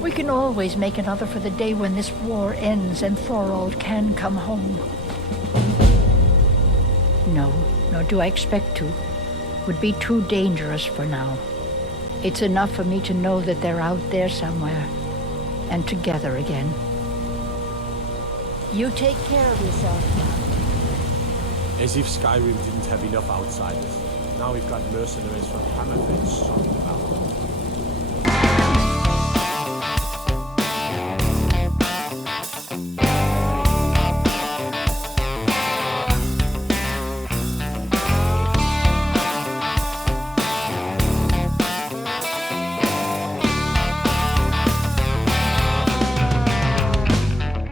We can always make another for the day when this war ends and Thorald can come home. No, nor do I expect to. Would be too dangerous for now. It's enough for me to know that they're out there somewhere, and together again. You take care of yourself now. As if Skyrim didn't have enough outsiders. Now we've got mercenaries from Hammerfell strolling about.